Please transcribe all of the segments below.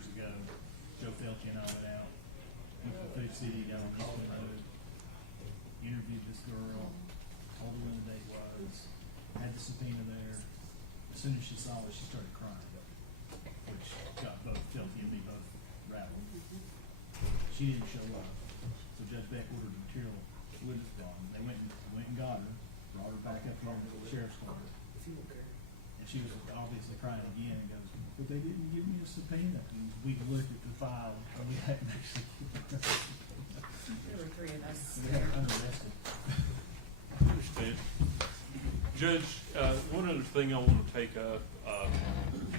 years ago, Joe Felty and I went out, went to Food City down on Coleman Road, interviewed this girl, told her when the date was, had the subpoena there. As soon as she saw it, she started crying, which got both Felty and me both rattled. She didn't show up, so Judge Beck ordered a material witness bond. They went and got her, brought her back up here to the sheriff's court. And she was obviously crying again and goes, but they didn't give me a subpoena. And we looked at the file and we hadn't actually. There were three of us. We had her unarrested. Understand. Judge, one other thing I want to take up,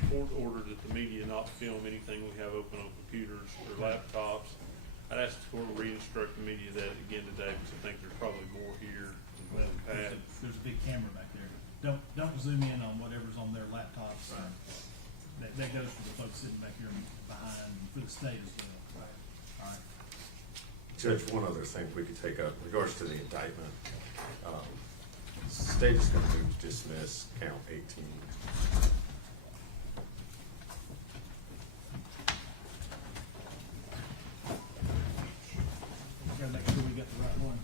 court order that the media not film anything we have open on computers or laptops. I'd ask the court to re-instruct the media that again today, because I think there's probably more here than Well, we've had. there's a big camera back there. Don't zoom in on whatever's on their laptops. That goes for the folks sitting back here behind, and for the state as well. All right. Judge, one other thing we could take up in regards to the indictment. State is going to move to dismiss count 18. Gotta make sure we got the right one.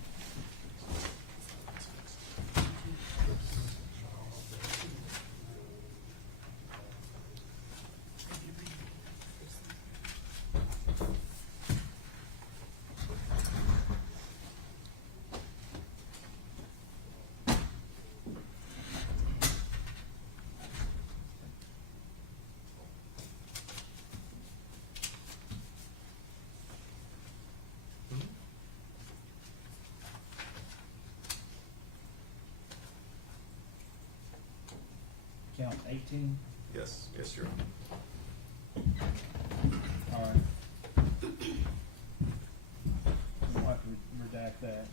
Count 18. Yes, Your Honor. All right. We'll have to redact that.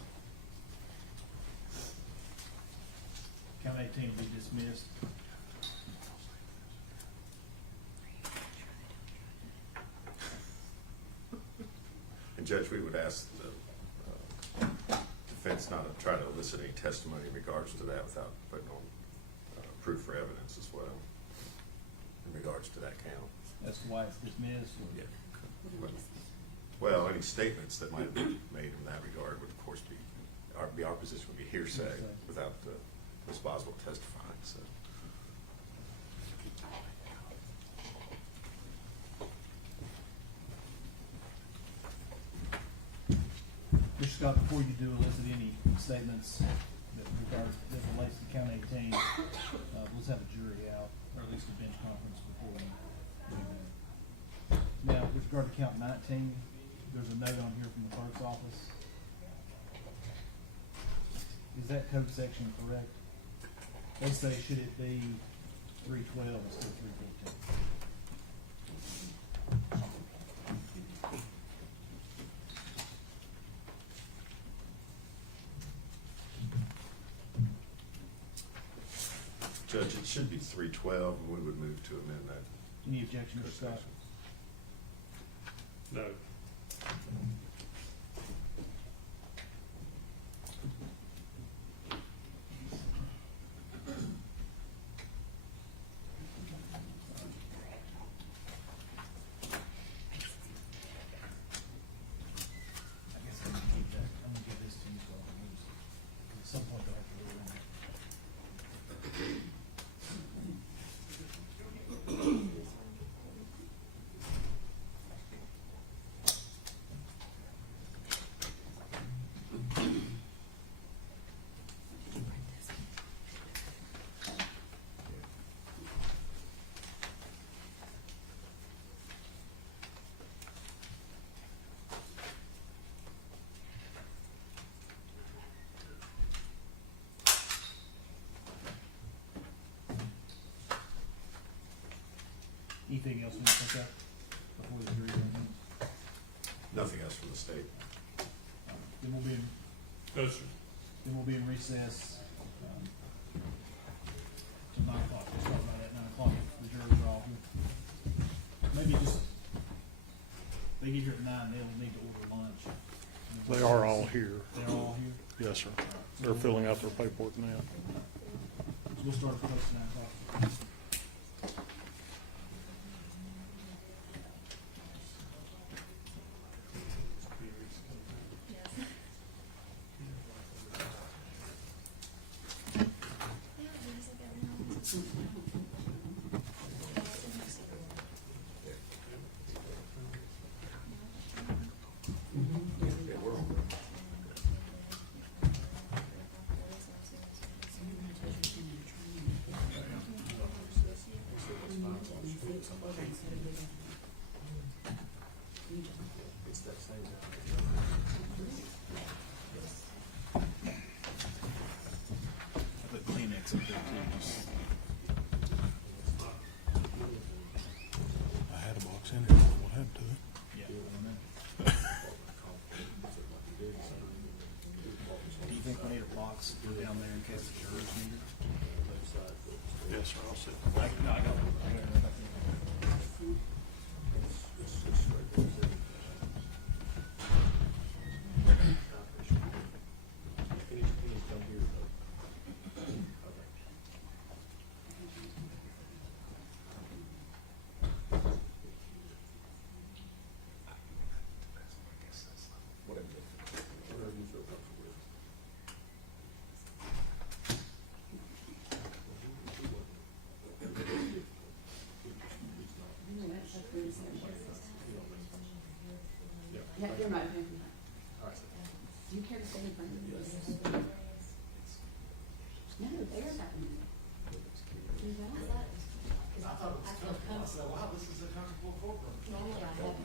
Count 18 will be dismissed. And Judge, we would ask the defense not to try to elicit any testimony in regards to that without putting on proof for evidence as well in regards to that count. That's why it's dismissed. Or Well, any statements that might have been made in that regard would of course be our position would be hearsay without Ms. Boswell testifying, so. Mr. Scott, before you do elicit any statements that relates to count 18, let's have a jury out, or at least a bench conference before we do that. Now, with regard to count 19, there's a note on here from the clerk's office. Is that code section correct? They say, should it be 312 instead of 314? Judge, it should be 312, and we would move to amend that. Any objection, Mr. Scott? No. I guess I'm gonna keep that, I'm gonna give this to you so I can lose it. At some point they'll have to go in there. Anything else you want to pick up before the jury room? Nothing else from the state. Then we'll be in, No, sir. then we'll be in recess, till 9 o'clock. We'll start about at 9 o'clock if the jurors are all here. Maybe just, they get here at 9, they'll need to order lunch. They are all here. They're all here? Yes, sir. They're filling out their paperwork now. So we'll start at close to 9 o'clock. instead of leaving. You just- It's that same guy. I put Kleenex up there too, just. I had a box in here, what happened to it? Yeah. Do you think we need a box down there in case the jurors need it? Yes, sir, I'll sit. No, I got it. Can you come here though? Okay. Whatever you feel comfortable with. Yeah, you're right, man. All right. Do you care to stay in front of me? No, they're about to. You don't? I feel comfortable. Wow, this is a comfortable courtroom.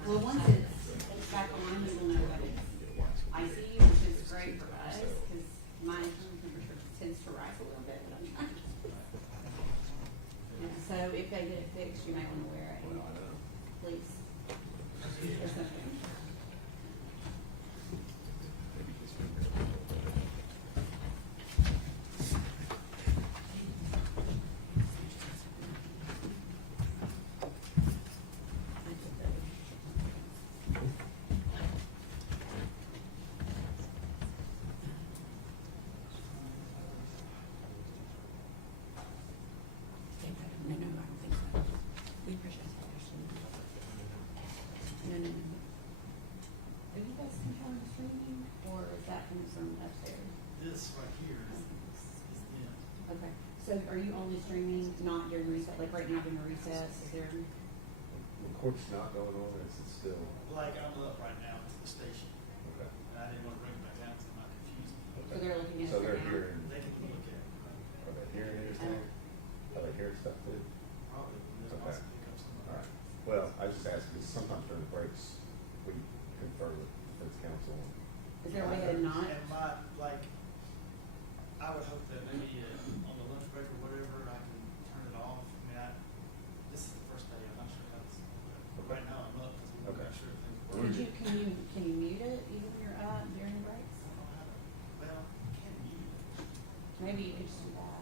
Well, once it's back on, you will know that it's ICU, which is great for us, because my temperature tends to rise a little bit when I'm trying to. Yeah, so if they get it fixed, you may want to wear it, please. Or something. No, no, I don't think so. We appreciate that, Ashley. No, no, no. Are you guys controlling the streaming, or is that coming from upstairs? This right here is them. Okay, so are you only streaming not during recess, like right now during a recess, is there? The court's not going on, it's still. Like, I'm up right now to the station, Okay. and I didn't want to bring it back down because it might confuse me. So they're looking at it So they're right now? hearing, They can look at it, are they hearing anything? Are they hearing stuff too? probably, and they'll Okay. also pick up some of All that. right. Well, I just asked, because sometimes during the breaks, we confer with defense counsel. Is there a way to not? And my, like, I would hope that maybe on the lunch break or whatever, I can turn it off. I mean, this is the first day, I'm not sure how this, but right now I'm up because we want to make sure things work. Can you mute it even when you're up during the breaks? I don't know how to, well, I can't mute it. Maybe you could just do that.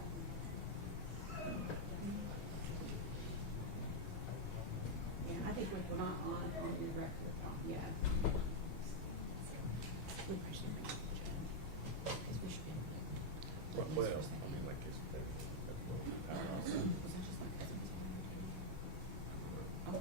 Yeah, I think if we're not on your record, yeah. We appreciate it, Jen. Because we should be able to. Well, I mean, like, it's. Was that just my cousin's? Oh.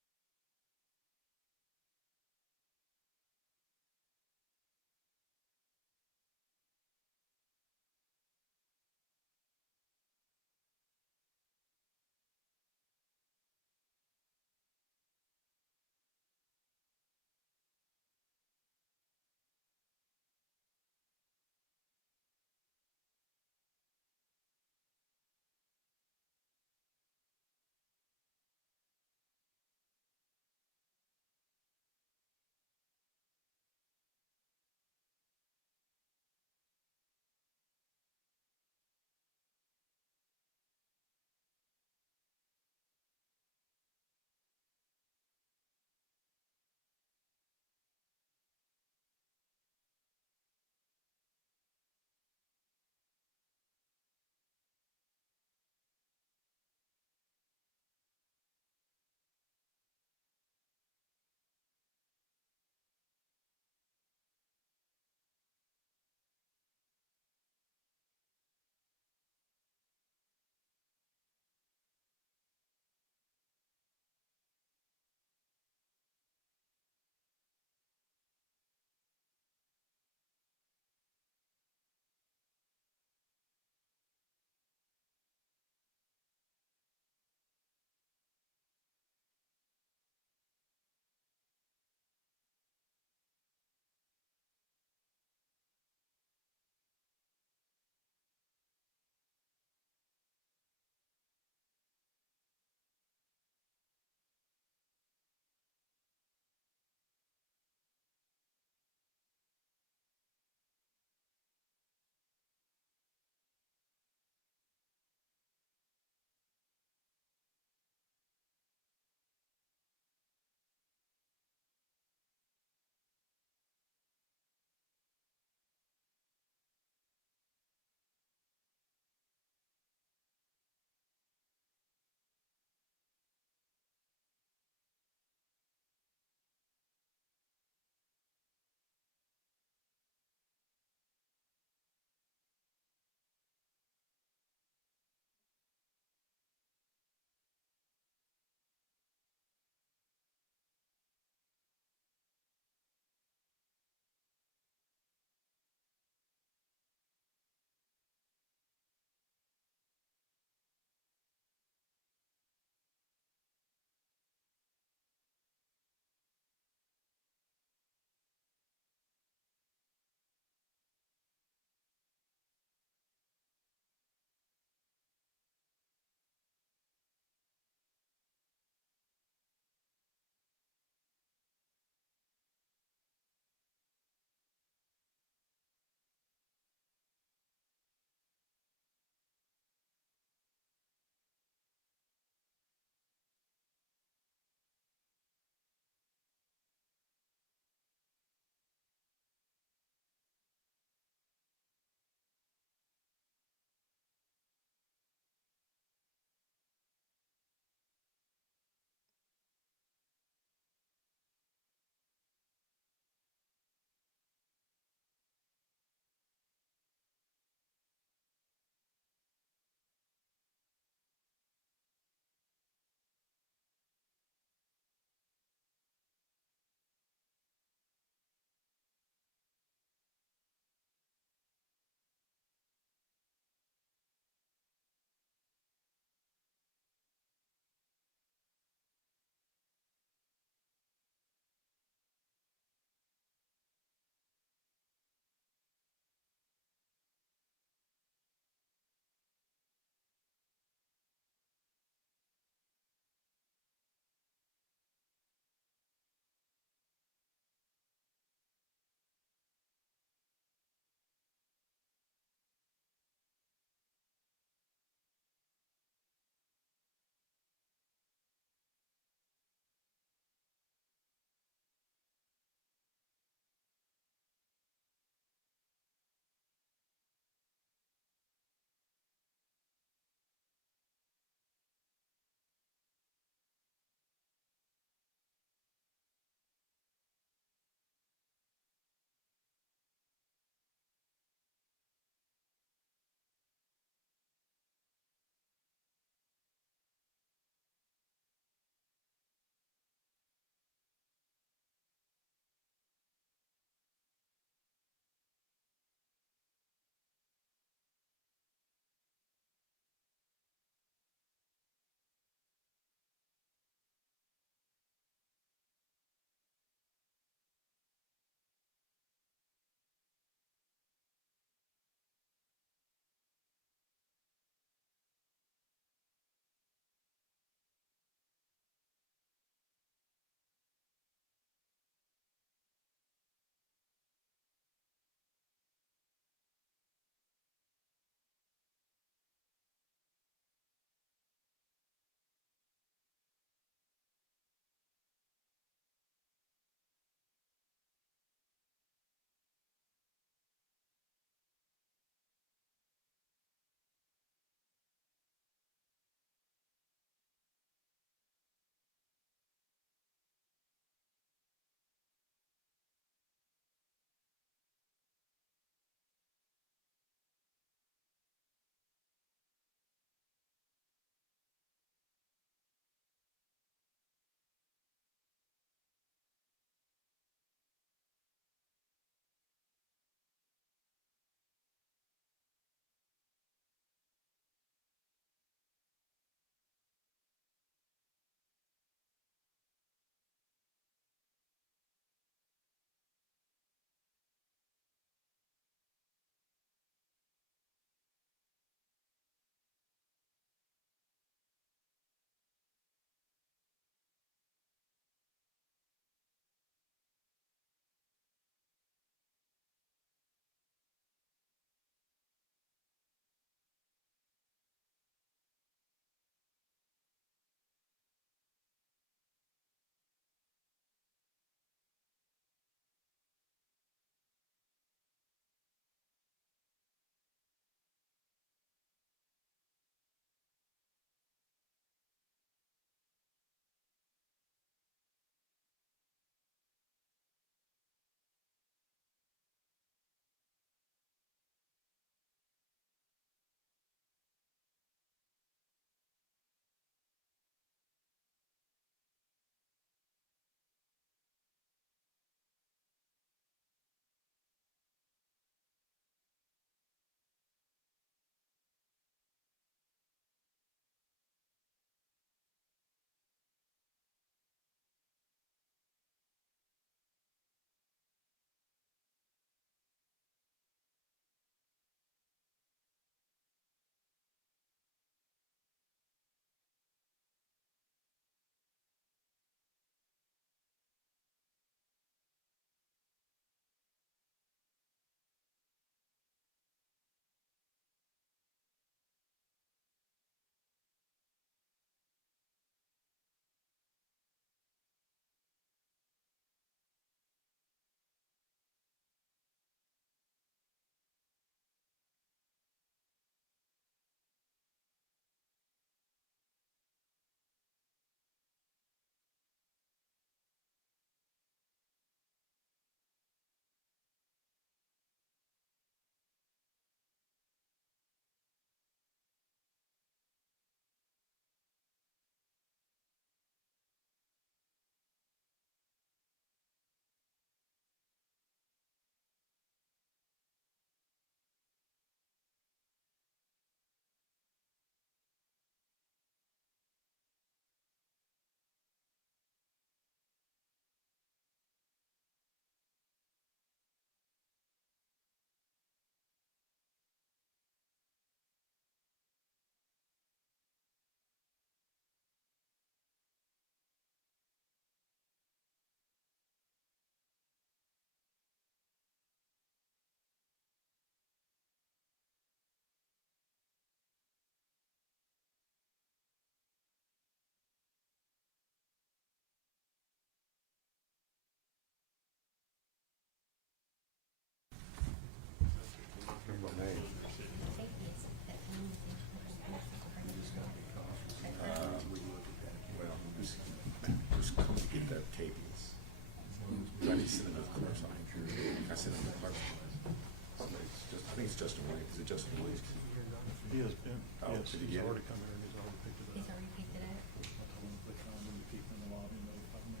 Once you He's get it. already come here and he's already picked it He's up. already picked it up. I told him if they find him to keep him in the lobby and notify me.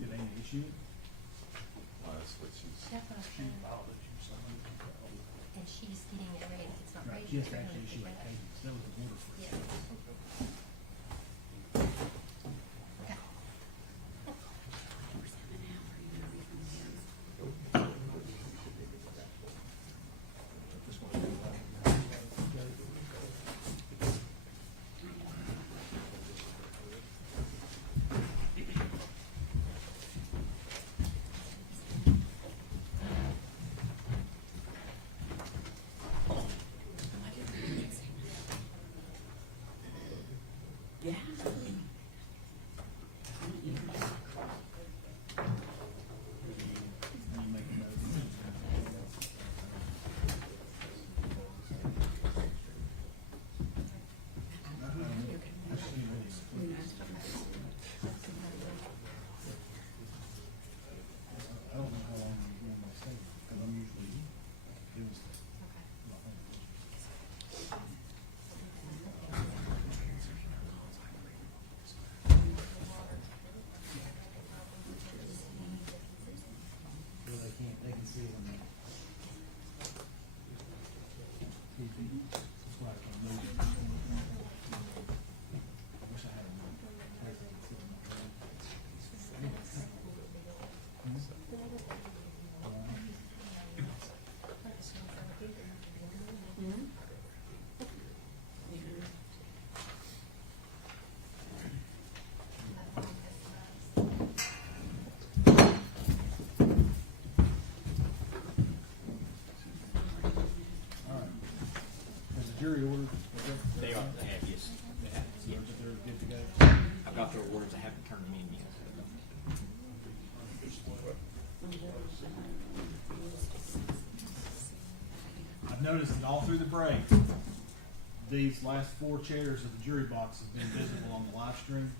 Did they issue it? Well, that's what she's. That's what I was She trying to, filed it, she signed it. and she's getting it ready. If it's not Right, ready, she has she's to going actually to issue pick a it up. case, that was the order for it. Yeah. Okay. This one is like- Yeah. You make a note. I've seen these. I don't know how long you've been in my state, because I'm usually, it was. Well, they can see it on the TV. That's why I can move it. I wish I had a president sitting on Mhm. All right. Has the jury ordered? They are, they have, yes, they have, Yeah, yes. but they're good to go. I've got their orders, I haven't turned them in yet. I've noticed that all through the break, these last 4 chairs of the jury box have been visible on the live stream.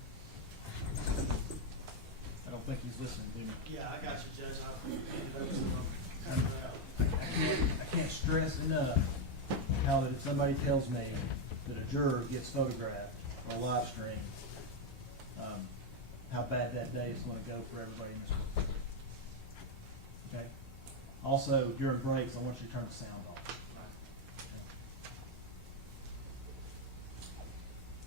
I don't think he's listening to me. Yeah, I got you, Judge. I'll hand it over to him. Cut it out. I can't stress enough how that if somebody tells me that a juror gets photographed or live streamed, how bad that day is gonna go for everybody in this room. Okay? Also, during breaks, I want you to turn the sound off.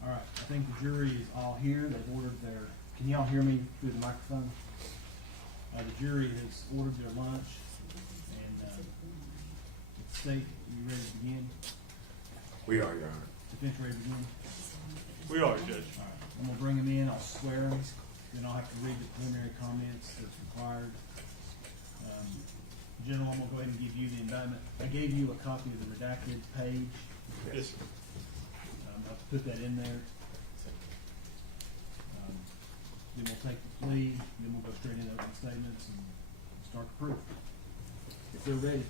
All right, I think the jury is all here. They've ordered their, can y'all hear me through the microphone? The jury has ordered their lunch, and, state, you ready to begin? We are, Your Honor. Defense ready to begin? We are, Judge. All right, I'm gonna bring them in, I'll swear them, then I'll have to read the preliminary comments that's required. General, I'm gonna go ahead and give you the indictment. I gave you a copy of the redacted page. Yes, sir. I'll put that in there. Then we'll take the plea, then we'll go straight into open statements and start the proof. If they're ready.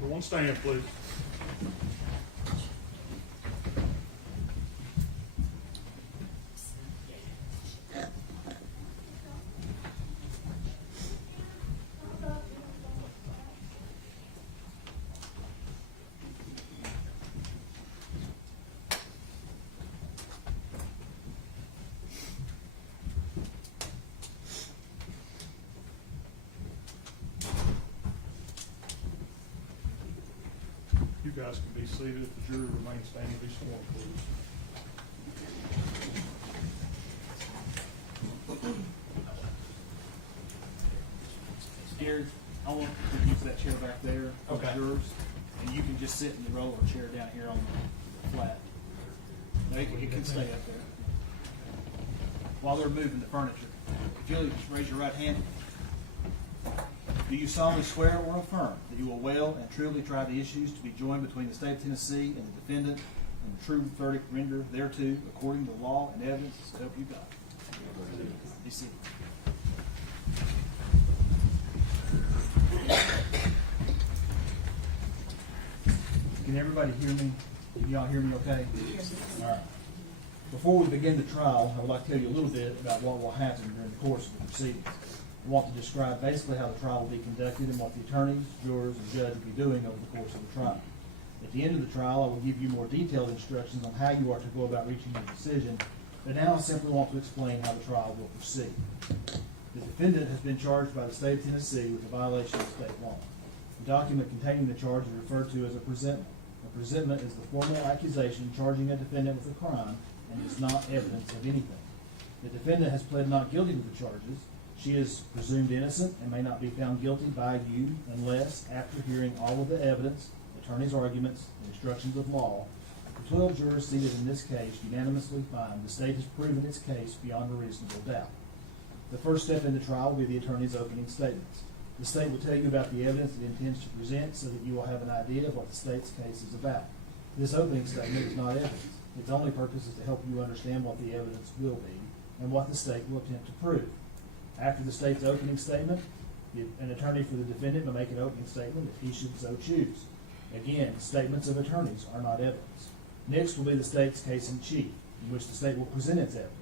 One stand, please. You guys can be seated. If the jury remains standing, be sworn, please. Gary, I want to use that chair back there. Okay. Yours, and you can just sit in the roller chair down here on the flat. No, it can stay up there. While they're moving the furniture. If you'll just raise your right hand. Do you solemnly swear or affirm that you will well and truly try the issues to be joined between the state of Tennessee and the defendant, and the true verdict render thereto according to law and evidence, so help you God? Be seated. Can everybody hear me? Can y'all hear me okay? All right. Before we begin the trial, I would like to tell you a little bit about what will happen during the course of the proceedings. I want to describe basically how the trial will be conducted and what the attorneys, jurors, and judge will be doing over the course of the trial. At the end of the trial, I will give you more detailed instructions on how you are to go about reaching your decision, but now I simply want to explain how the trial will proceed. The defendant has been charged by the state of Tennessee with a violation of state law. The document containing the charge is referred to as a presentment. A presentment is the formal accusation charging a defendant with a crime and is not evidence of anything. The defendant has pled not guilty to the charges. She is presumed innocent and may not be found guilty by you unless, after hearing all of the evidence, attorney's arguments, and instructions of law, the 12 jurors seated in this case unanimously find the state has proven its case beyond a reasonable doubt. The first step in the trial will be the attorney's opening statements. The state will tell you about the evidence it intends to present so that you will have an idea of what the state's case is about. This opening statement is not evidence. Its only purpose is to help you understand what the evidence will be and what the state will attempt to prove. After the state's opening statement, an attorney for the defendant may make an opening statement if he should so choose. Again, statements of attorneys are not evidence. Next will be the state's case in chief, in which the state will present its evidence.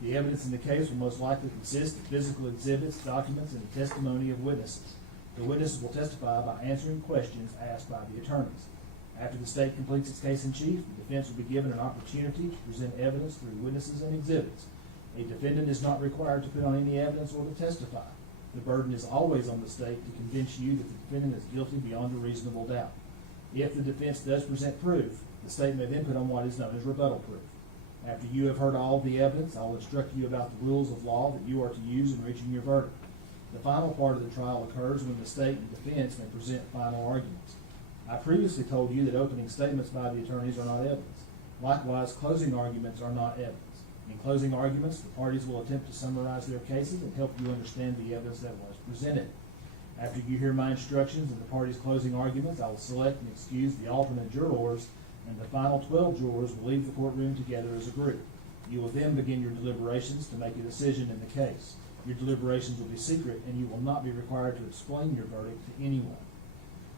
The evidence in the case will most likely consist of physical exhibits, documents, and the testimony of witnesses. The witnesses will testify by answering questions asked by the attorneys. After the state completes its case in chief, the defense will be given an opportunity to present evidence through witnesses and exhibits. A defendant is not required to put on any evidence or to testify. The burden is always on the state to convince you that the defendant is guilty beyond a reasonable doubt. If the defense does present proof, the state may then put on what is known as rebuttal proof. After you have heard all of the evidence, I will instruct you about the rules of law that you are to use in reaching your verdict. The final part of the trial occurs when the state and defense may present final arguments. I previously told you that opening statements by the attorneys are not evidence. Likewise, closing arguments are not evidence. In closing arguments, the parties will attempt to summarize their cases and help you understand the evidence that was presented. After you hear my instructions and the parties' closing arguments, I will select and excuse the alternate jurors, and the final 12 jurors will leave the courtroom together as a group. You will then begin your deliberations to make a decision in the case. Your deliberations will be secret, and you will not be required to explain your verdict to anyone.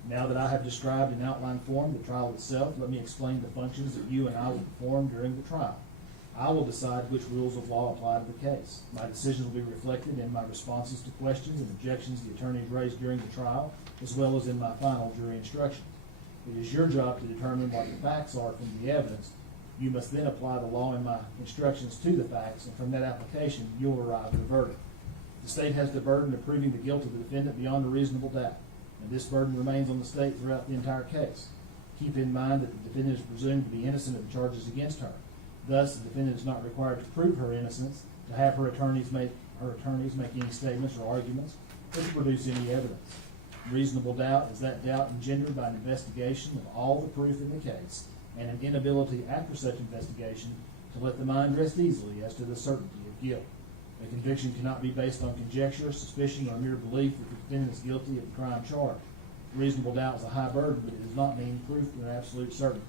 Now that I have described in outline form the trial itself, let me explain the functions that you and I will perform during the trial. I will decide which rules of law apply to the case. My decision will be reflected in my responses to questions and objections the attorneys raised during the trial, as well as in my final jury instructions. It is your job to determine what the facts are from the evidence. You must then apply the law in my instructions to the facts, and from that application, you'll arrive at a verdict. The state has the burden of proving the guilt of the defendant beyond a reasonable doubt, and this burden remains on the state throughout the entire case. Keep in mind that the defendant is presumed to be innocent of the charges against her. Thus, the defendant is not required to prove her innocence, to have her attorneys make any statements or arguments, or to produce any evidence. Reasonable doubt is that doubt engendered by an investigation of all the proof in the case, and an inability after such investigation to let the mind rest easily as to the certainty of guilt. A conviction cannot be based on conjecture, suspicion, or mere belief that the defendant is guilty of the crime charged. Reasonable doubt is a high burden, but it does not mean proof with absolute certainty.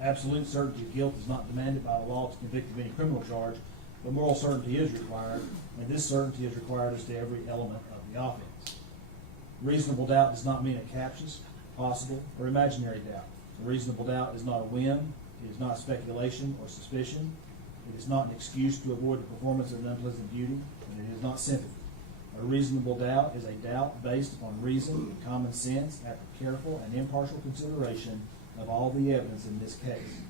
Absolute certainty of guilt is not demanded by the law to convict of any criminal charge, but moral certainty is required, and this certainty is required as to every element of the offense. Reasonable doubt does not mean a captious, possible, or imaginary doubt. A reasonable doubt is not a whim, it is not speculation or suspicion, it is not an excuse to avoid the performance of an unpleasant duty, and it is not sympathy. A reasonable doubt is a doubt based upon reason and common sense after careful and impartial consideration of all the evidence in this case.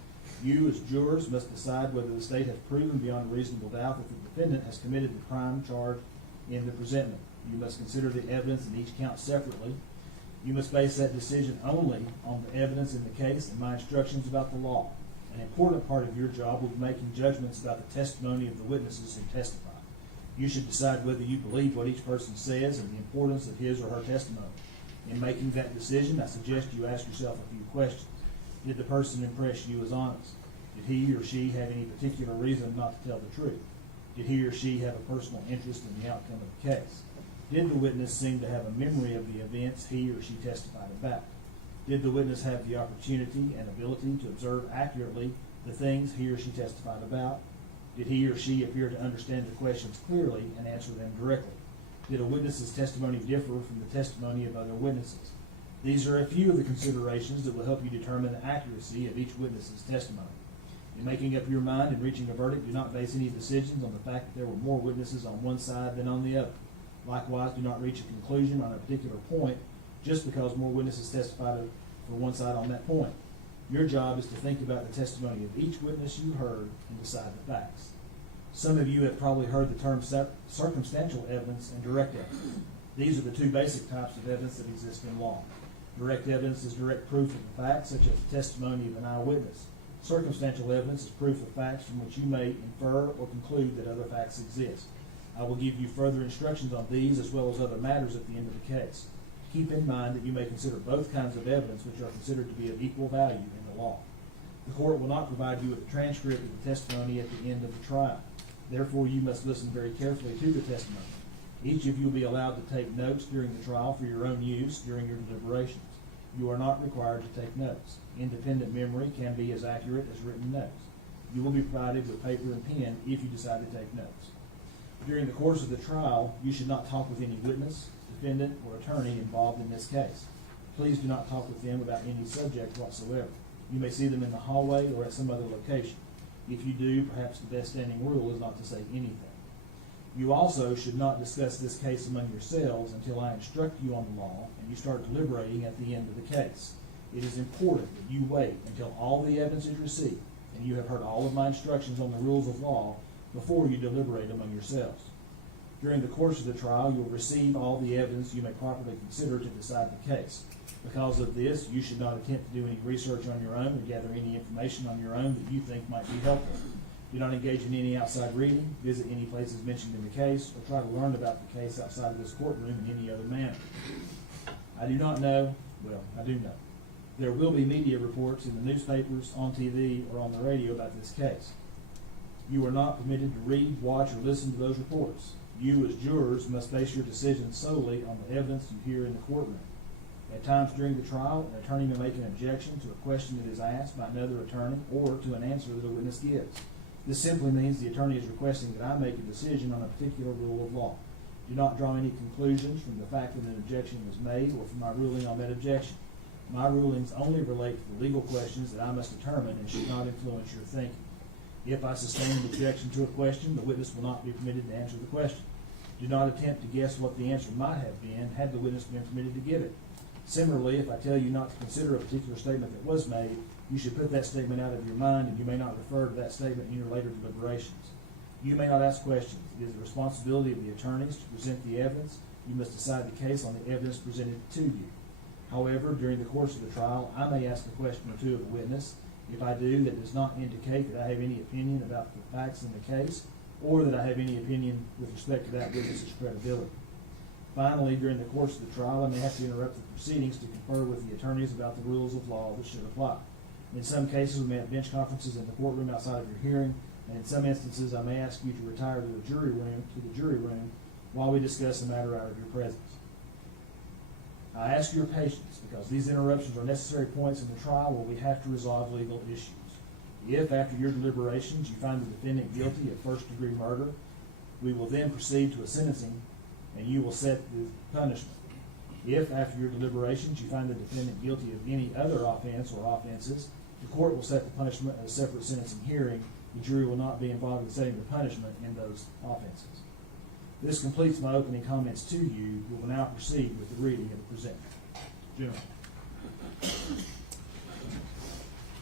You, as jurors, must decide whether the state has proven beyond a reasonable doubt that the defendant has committed the crime charged in the presentment. You must consider the evidence in each count separately. You must base that decision only on the evidence in the case and my instructions about the law. An important part of your job will be making judgments about the testimony of the witnesses who testify. You should decide whether you believe what each person says and the importance of his or her testimony. In making that decision, I suggest you ask yourself a few questions. Did the person impress you as honest? Did he or she have any particular reason not to tell the truth? Did he or she have a personal interest in the outcome of the case? Did the witness seem to have a memory of the events he or she testified about? Did the witness have the opportunity and ability to observe accurately the things he or she testified about? Did he or she appear to understand the questions clearly and answer them directly? Did a witness's testimony differ from the testimony of other witnesses? These are a few of the considerations that will help you determine the accuracy of each witness's testimony. In making up your mind and reaching a verdict, do not base any decisions on the fact that there were more witnesses on one side than on the other. Likewise, do not reach a conclusion on a particular point just because more witnesses testified for one side on that point. Your job is to think about the testimony of each witness you heard and decide the facts. Some of you have probably heard the terms circumstantial evidence and direct evidence. These are the two basic types of evidence that exist in law. Direct evidence is direct proof of the facts, such as the testimony of an eyewitness. Circumstantial evidence is proof of facts from which you may infer or conclude that other facts exist. I will give you further instructions on these as well as other matters at the end of the case. Keep in mind that you may consider both kinds of evidence which are considered to be of equal value in the law. The court will not provide you with a transcript of the testimony at the end of the trial. Therefore, you must listen very carefully to the testimony. Each of you will be allowed to take notes during the trial for your own use during your deliberations. You are not required to take notes. Independent memory can be as accurate as written notes. You will be provided with paper and pen if you decide to take notes. During the course of the trial, you should not talk with any witness, defendant, or attorney involved in this case. Please do not talk with them about any subject whatsoever. You may see them in the hallway or at some other location. If you do, perhaps the best standing rule is not to say anything. You also should not discuss this case among yourselves until I instruct you on the law and you start deliberating at the end of the case. It is important that you wait until all the evidence is received and you have heard all of my instructions on the rules of law before you deliberate among yourselves. During the course of the trial, you will receive all the evidence you may properly consider to decide the case. Because of this, you should not attempt to do any research on your own or gather any information on your own that you think might be helpful. Do not engage in any outside reading, visit any places mentioned in the case, or try to learn about the case outside of this courtroom in any other manner. I do not know, well, I do know. There will be media reports in the newspapers, on TV, or on the radio about this case. You are not permitted to read, watch, or listen to those reports. You, as jurors, must base your decisions solely on the evidence you hear in the courtroom. At times during the trial, an attorney may make an objection to a question that is asked by another attorney or to an answer that a witness gives. This simply means the attorney is requesting that I make a decision on a particular rule of law. Do not draw any conclusions from the fact that an objection was made or from my ruling on that objection. My rulings only relate to the legal questions that I must determine and should not influence your thinking. If I sustain an objection to a question, the witness will not be permitted to answer the question. Do not attempt to guess what the answer might have been had the witness been permitted to give it. Similarly, if I tell you not to consider a particular statement that was made, you should put that statement out of your mind and you may not refer to that statement in your later deliberations. You may not ask questions. It is the responsibility of the attorneys to present the evidence. You must decide the case on the evidence presented to you. However, during the course of the trial, I may ask a question or two of the witness. If I do, that does not indicate that I have any opinion about the facts in the case or that I have any opinion with respect to that witness's credibility. Finally, during the course of the trial, I may have to interrupt the proceedings to confer with the attorneys about the rules of law that should apply. In some cases, we may have bench conferences in the courtroom outside of your hearing, and in some instances, I may ask you to retire to the jury room while we discuss the matter out of your presence. I ask your patience because these interruptions are necessary points in the trial where we have to resolve legal issues. If, after your deliberations, you find the defendant guilty of first-degree murder, we will then proceed to a sentencing, and you will set the punishment. If, after your deliberations, you find the defendant guilty of any other offense or offenses, the court will set the punishment at a separate sentencing hearing. The jury will not be involved in setting the punishment in those offenses. This completes my opening comments to you. We will now proceed with the reading of the presentment. Gentlemen.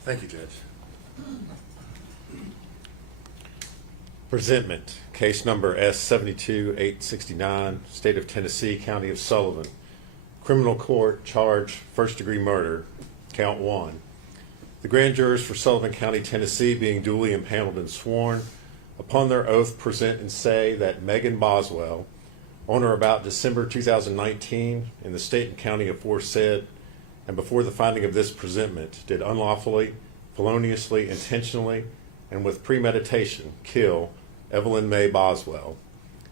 Thank you, Judge. Presentment, case number S-72-869, State of Tennessee, County of Sullivan. Criminal court charge first-degree murder, count 1. The grand jurors for Sullivan County, Tennessee, being duly impaneled and sworn, upon their oath present and say that Megan Boswell, on or about December 2019, in the state and county aforesaid, and before the finding of this presentment, did unlawfully, feloniously, intentionally, and with premeditation kill Evelyn May Boswell,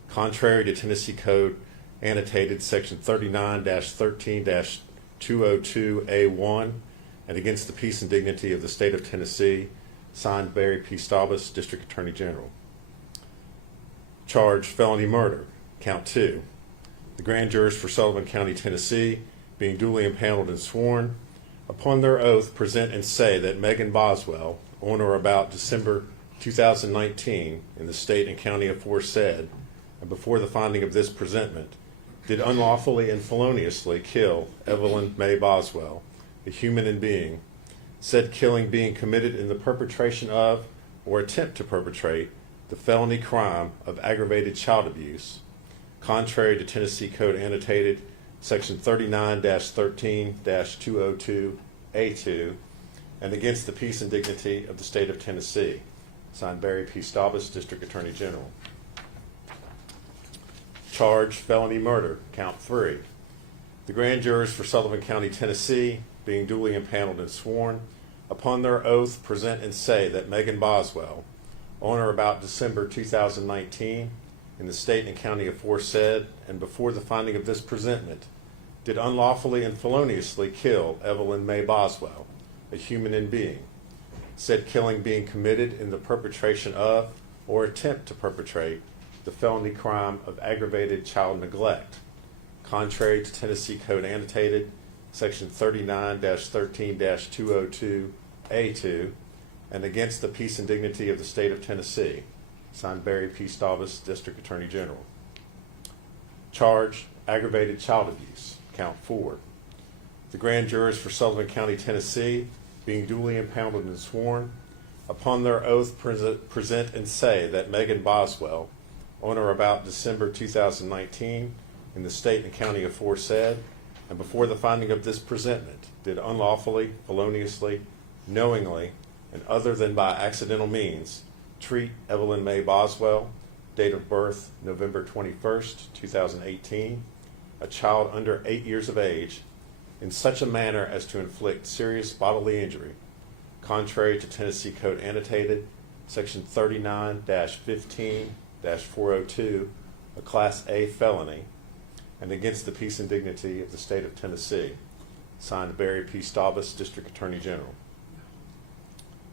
contrary to Tennessee Code annotated section 39-13-202A1, and against the peace and dignity of the state of Tennessee, signed Barry P. Staubus, District Attorney General. Charge felony murder, count 2. The grand jurors for Sullivan County, Tennessee, being duly impaneled and sworn, upon their oath present and say that Megan Boswell, on or about December 2019, in the state and county aforesaid, and before the finding of this presentment, did unlawfully and feloniously kill Evelyn May Boswell, a human in being, said killing being committed in the perpetration of or attempt to perpetrate the felony crime of aggravated child abuse, contrary to Tennessee Code Annotated Section 39-13-202A2, and against the peace and dignity of the state of Tennessee. Signed, Barry P. Staubus, District Attorney General. Charge felony murder, count 3. The grand jurors for Sullivan County, Tennessee, being duly impaneled and sworn, upon their oath present and say that Megan Boswell, on or about December 2019, in the state and county aforesaid, and before the finding of this presentment, did unlawfully and feloniously kill Evelyn May Boswell, a human in being, said killing being committed in the perpetration of or attempt to perpetrate the felony crime of aggravated child neglect, contrary to Tennessee Code Annotated Section 39-13-202A2, and against the peace and dignity of the state of Tennessee. Signed, Barry P. Staubus, District Attorney General. Charge aggravated child abuse, count 4. The grand jurors for Sullivan County, Tennessee, being duly impaneled and sworn, upon their oath present and say that Megan Boswell, on or about December 2019, in the state and county aforesaid, and before the finding of this presentment, did unlawfully, feloniously, knowingly, and other than by accidental means, treat Evelyn May Boswell, date of birth November 21st, 2018, a child under 8 years of age, in such a manner as to inflict serious bodily injury, contrary to Tennessee Code Annotated, Section 39-15-402, a Class A felony, and against the peace and dignity of the state of Tennessee. Signed, Barry P. Staubus, District Attorney General.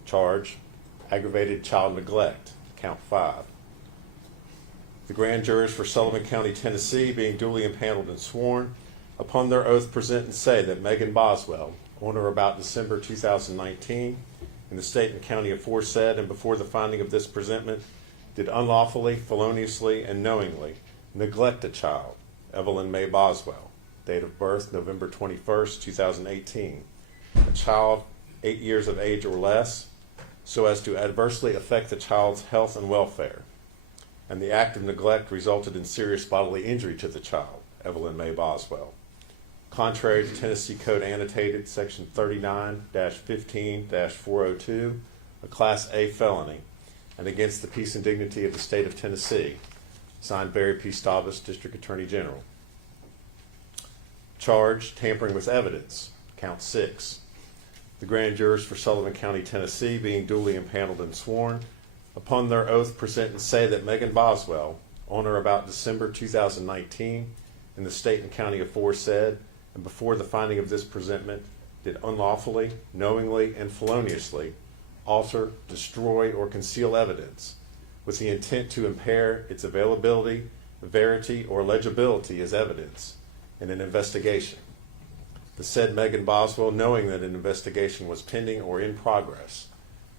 Charge aggravated child neglect, count 5. The grand jurors for Sullivan County, Tennessee, being duly impaneled and sworn, upon their oath present and say that Megan Boswell, on or about December 2019, in the state and county aforesaid, and before the finding of this presentment, did unlawfully, feloniously, and knowingly neglect a child, Evelyn May Boswell, date of birth November 21st, 2018, a child 8 years of age or less, so as to adversely affect the child's health and welfare, and the act of neglect resulted in serious bodily injury to the child, Evelyn May Boswell, contrary to Tennessee Code Annotated Section 39-15-402, a Class A felony, and against the peace and dignity of the state of Tennessee. Signed, Barry P. Staubus, District Attorney General. Charge tampering with evidence, count 6. The grand jurors for Sullivan County, Tennessee, being duly impaneled and sworn, upon their oath present and say that Megan Boswell, on or about December 2019, in the state and county aforesaid, and before the finding of this presentment, did unlawfully, knowingly, and feloniously alter, destroy, or conceal evidence with the intent to impair its availability, verity, or legibility as evidence in an investigation. The said Megan Boswell, knowing that an investigation was pending or in progress,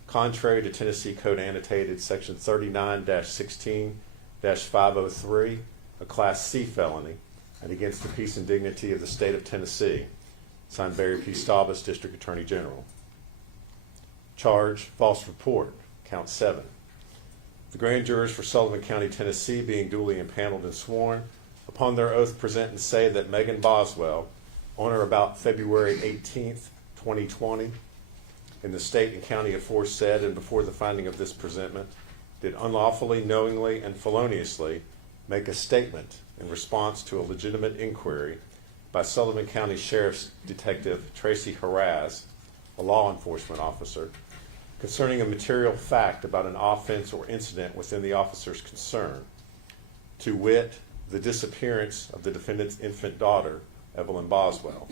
contrary to Tennessee Code Annotated Section 39-16-503, a Class C felony, and against the peace and dignity of the state of Tennessee. Signed, Barry P. Staubus, District Attorney General. Charge false report, count 7. The grand jurors for Sullivan County, Tennessee, being duly impaneled and sworn, upon their oath present and say that Megan Boswell, on or about February 18th, 2020, in the state and county aforesaid, and before the finding of this presentment, did unlawfully, knowingly, and feloniously make a statement in response to a legitimate inquiry by Sullivan County Sheriff's Detective Tracy Haraz, a law enforcement officer, concerning a material fact about an offense or incident within the officer's concern, to wit, the disappearance of the defendant's infant daughter, Evelyn Boswell,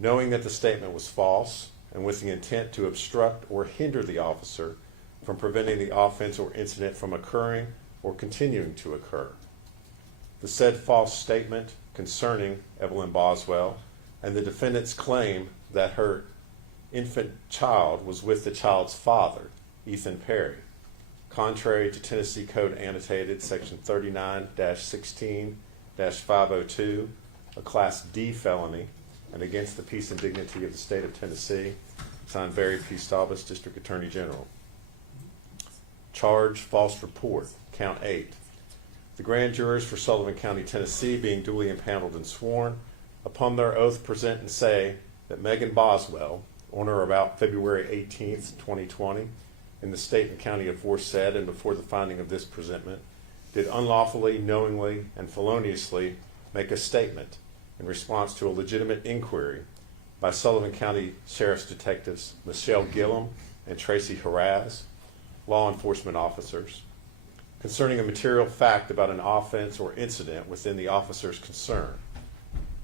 knowing that the statement was false and with the intent to obstruct or hinder the officer from preventing the offense or incident from occurring or continuing to occur. The said false statement concerning Evelyn Boswell and the defendant's claim that her infant child was with the child's father, Ethan Perry, contrary to Tennessee Code Annotated Section 39-16-502, a Class D felony, and against the peace and dignity of the state of Tennessee, signed Barry P. Staubus, District Attorney General. Charge, false report, count 8. The grand jurors for Sullivan County, Tennessee, being duly impaneled and sworn, upon their oath present and say that Megan Boswell, on or about February 18th, 2020, in the state and county aforesaid and before the finding of this presentment, did unlawfully, knowingly, and feloniously make a statement in response to a legitimate inquiry by Sullivan County Sheriff's Detectives Michelle Gillum and Tracy Haraz, law enforcement officers, concerning a material fact about an offense or incident within the officer's concern,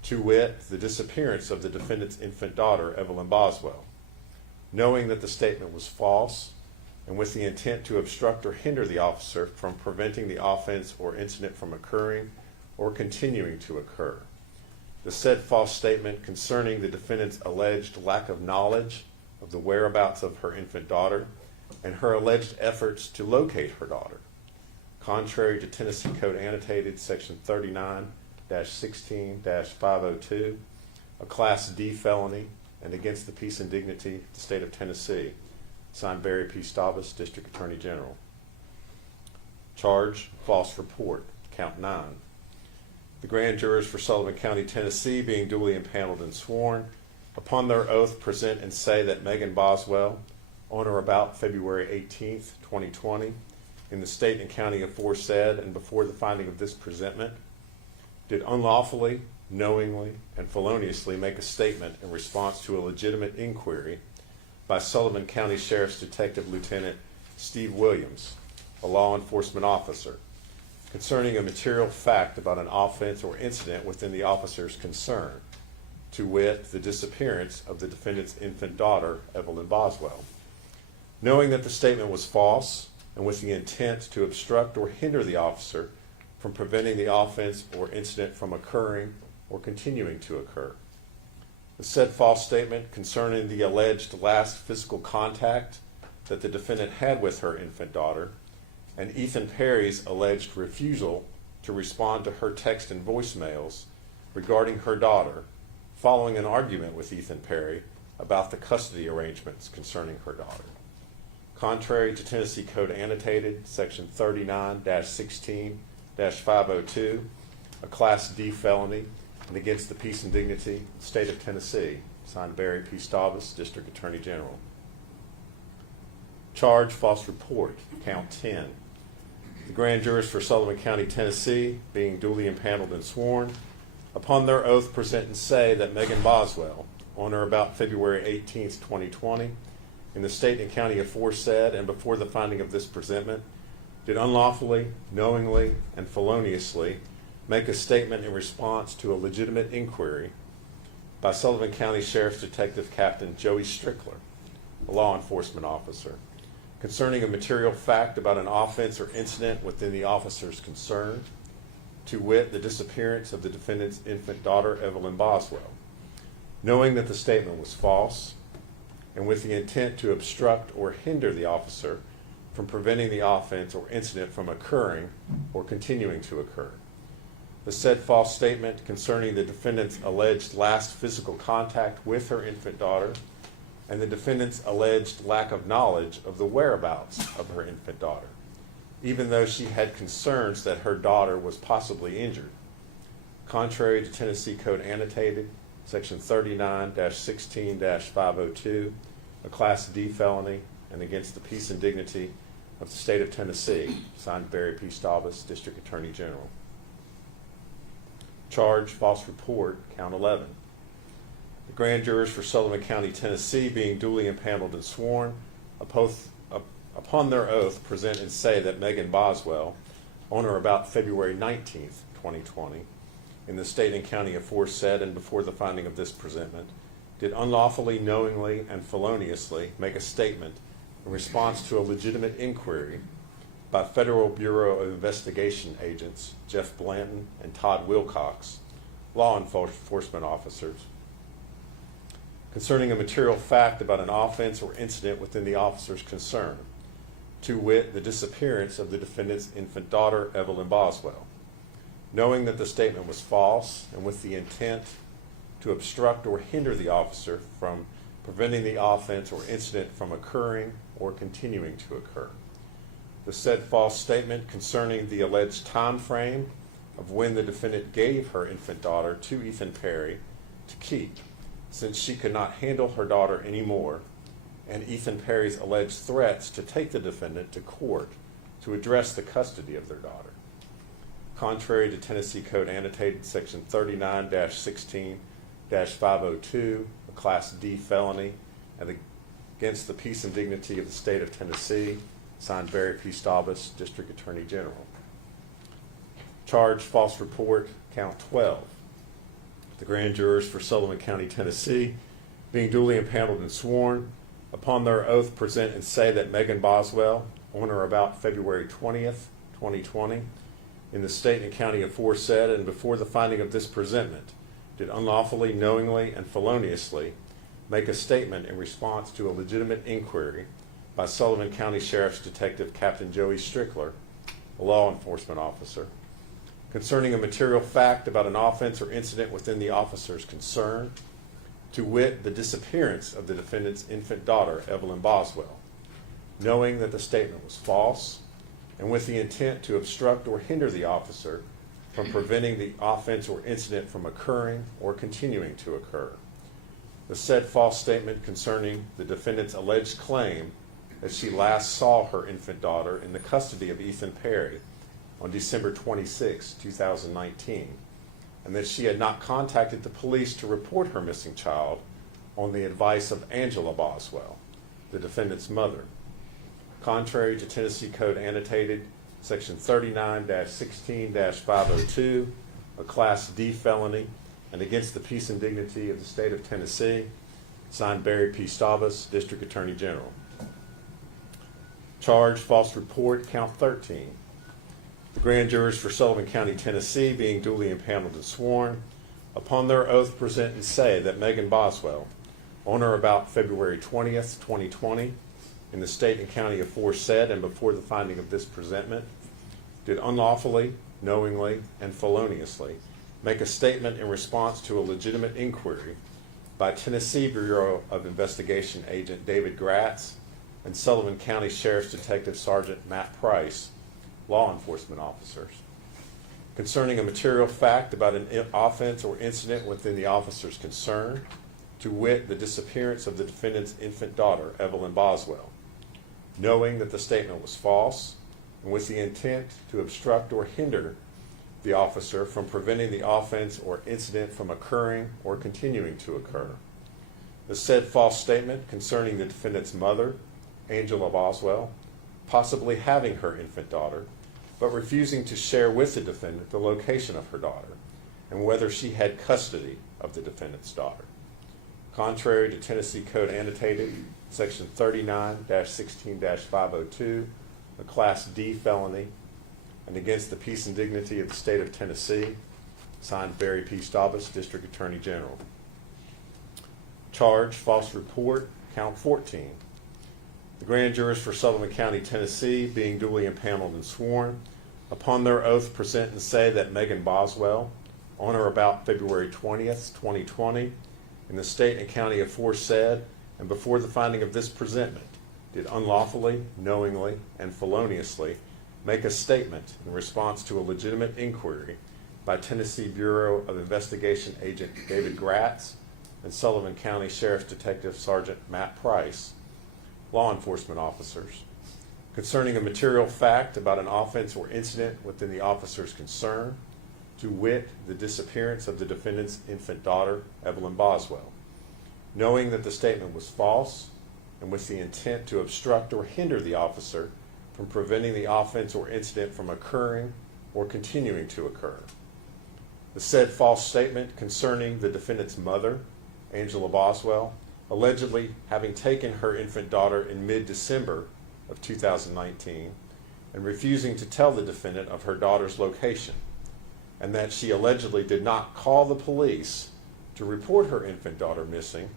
to wit, the disappearance of the defendant's infant daughter, Evelyn Boswell, knowing that the statement was false and with the intent to obstruct or hinder the officer from preventing the offense or incident from occurring or continuing to occur. The said false statement concerning the defendant's alleged lack of knowledge of the whereabouts of her infant daughter and her alleged efforts to locate her daughter, contrary to Tennessee Code Annotated Section 39-16-502, a Class D felony, and against the peace and dignity of the state of Tennessee, signed Barry P. Staubus, District Attorney General. Charge, false report, count 9. The grand jurors for Sullivan County, Tennessee, being duly impaneled and sworn, upon their oath present and say that Megan Boswell, on or about February 18th, 2020, in the state and county aforesaid and before the finding of this presentment, did unlawfully, knowingly, and feloniously make a statement in response to a legitimate inquiry by Sullivan County Sheriff's Detective Lieutenant Steve Williams, a law enforcement officer, concerning a material fact about an offense or incident within the officer's concern, to wit, the disappearance of the defendant's infant daughter, Evelyn Boswell, knowing that the statement was false and with the intent to obstruct or hinder the officer from preventing the offense or incident from occurring or continuing to occur. The said false statement concerning the alleged last physical contact that the defendant had with her infant daughter and Ethan Perry's alleged refusal to respond to her text and voicemails regarding her daughter following an argument with Ethan Perry about the custody arrangements concerning her daughter. Contrary to Tennessee Code Annotated, Section 39-16-502, a Class D felony, and against the peace and dignity of the state of Tennessee, signed Barry P. Staubus, District Attorney General. Charge, false report, count 10. The grand jurors for Sullivan County, Tennessee, being duly impaneled and sworn, upon their oath present and say that Megan Boswell, on or about February 18th, 2020, in the state and county aforesaid and before the finding of this presentment, did unlawfully, knowingly, and feloniously make a statement in response to a legitimate inquiry by Sullivan County Sheriff's Detective Captain Joey Strickler, a law enforcement officer, concerning a material fact about an offense or incident within the officer's concern, to wit, the disappearance of the defendant's infant daughter, Evelyn Boswell, knowing that the statement was false, and with the intent to obstruct or hinder the officer from preventing the offense or incident from occurring or continuing to occur. The said false statement concerning the defendant's alleged last physical contact with her infant daughter and the defendant's alleged lack of knowledge of the whereabouts of her infant daughter, even though she had concerns that her daughter was possibly injured, contrary to Tennessee Code Annotated, Section 39-16-502, a Class D felony, and against the peace and dignity of the state of Tennessee, signed Barry P. Staubus, District Attorney General. Charge, false report, count 11. The grand jurors for Sullivan County, Tennessee, being duly impaneled and sworn, upon their oath present and say that Megan Boswell, on or about February 19th, 2020, in the state and county aforesaid and before the finding of this presentment, did unlawfully, knowingly, and feloniously make a statement in response to a legitimate inquiry by Federal Bureau of Investigation agents Jeff Blanton and Todd Wilcox, law enforcement officers, concerning a material fact about an offense or incident within the officer's concern, to wit, the disappearance of the defendant's infant daughter, Evelyn Boswell, knowing that the statement was false and with the intent to obstruct or hinder the officer from preventing the offense or incident from occurring or continuing to occur. The said false statement concerning the alleged time frame of when the defendant gave her infant daughter to Ethan Perry to keep, since she could not handle her daughter anymore, and Ethan Perry's alleged threats to take the defendant to court to address the custody of their daughter. Contrary to Tennessee Code Annotated Section 39-16-502, a Class D felony, and against the peace and dignity of the state of Tennessee, signed Barry P. Staubus, District Attorney General. Charge, false report, count 12. The grand jurors for Sullivan County, Tennessee, being duly impaneled and sworn, upon their oath present and say that Megan Boswell, on or about February 20th, 2020, in the state and county aforesaid, and before the finding of this presentment, did unlawfully, knowingly, and feloniously make a statement in response to a legitimate inquiry by Sullivan County Sheriff's Detective Captain Joey Strickler, a law enforcement officer, concerning a material fact about an offense or incident within the officer's concern, to wit, the disappearance of the defendant's infant daughter, Evelyn Boswell, knowing that the statement was false, and with the intent to obstruct or hinder the officer from preventing the offense or incident from occurring or continuing to occur. The said false statement concerning the defendant's alleged claim that she last saw her infant daughter in the custody of Ethan Perry on December 26, 2019, and that she had not contacted the police to report her missing child on the advice of Angela Boswell, the defendant's mother. Contrary to Tennessee Code Annotated Section 39-16-502, a Class D felony, and against the peace and dignity of the state of Tennessee, signed Barry P. Staubus, District Attorney General. Charge, false report, count 13. The grand jurors for Sullivan County, Tennessee, being duly impaneled and sworn, upon their oath present and say that Megan Boswell, on or about February 20th, 2020, in the state and county aforesaid and before the finding of this presentment, did unlawfully, knowingly, and feloniously make a statement in response to a legitimate inquiry by Tennessee Bureau of Investigation Agent David Gratz and Sullivan County Sheriff's Detective Sergeant Matt Price, law enforcement officers, concerning a material fact about an offense or incident within the officer's concern, to wit, the disappearance of the defendant's infant daughter, Evelyn Boswell, knowing that the statement was false, and with the intent to obstruct or hinder the officer from preventing the offense or incident from occurring or continuing to occur. The said false statement concerning the defendant's mother, Angela Boswell, possibly having her infant daughter, but refusing to share with the defendant the location of her daughter and whether she had custody of the defendant's daughter. Contrary to Tennessee Code Annotated Section 39-16-502, a Class D felony, and against the peace and dignity of the state of Tennessee, signed Barry P. Staubus, District Attorney General. Charge, false report, count 14. The grand jurors for Sullivan County, Tennessee, being duly impaneled and sworn, upon their oath present and say that Megan Boswell, on or about February 20th, 2020, in the state and county aforesaid, and before the finding of this presentment, did unlawfully, knowingly, and feloniously make a statement in response to a legitimate inquiry by Tennessee Bureau of Investigation Agent David Gratz and Sullivan County Sheriff's Detective Sergeant Matt Price, law enforcement officers, concerning a material fact about an offense or incident within the officer's concern, to wit, the disappearance of the defendant's infant daughter, Evelyn Boswell, knowing that the statement was false and with the intent to obstruct or hinder the officer from preventing the offense or incident from occurring or continuing to occur. The said false statement concerning the defendant's mother, Angela Boswell, allegedly having taken her infant daughter in mid-December of 2019 and refusing to tell the defendant of her daughter's location, and that she allegedly did not call the police to report her infant daughter missing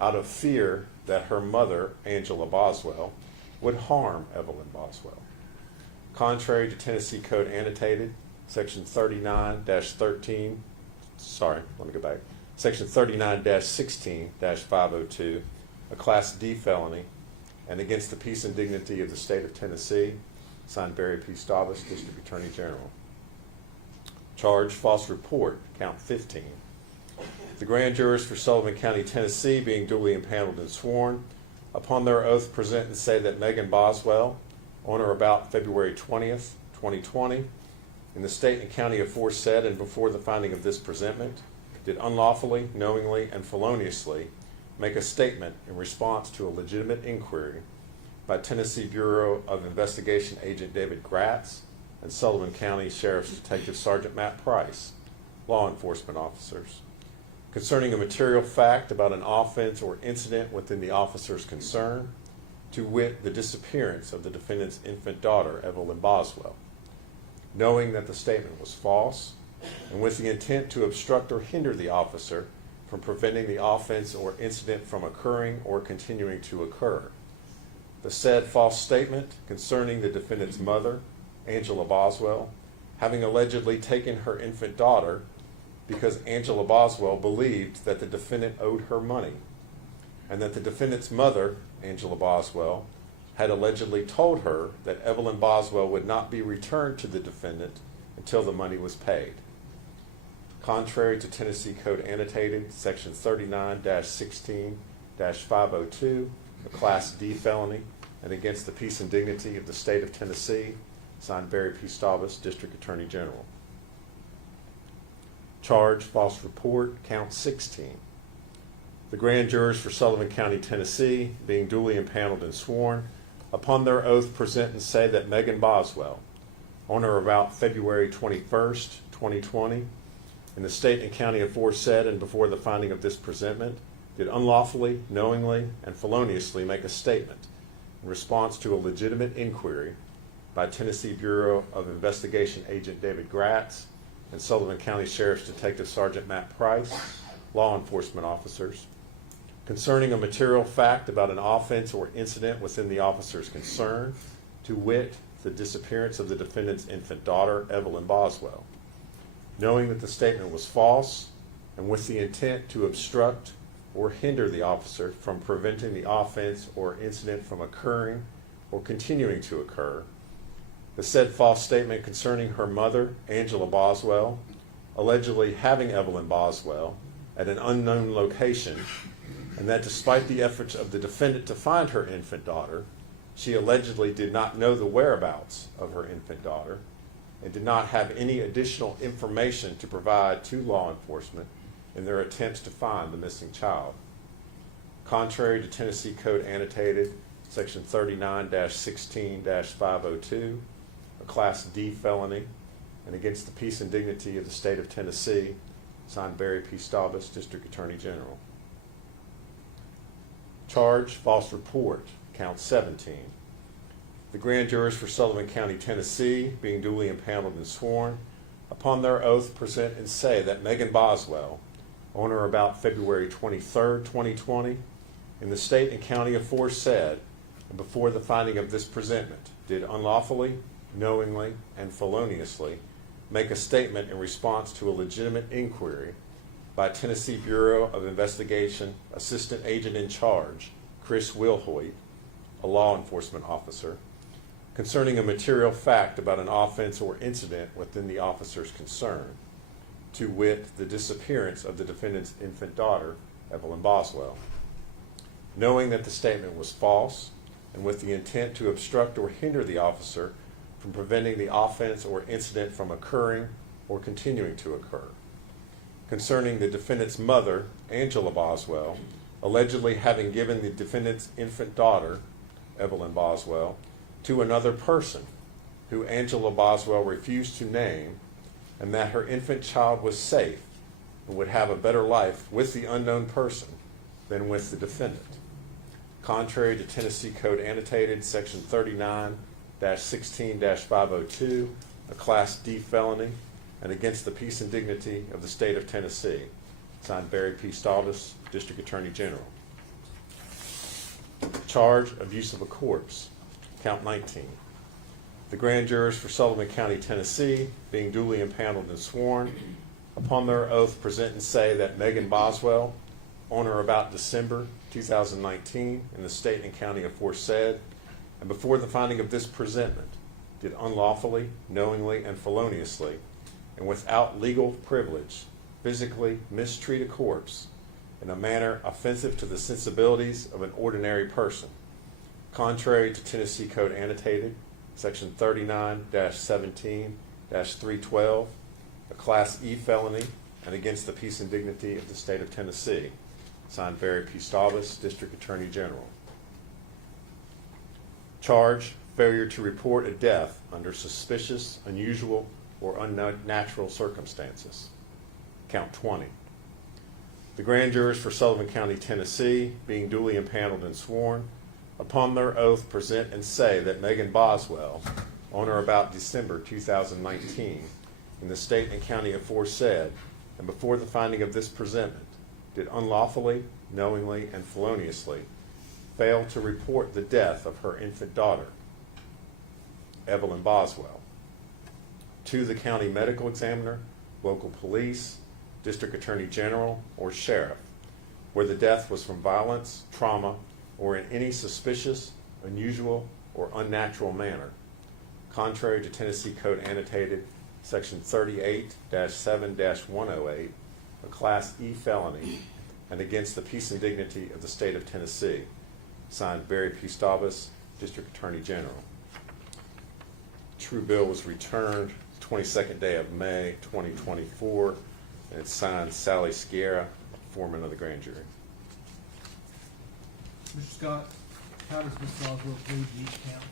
out of fear that her mother, Angela Boswell, would harm Evelyn Boswell. Contrary to Tennessee Code Annotated, Section 39-13, Section 39-16-502, a Class D felony, and against the peace and dignity of the state of Tennessee, signed Barry P. Staubus, District Attorney General. Charge, false report, count 15. The grand jurors for Sullivan County, Tennessee, being duly impaneled and sworn, upon their oath present and say that Megan Boswell, on or about February 20th, 2020, in the state and county aforesaid and before the finding of this presentment, did unlawfully, knowingly, and feloniously make a statement in response to a legitimate inquiry by Tennessee Bureau of Investigation Agent David Gratz and Sullivan County Sheriff's Detective Sergeant Matt Price, law enforcement officers, concerning a material fact about an offense or incident within the officer's concern, to wit, the disappearance of the defendant's infant daughter, Evelyn Boswell, knowing that the statement was false, and with the intent to obstruct or hinder the officer from preventing the offense or incident from occurring or continuing to occur. The said false statement concerning the defendant's mother, Angela Boswell, having allegedly taken her infant daughter because Angela Boswell believed that the defendant owed her money, and that the defendant's mother, Angela Boswell, had allegedly told her that Evelyn Boswell would not be returned to the defendant until the money was paid. Contrary to Tennessee Code Annotated, Section 39-16-502, a Class D felony, and against the peace and dignity of the state of Tennessee, signed Barry P. Staubus, District Attorney General. Charge, false report, count 16. The grand jurors for Sullivan County, Tennessee, being duly impaneled and sworn, upon their oath present and say that Megan Boswell, on or about February 21st, 2020, in the state and county aforesaid and before the finding of this presentment, did unlawfully, knowingly, and feloniously make a statement in response to a legitimate inquiry by Tennessee Bureau of Investigation Agent David Gratz and Sullivan County Sheriff's Detective Sergeant Matt Price, law enforcement officers, concerning a material fact about an offense or incident within the officer's concern, to wit, the disappearance of the defendant's infant daughter, Evelyn Boswell, knowing that the statement was false and with the intent to obstruct or hinder the officer from preventing the offense or incident from occurring or continuing to occur. The said false statement concerning her mother, Angela Boswell, allegedly having Evelyn Boswell at an unknown location, and that despite the efforts of the defendant to find her infant daughter, she allegedly did not know the whereabouts of her infant daughter and did not have any additional information to provide to law enforcement in their attempts to find the missing child. Contrary to Tennessee Code Annotated, Section 39-16-502, a Class D felony, and against the peace and dignity of the state of Tennessee, signed Barry P. Staubus, District Attorney General. Charge, false report, count 17. The grand jurors for Sullivan County, Tennessee, being duly impaneled and sworn, upon their oath present and say that Megan Boswell, on or about February 23rd, 2020, in the state and county aforesaid, and before the finding of this presentment, did unlawfully, knowingly, and feloniously make a statement in response to a legitimate inquiry by Tennessee Bureau of Investigation Assistant Agent in Charge, Chris Wilhoit, a law enforcement officer, concerning a material fact about an offense or incident within the officer's concern, to wit, the disappearance of the defendant's infant daughter, Evelyn Boswell, knowing that the statement was false and with the intent to obstruct or hinder the officer from preventing the offense or incident from occurring or continuing to occur, concerning the defendant's mother, Angela Boswell, allegedly having given the defendant's infant daughter, Evelyn Boswell, to another person who Angela Boswell refused to name, and that her infant child was safe and would have a better life with the unknown person than with the defendant. Contrary to Tennessee Code Annotated, Section 39-16-502, a Class D felony, and against the peace and dignity of the state of Tennessee, signed Barry P. Staubus, District Attorney General. Charge, abuse of a corpse, count 19. The grand jurors for Sullivan County, Tennessee, being duly impaneled and sworn, upon their oath present and say that Megan Boswell, on or about December 2019, in the state and county aforesaid, and before the finding of this presentment, did unlawfully, knowingly, and feloniously, and without legal privilege, physically mistreat a corpse in a manner offensive to the sensibilities of an ordinary person, contrary to Tennessee Code Annotated, Section 39-17-312, a Class E felony, and against the peace and dignity of the state of Tennessee. Signed, Barry P. Stavas, District Attorney General. Charge, failure to report a death under suspicious, unusual, or unnatural circumstances. Count 20. The grand jurors for Sullivan County, Tennessee, being duly impaneled and sworn, upon their oath present and say that Megan Boswell, on or about December 2019, in the state and county aforesaid, and before the finding of this presentment, did unlawfully, knowingly, and feloniously fail to report the death of her infant daughter, Evelyn Boswell, to the county medical examiner, local police, district attorney general, or sheriff, where the death was from violence, trauma, or in any suspicious, unusual, or unnatural manner, contrary to Tennessee Code Annotated, Section 38-7-108, a Class E felony, and against the peace and dignity of the state of Tennessee. Signed, Barry P. Stavas, District Attorney General. True bill was returned 22nd day of May 2024, and it's signed Sally Sierra, foreman of the grand jury. Mr. Scott, how does Ms. Boswell plead to each count?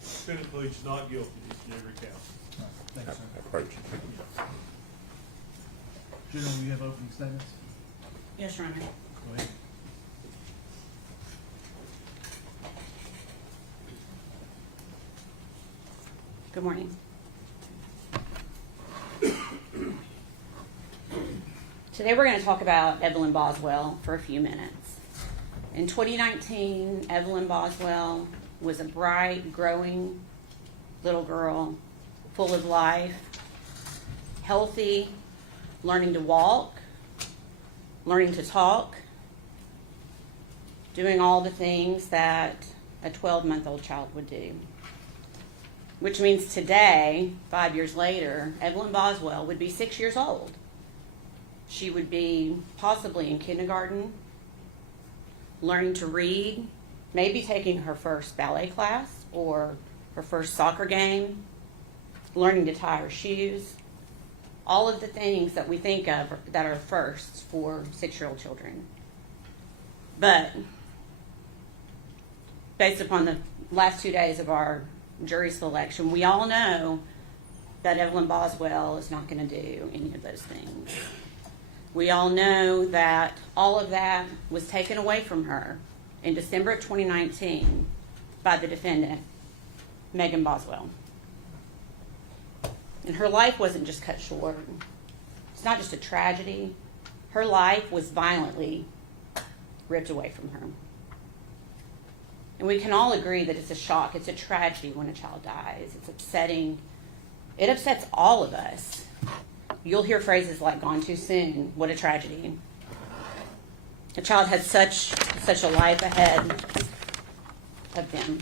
Defendant pleads not guilty to each and every count. All right, thank you, sir. Approach. General, you have opening statements? Yes, Your Honor. Go ahead. Good morning. Today we're going to talk about Evelyn Boswell for a few minutes. In 2019, Evelyn Boswell was a bright, growing little girl, full of life, healthy, learning to walk, learning to talk, doing all the things that a 12-month-old child would do. Which means today, 5 years later, Evelyn Boswell would be 6 years old. She would be possibly in kindergarten, learning to read, maybe taking her first ballet class or her first soccer game, learning to tie her shoes, all of the things that we think of that are firsts for 6-year-old children. But based upon the last 2 days of our jury selection, we all know that Evelyn Boswell is not going to do any of those things. We all know that all of that was taken away from her in December of 2019 by the defendant, Megan Boswell. And her life wasn't just cut short. It's not just a tragedy. Her life was violently ripped away from her. And we can all agree that it's a shock, it's a tragedy when a child dies. It's upsetting. It upsets all of us. You'll hear phrases like "gone too soon," "what a tragedy." A child has such a life ahead of them.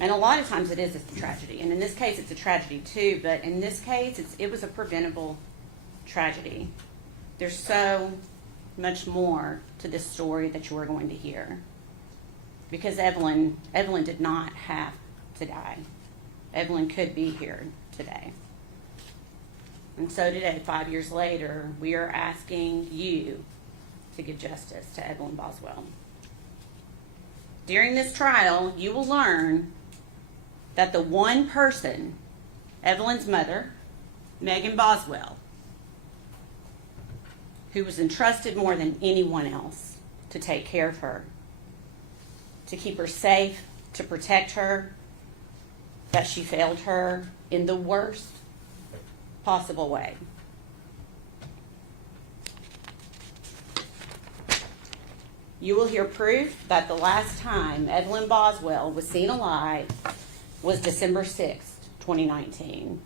And a lot of times it is a tragedy. And in this case, it's a tragedy too. But in this case, it was a preventable tragedy. There's so much more to this story that you are going to hear. Because Evelyn did not have to die. Evelyn could be here today. And so today, 5 years later, we are asking you to give justice to Evelyn Boswell. During this trial, you will learn that the one person, Evelyn's mother, Megan Boswell, who was entrusted more than anyone else to take care of her, to keep her safe, to protect her, that she failed her in the worst possible way. you will hear proof that the last time Evelyn Boswell was seen alive was December 6th, 2019.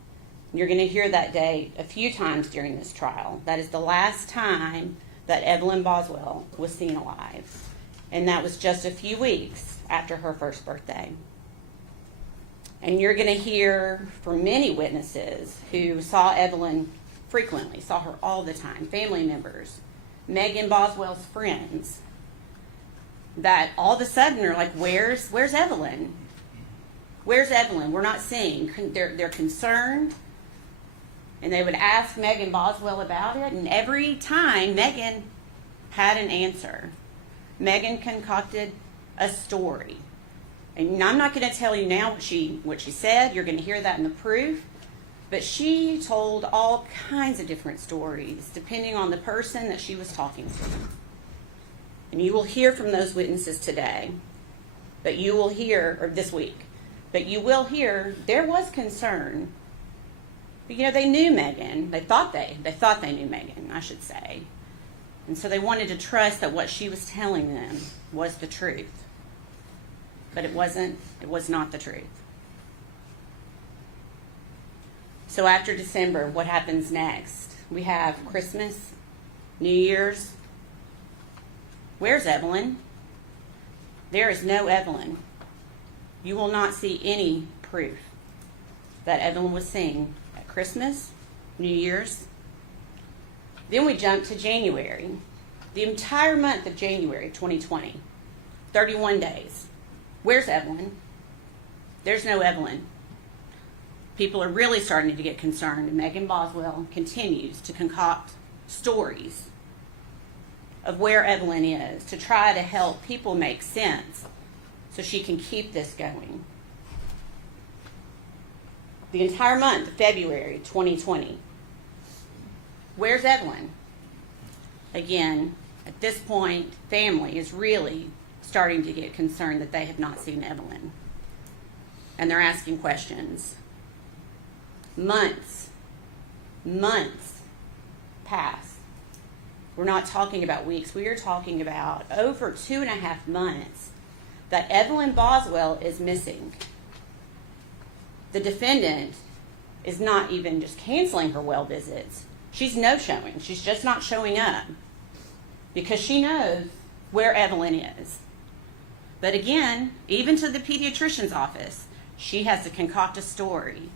You're going to hear that date a few times during this trial. That is the last time that Evelyn Boswell was seen alive. And that was just a few weeks after her first birthday. And you're going to hear from many witnesses who saw Evelyn frequently, saw her all the time, family members, Megan Boswell's friends, that all of a sudden are like, where's Evelyn? Where's Evelyn? We're not seeing. They're concerned. And they would ask Megan Boswell about it, and every time Megan had an answer. Megan concocted a story. And I'm not going to tell you now what she said. You're going to hear that in the proof. But she told all kinds of different stories, depending on the person that she was talking to. And you will hear from those witnesses today. But you will hear, or this week, but you will hear there was concern. But, you know, they knew Megan. They thought they knew Megan, I should say. And so they wanted to trust that what she was telling them was the truth. But it wasn't. It was not the truth. So after December, what happens next? We have Christmas, New Year's. Where's Evelyn? There is no Evelyn. You will not see any proof that Evelyn was seen at Christmas, New Year's. Then we jump to January. The entire month of January 2020, 31 days. Where's Evelyn? There's no Evelyn. People are really starting to get concerned, and Megan Boswell continues to concoct stories of where Evelyn is to try to help people make sense so she can keep this going. The entire month of February 2020. Where's Evelyn? Again, at this point, family is really starting to get concerned that they have not seen Evelyn. And they're asking questions. Months pass. We're not talking about weeks. We are talking about over 2.5 months that Evelyn Boswell is missing. The defendant is not even just canceling her well visits. She's no-showing. She's just not showing up because she knows where Evelyn is. But again, even to the pediatrician's office, she has to concoct a story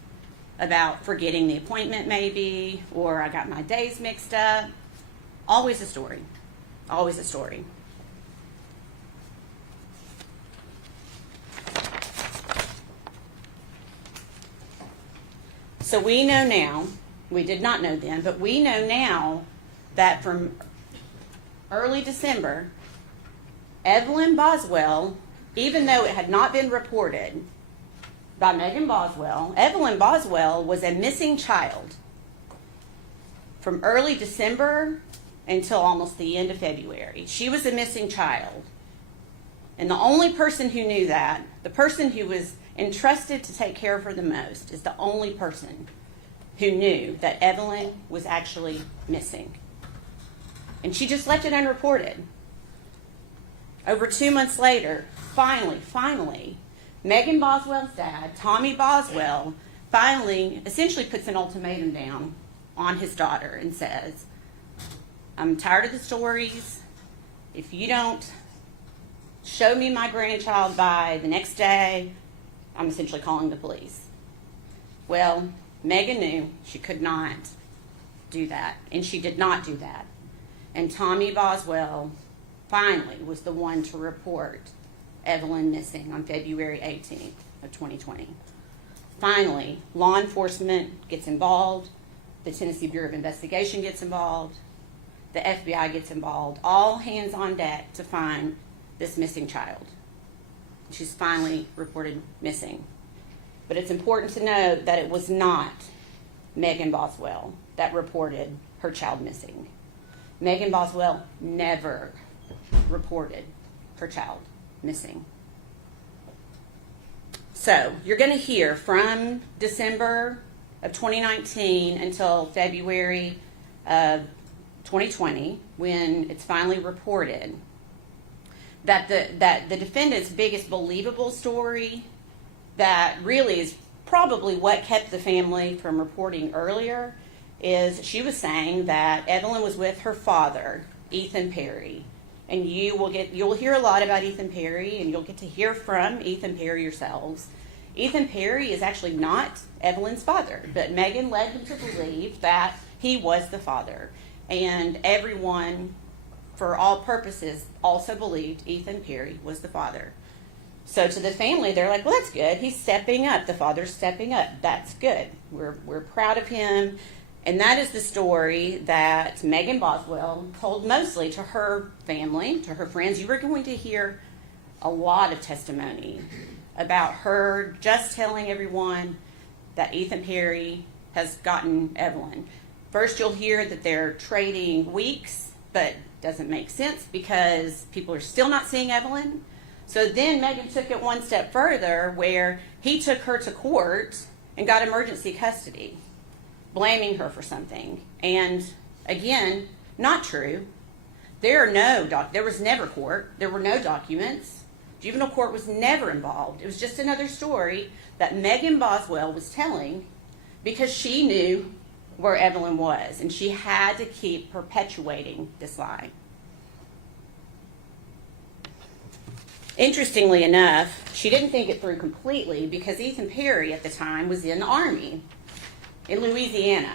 about forgetting the appointment maybe, or I got my days mixed up. Always a story. Always a story. So we know now, we did not know then, but we know now that from early December, Evelyn Boswell, even though it had not been reported by Megan Boswell, Evelyn Boswell was a missing child from early December until almost the end of February. She was a missing child. And the only person who knew that, the person who was entrusted to take care of her the most, is the only person who knew that Evelyn was actually missing. And she just left it unreported. Over 2 months later, finally, Megan Boswell's dad, Tommy Boswell, finally essentially puts an ultimatum down on his daughter and says, I'm tired of the stories. If you don't show me my grandchild by the next day, I'm essentially calling the police. Well, Megan knew she could not do that, and she did not do that. And Tommy Boswell finally was the one to report Evelyn missing on February 18th of 2020. Finally, law enforcement gets involved, the Tennessee Bureau of Investigation gets involved, the FBI gets involved, all hands on deck to find this missing child. She's finally reported missing. But it's important to note that it was not Megan Boswell that reported her child missing. Megan Boswell never reported her child missing. So you're going to hear from December of 2019 until February of 2020, when it's finally reported, that the defendant's biggest believable story that really is probably what kept the family from reporting earlier is she was saying that Evelyn was with her father, Ethan Perry. And you'll hear a lot about Ethan Perry, and you'll get to hear from Ethan Perry yourselves. Ethan Perry is actually not Evelyn's father, but Megan led him to believe that he was the father. And everyone, for all purposes, also believed Ethan Perry was the father. So to the family, they're like, well, that's good. He's stepping up. The father's stepping up. That's good. We're proud of him. And that is the story that Megan Boswell told mostly to her family, to her friends. You were going to hear a lot of testimony about her just telling everyone that Ethan Perry has gotten Evelyn. First, you'll hear that they're trading weeks, but doesn't make sense because people are still not seeing Evelyn. So then Megan took it one step further where he took her to court and got emergency custody, blaming her for something. And again, not true. There was never court. There were no documents. Juvenile court was never involved. It was just another story that Megan Boswell was telling because she knew where Evelyn was, and she had to keep perpetuating this lie. Interestingly enough, she didn't think it through completely because Ethan Perry at the time was in the Army in Louisiana.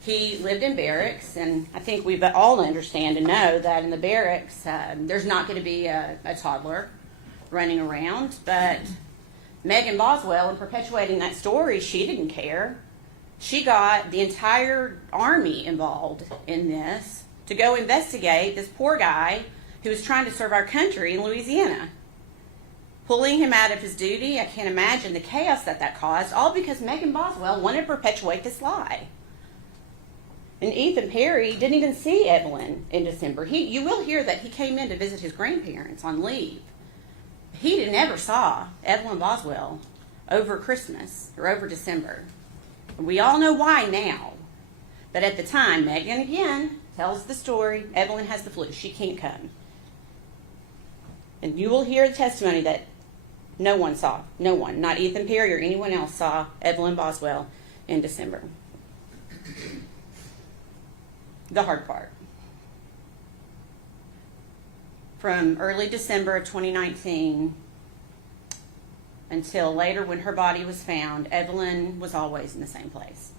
He lived in barracks, and I think we all understand and know that in the barracks, there's not going to be a toddler running around. But Megan Boswell, in perpetuating that story, she didn't care. She got the entire Army involved in this to go investigate this poor guy who was trying to serve our country in Louisiana. Pulling him out of his duty, I can't imagine the chaos that caused, all because Megan Boswell wanted to perpetuate this lie. And Ethan Perry didn't even see Evelyn in December. You will hear that he came in to visit his grandparents on leave. He never saw Evelyn Boswell over Christmas or over December. We all know why now. But at the time, Megan again tells the story, Evelyn has the flu, she can't come. And you will hear the testimony that no one, not Ethan Perry or anyone else, saw Evelyn Boswell in December. The hard part. From early December of 2019 until later when her body was found, Evelyn was always in the same place.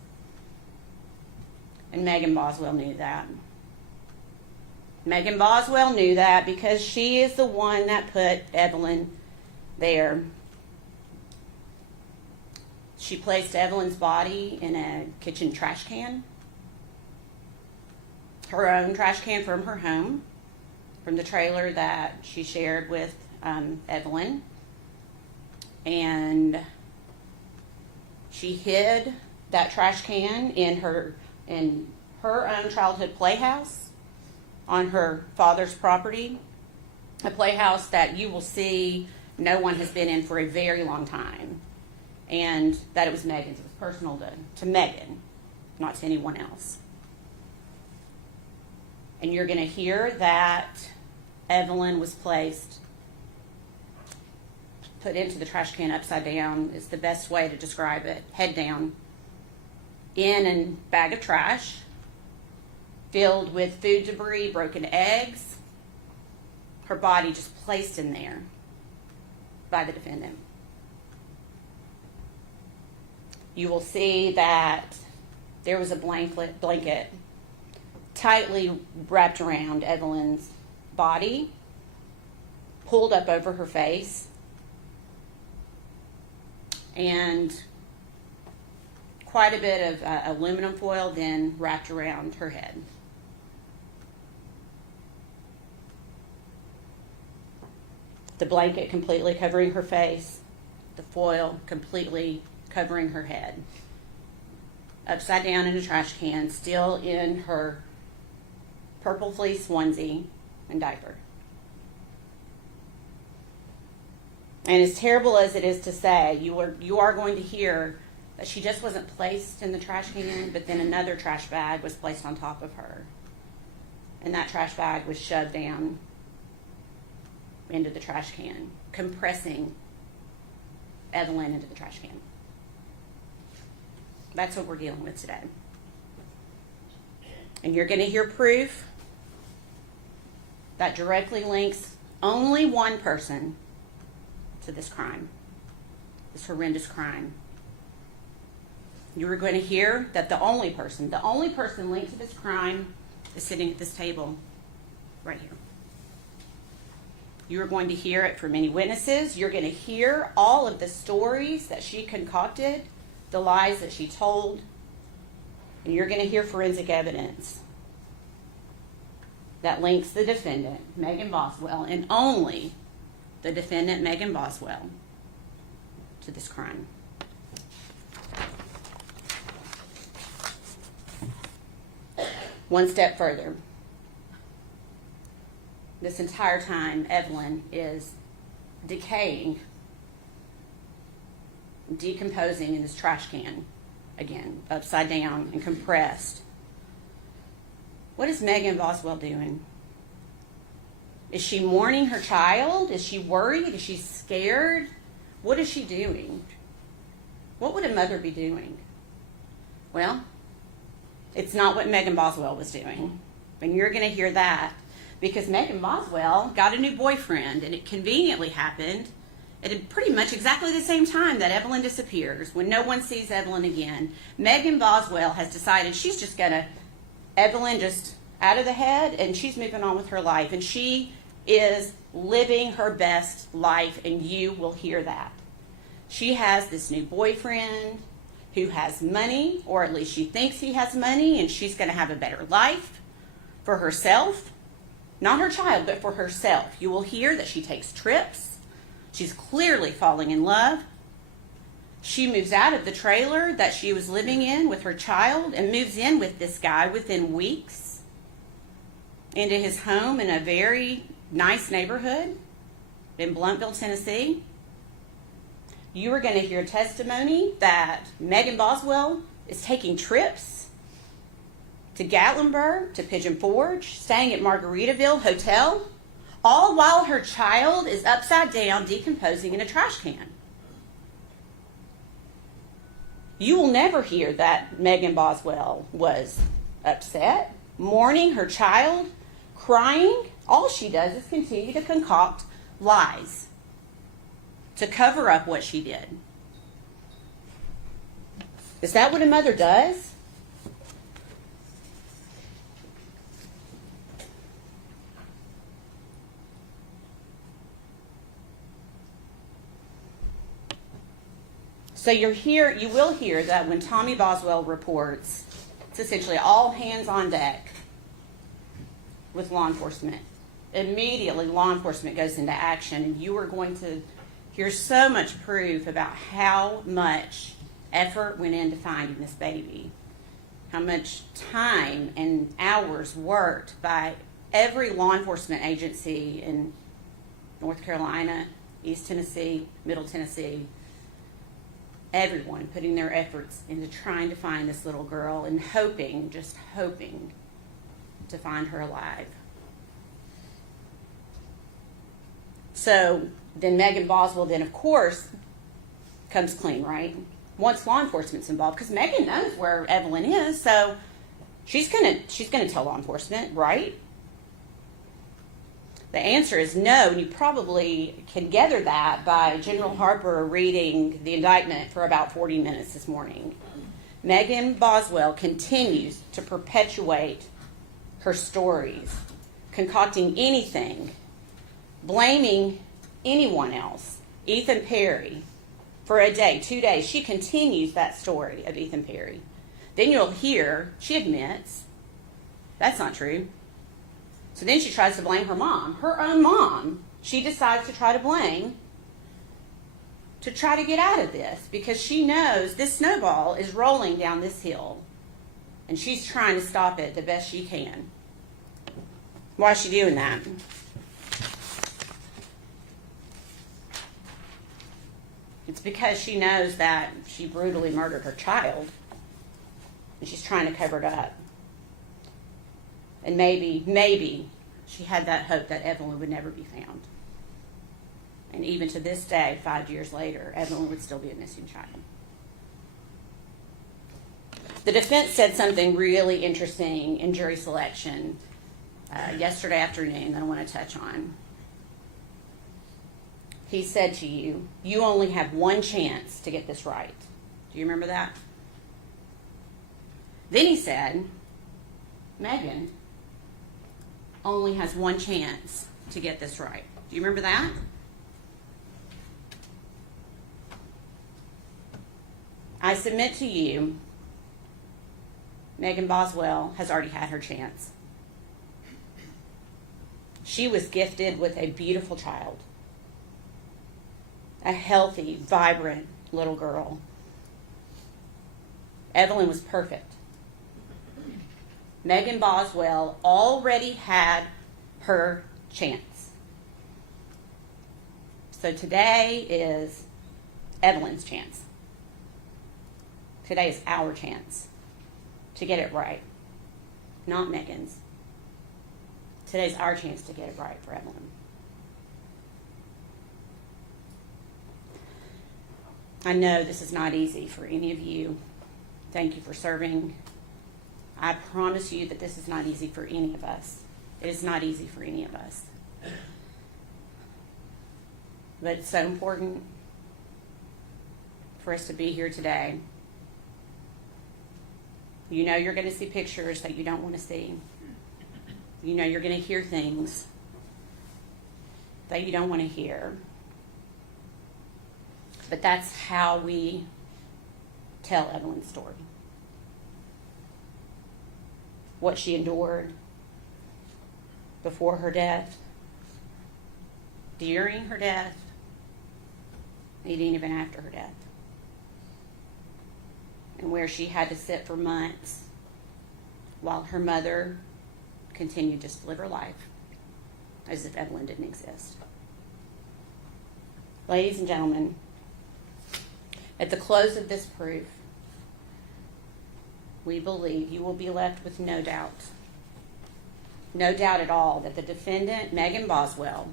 And Megan Boswell knew that. Megan Boswell knew that because she is the one that put Evelyn there. She placed Evelyn's body in a kitchen trash can. Her own trash can from her home, from the trailer that she shared with Evelyn. And she hid that trash can in her own childhood playhouse on her father's property, a playhouse that you will see no one has been in for a very long time, and that it was Megan's. It was personal to Megan, not to anyone else. And you're going to hear that Evelyn was put into the trash can upside down is the best way to describe it, head down, in a bag of trash filled with food debris, broken eggs, her body just placed in there by the defendant. You will see that there was a blanket tightly wrapped around Evelyn's body, pulled up over her face, and quite a bit of aluminum foil then wrapped around her head. The blanket completely covering her face, the foil completely covering her head. Upside down in a trash can, still in her purple fleece onesie and diaper. And as terrible as it is to say, you are going to hear that she just wasn't placed in the trash can, but then another trash bag was placed on top of her. And that trash bag was shoved down into the trash can, compressing Evelyn into the trash can. That's what we're dealing with today. And you're going to hear proof that directly links only one person to this crime, this horrendous crime. You are going to hear that the only person linked to this crime is sitting at this table right here. You are going to hear it from many witnesses. You're going to hear all of the stories that she concocted, the lies that she told, and you're going to hear forensic evidence that links the defendant, Megan Boswell, and only the defendant, Megan Boswell, to this crime. One step further. This entire time, Evelyn is decaying, decomposing in this trash can, again, upside down and compressed. What is Megan Boswell doing? Is she mourning her child? Is she worried? Is she scared? What is she doing? What would a mother be doing? Well, it's not what Megan Boswell was doing. And you're going to hear that because Megan Boswell got a new boyfriend, and it conveniently happened at pretty much exactly the same time that Evelyn disappears. When no one sees Evelyn again, Megan Boswell has decided she's just going to, Evelyn just out of the head, and she's moving on with her life. And she is living her best life, and you will hear that. She has this new boyfriend who has money, or at least she thinks he has money, and she's going to have a better life for herself. Not her child, but for herself. You will hear that she takes trips. She's clearly falling in love. She moves out of the trailer that she was living in with her child and moves in with this guy within weeks into his home in a very nice neighborhood in Bluntville, Tennessee. You are going to hear testimony that Megan Boswell is taking trips to Gatlinburg, to Pigeon Forge, staying at Margaritaville Hotel, all while her child is upside down decomposing in a trash can. You will never hear that Megan Boswell was upset, mourning her child, crying. All she does is continue to concoct lies to cover up what she did. Is that what a mother does? So you will hear that when Tommy Boswell reports, it's essentially all hands on deck with law enforcement. Immediately, law enforcement goes into action, and you are going to hear so much proof about how much effort went into finding this baby, how much time and hours worked by every law enforcement agency in North Carolina, East Tennessee, Middle Tennessee, everyone putting their efforts into trying to find this little girl and hoping, just hoping, to find her alive. So then Megan Boswell then, of course, comes clean, right? Once law enforcement's involved, because Megan knows where Evelyn is, so she's gonna tell law enforcement, right? The answer is no, and you probably can gather that by General Harper reading the indictment for about 40 minutes this morning. Megan Boswell continues to perpetuate her stories, concocting anything, blaming anyone else, Ethan Perry, for a day, 2 days. She continues that story of Ethan Perry. Then you'll hear she admits that's not true. So then she tries to blame her mom, her own mom. She decides to try to blame to try to get out of this because she knows this snowball is rolling down this hill and she's trying to stop it the best she can. Why is she doing that? It's because she knows that she brutally murdered her child and she's trying to cover it up. And maybe she had that hope that Evelyn would never be found. And even to this day, 5 years later, Evelyn would still be a missing child. The defense said something really interesting in jury selection yesterday afternoon that I want to touch on. He said to you, you only have one chance to get this right. Do you remember that? Then he said, Megan only has one chance to get this right. Do you remember that? I submit to you, Megan Boswell has already had her chance. She was gifted with a beautiful child, a healthy, vibrant little girl. Evelyn was perfect. Megan Boswell already had her chance. So today is Evelyn's chance. Today is our chance to get it right, not Megan's. Today's our chance to get it right for Evelyn. I know this is not easy for any of you. Thank you for serving. I promise you that this is not easy for any of us. It is not easy for any of us. But it's so important for us to be here today. You know you're going to see pictures that you don't want to see. You know you're going to hear things that you don't want to hear. But that's how we tell Evelyn's story. What she endured before her death, during her death, and even after her death. And where she had to sit for months while her mother continued just to live her life as if Evelyn didn't exist. Ladies and gentlemen, at the close of this proof, we believe you will be left with no doubt at all, that the defendant, Megan Boswell,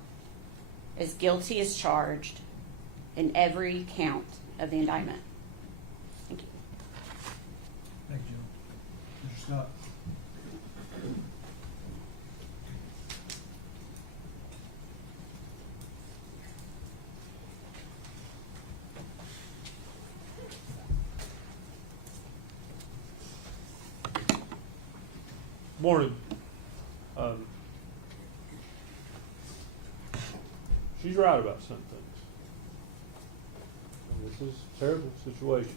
is guilty as charged in every count of the indictment. Thank you. Thank you, Jill. Mr. Scott. Morning. She's right about some things. And this is a terrible situation.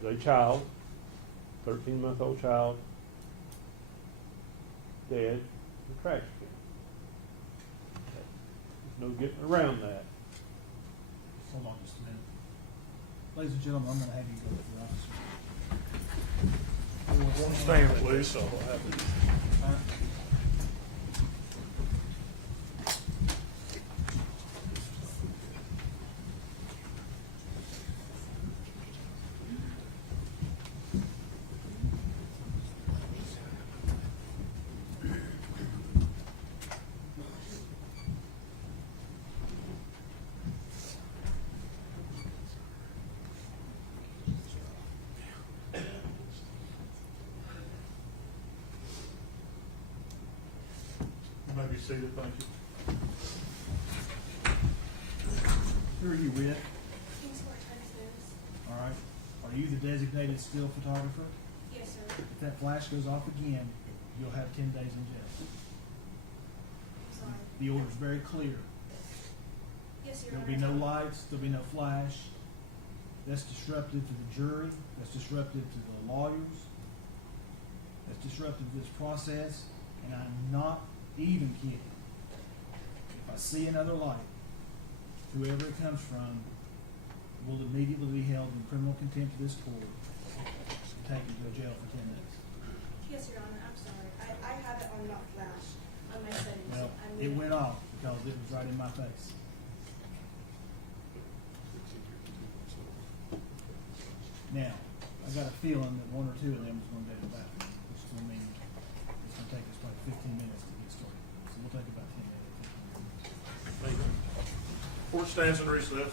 There's a child, 13-month-old child, dead in a trash can. There's no getting around that. Hold on just a minute. Ladies and gentlemen, I'm going to have you go to the officer. Stand, please. You may be seated, thank you. Who are you with? All right. Are you the designated still photographer? Yes, sir. If that flash goes off again, you'll have 10 days in jail. Sorry. The order's very clear. Yes, Your There'll Honor. be no lights, there'll be no flash. That's disruptive to the jury, that's disruptive to the lawyers, that's disruptive to this process, and I'm not even kidding. If I see another light, whoever it comes from will immediately be held in criminal contempt of this court and taken to a jail for 10 days. Yes, Your Honor, I'm sorry. I have it on not flash on my settings. Well, I it moved went off because it was right in my face. Now, I got a feeling that one or two of them is going to go to the bathroom, which is going to mean it's going to take us probably 15 minutes to get started. So we'll take about 10 minutes. Thank you. Court stands in recess.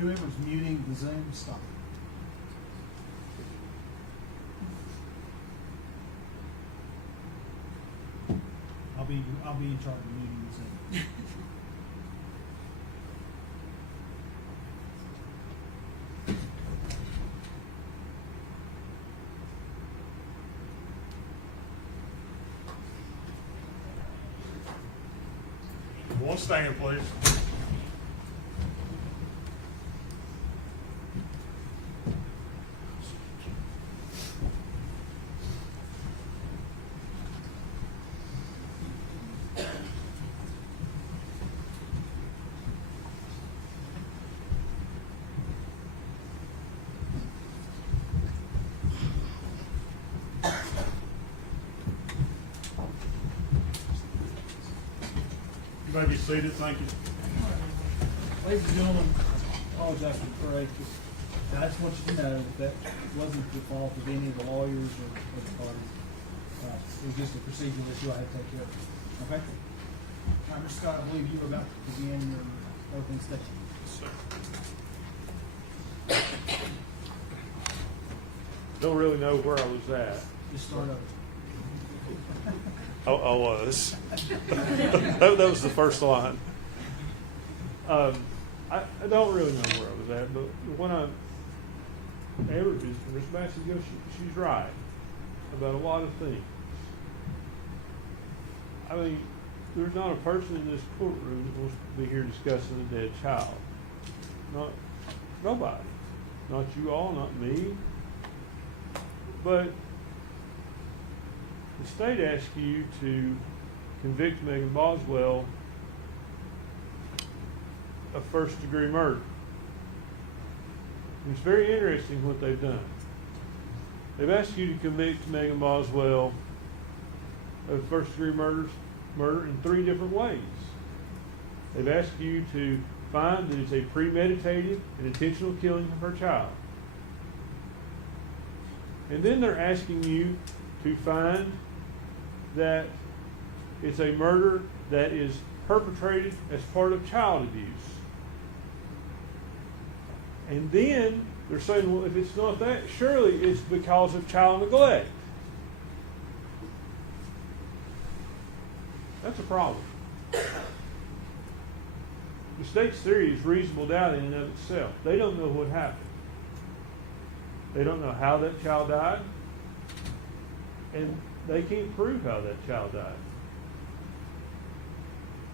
Whoever's muting the Zoom, stop. I'll be in charge of muting the Zoom. One stand, please. You may be seated, thank you. Ladies and gentlemen, I apologize for the parade. I just want you to know that wasn't the fault of any of the lawyers or the parties. It was just a procedural issue I had to take care of. Okay? Mr. Scott, I believe you were about to begin your opening statement. So, don't really know where I was at. Just start over. I was. that was the first line. I don't really know where I was at, but when Ms. Massey goes, she's right about a lot of things. I mean, there's not a person in this courtroom that wants to be here discussing a dead child. Nobody. Not you all, not me. But the state asks you to convict Megan Boswell of first-degree murder. And it's very interesting what they've done. They've asked you to convict Megan Boswell of first-degree murder in 3 different ways. They've asked you to find that it's a premeditated and intentional killing of her child. And then they're asking you to find that it's a murder that is perpetrated as part of child abuse. And then they're saying, well, if it's not that, surely it's because of child neglect. That's a problem. The state's theory is reasonable doubt in and of itself. They don't know what happened. They don't know how that child died, and they can't prove how that child died.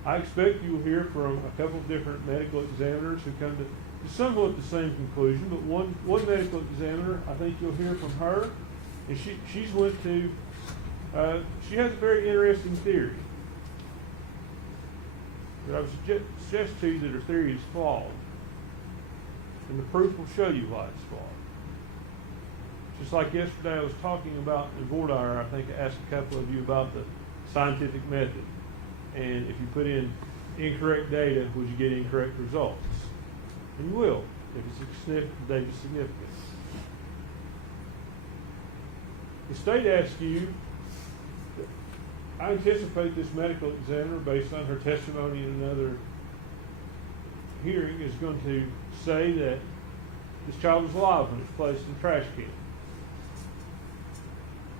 I expect you'll hear from a couple of different medical examiners who come to somewhat the same conclusion, but one medical examiner, I think you'll hear from her, and she has a very interesting theory. But I would suggest to you that her theory is flawed, and the proof will show you why it's flawed. Just like yesterday I was talking about in board hour, I think I asked a couple of you about the scientific method. And if you put in incorrect data, would you get incorrect results? And you will, if it's data significant. The state asks you, I anticipate this medical examiner, based on her testimony in another hearing, is going to say that this child was alive when it was placed in the trash can.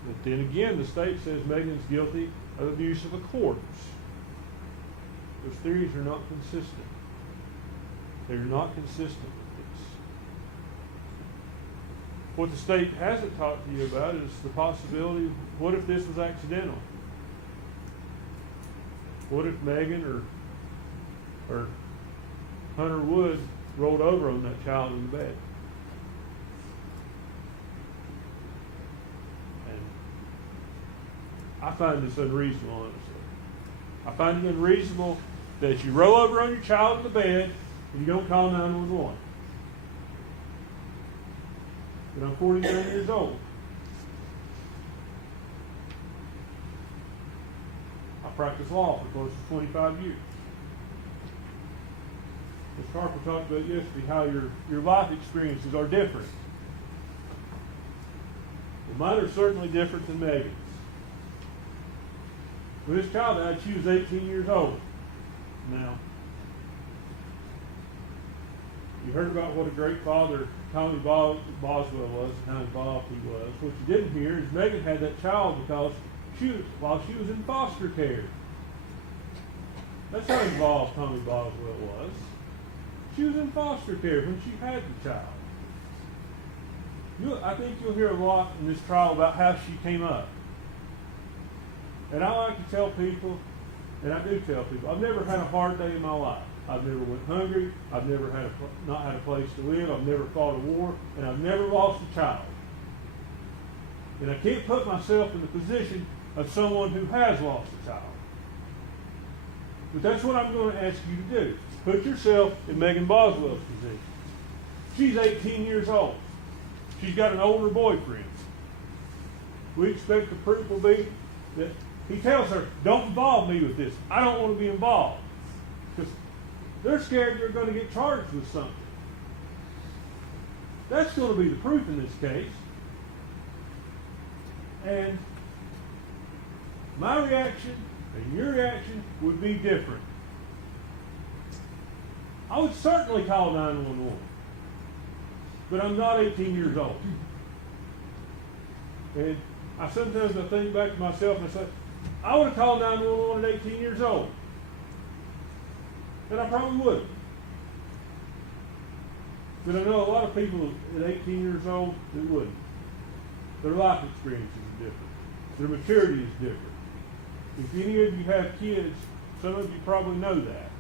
But then again, the state says Megan's guilty of abuse of a corpse. Those theories are not consistent. They're not consistent with this. What the state hasn't talked to you about is the possibility, what if this was accidental? What if Megan or Hunter Wood rolled over on that child in the bed? And I find this unreasonable, honestly. I find it unreasonable that you roll over on your child in the bed and you don't call 911. But I'm 49 years old. I practiced law for close to 25 years. Ms. Carper talked about yesterday how your life experiences are different. Well, mine are certainly different than Megan's. When this child died, she was 18 years old. Now, You heard about what a great father Tommy Boswell was, and how involved he was. What you didn't hear is Megan had that child because while she was in foster care. That's how involved Tommy Boswell was. She was in foster care when she had the child. I think you'll hear a lot in this trial about how she came up. And I like to tell people, and I do tell people, I've never had a hard day in my life. I've never went hungry. I've never not had a place to live. I've never fought a war, and I've never lost a child. And I can't put myself in the position of someone who has lost a child. But that's what I'm going to ask you to do. Put yourself in Megan Boswell's position. She's 18 years old. She's got an older boyfriend. We expect the proof will be that he tells her, don't involve me with this. I don't want to be involved. Because they're scared they're going to get charged with something. That's going to be the proof in this case. And my reaction and your reaction would be different. I would certainly call 911. But I'm not 18 years old. And sometimes I think back to myself and I say, I would have called 911 at 18 years old. And I probably would. But I know a lot of people at 18 years old that wouldn't. Their life experience is different. Their maturity is different. If any of you have kids, some of you probably know that.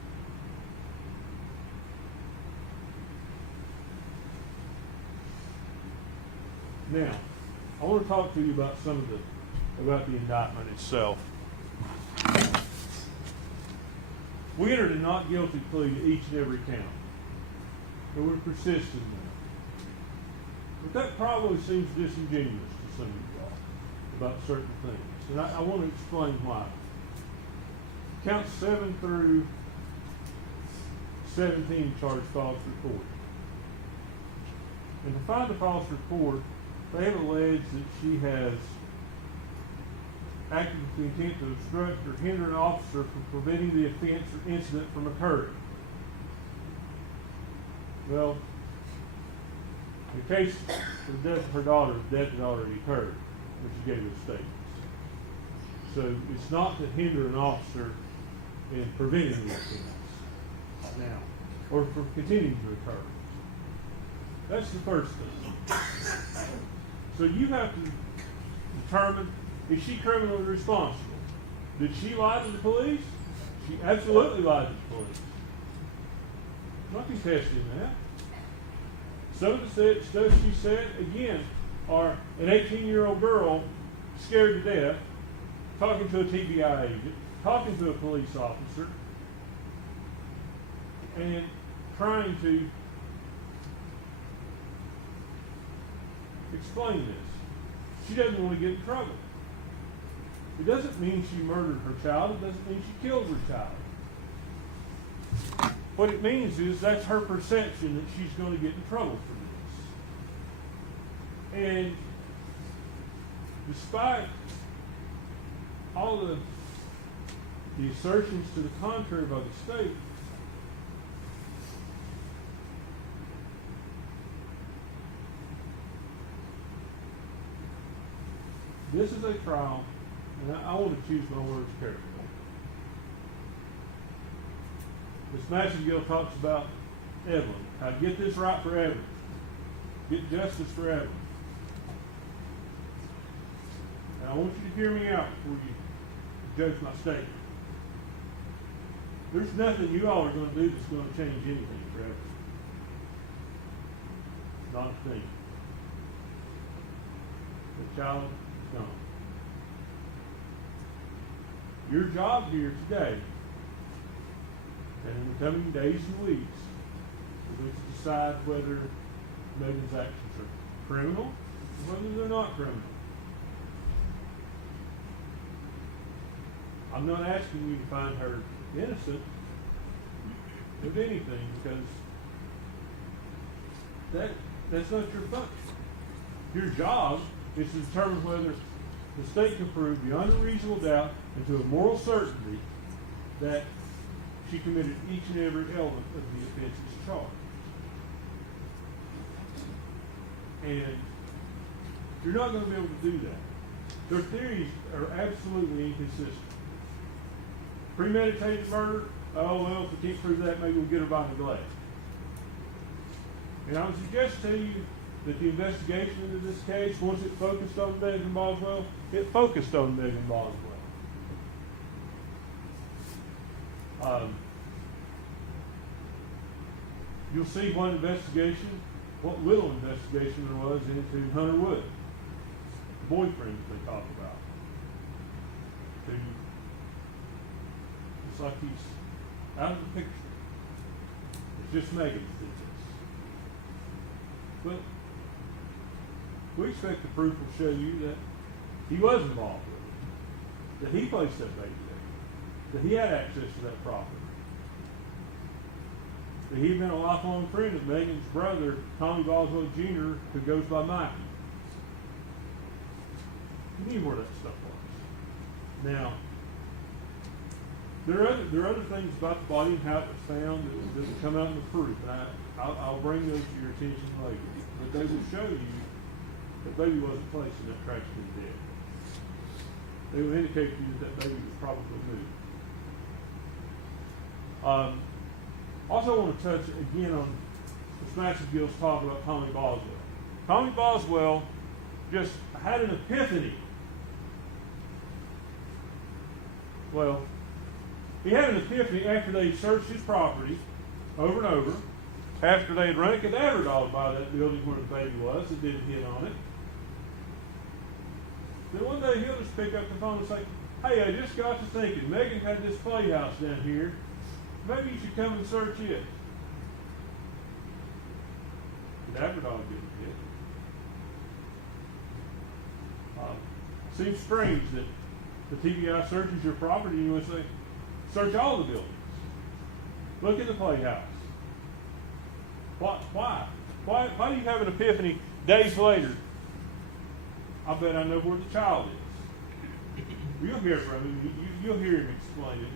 Now, I want to talk to you about about the indictment itself. We entered a not guilty plea to each and every count, and we persist in that. But that probably seems disingenuous to some of you all about certain things, and I want to explain why. Counts 7 through 17 charge false report. And to find the false report, they have alleged that she has acted with the intent to obstruct or hinder an officer from preventing the offense or incident from occurring. Well, the case of the death of her daughter, the death had already occurred when she gave those statements. So it's not to hinder an officer in preventing the offense now, or from continuing to occur. That's the first thing. So you have to determine, is she criminally responsible? Did she lie to the police? She absolutely lied to the police. I'm not contesting that. Some of the stuff she said, again, are an 18-year-old girl scared to death, talking to a TBI agent, talking to a police officer, and trying to explain this. She doesn't want to get in trouble. It doesn't mean she murdered her child. It doesn't mean she killed her child. What it means is that's her perception that she's going to get in trouble for this. And despite all the assertions to the contrary by the state, this is a trial, and I want to choose my words carefully. Ms. Massengill talks about Evelyn, how to get this right for Evelyn, get justice for Evelyn. Now I want you to hear me out before you judge my statement. There's nothing you all are going to do that's going to change anything for Evelyn. Not a thing. The child is gone. Your job here today, and in the coming days and weeks, is to decide whether Megan's actions are criminal or whether they're not criminal. I'm not asking you to find her innocent of anything, because that's not your function. Your job is to determine whether the state can prove beyond a reasonable doubt and to a moral certainty that she committed each and every element of the offenses charged. And you're not gonna be able to do that. Their theories are absolutely inconsistent. Premeditated murder, oh, well, if we can't prove that, maybe we'll get her by neglect. And I would suggest to you that the investigation into this case, once it focused on Megan Boswell, it focused on Megan Boswell. You'll see what little investigation there was into Hunter Wood, the boyfriend that they talk about. Who, it's like he's out of the picture. It's just Megan that did this. But we expect the proof will show you that he was involved with it, that he placed that baby there, that he had access to that property, that he'd been a lifelong friend of Megan's brother, Tommy Boswell Jr., who goes by Mikey. He knew where that stuff was. Now, there are other things about the body and how it was found that will come out in the proof, and I'll bring those to your attention later. But they will show you that baby wasn't placed in that trash bin dead. They will indicate to you that baby was probably moved. Also, I want to touch again on this massive Gill's talk about Tommy Boswell. Tommy Boswell just had an epiphany. Well, he had an epiphany after they searched his property over and over, after they had run a cadaver dog by that building where the baby was and didn't hit on it. Then one day he'll just pick up the phone and say, hey, I just got to thinking, Megan had this playhouse down here. Maybe you should come and search it. The cadaver dog didn't hit. Seems strange that the TBI searches your property and you would say, search all the buildings. Look at the playhouse. Why? Why do you have an epiphany days later? I bet I know where the child is. You'll hear from him. You'll hear him explain it.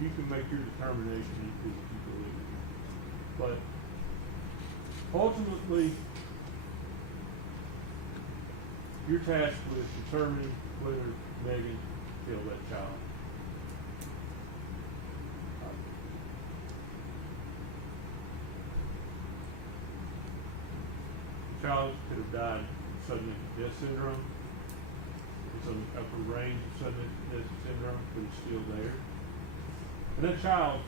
You can make your determination if you believe it. But ultimately, you're tasked with determining whether Megan killed that child. The child could have died sudden death syndrome. It's on the upper range of sudden death syndrome, but it's still there. And that child,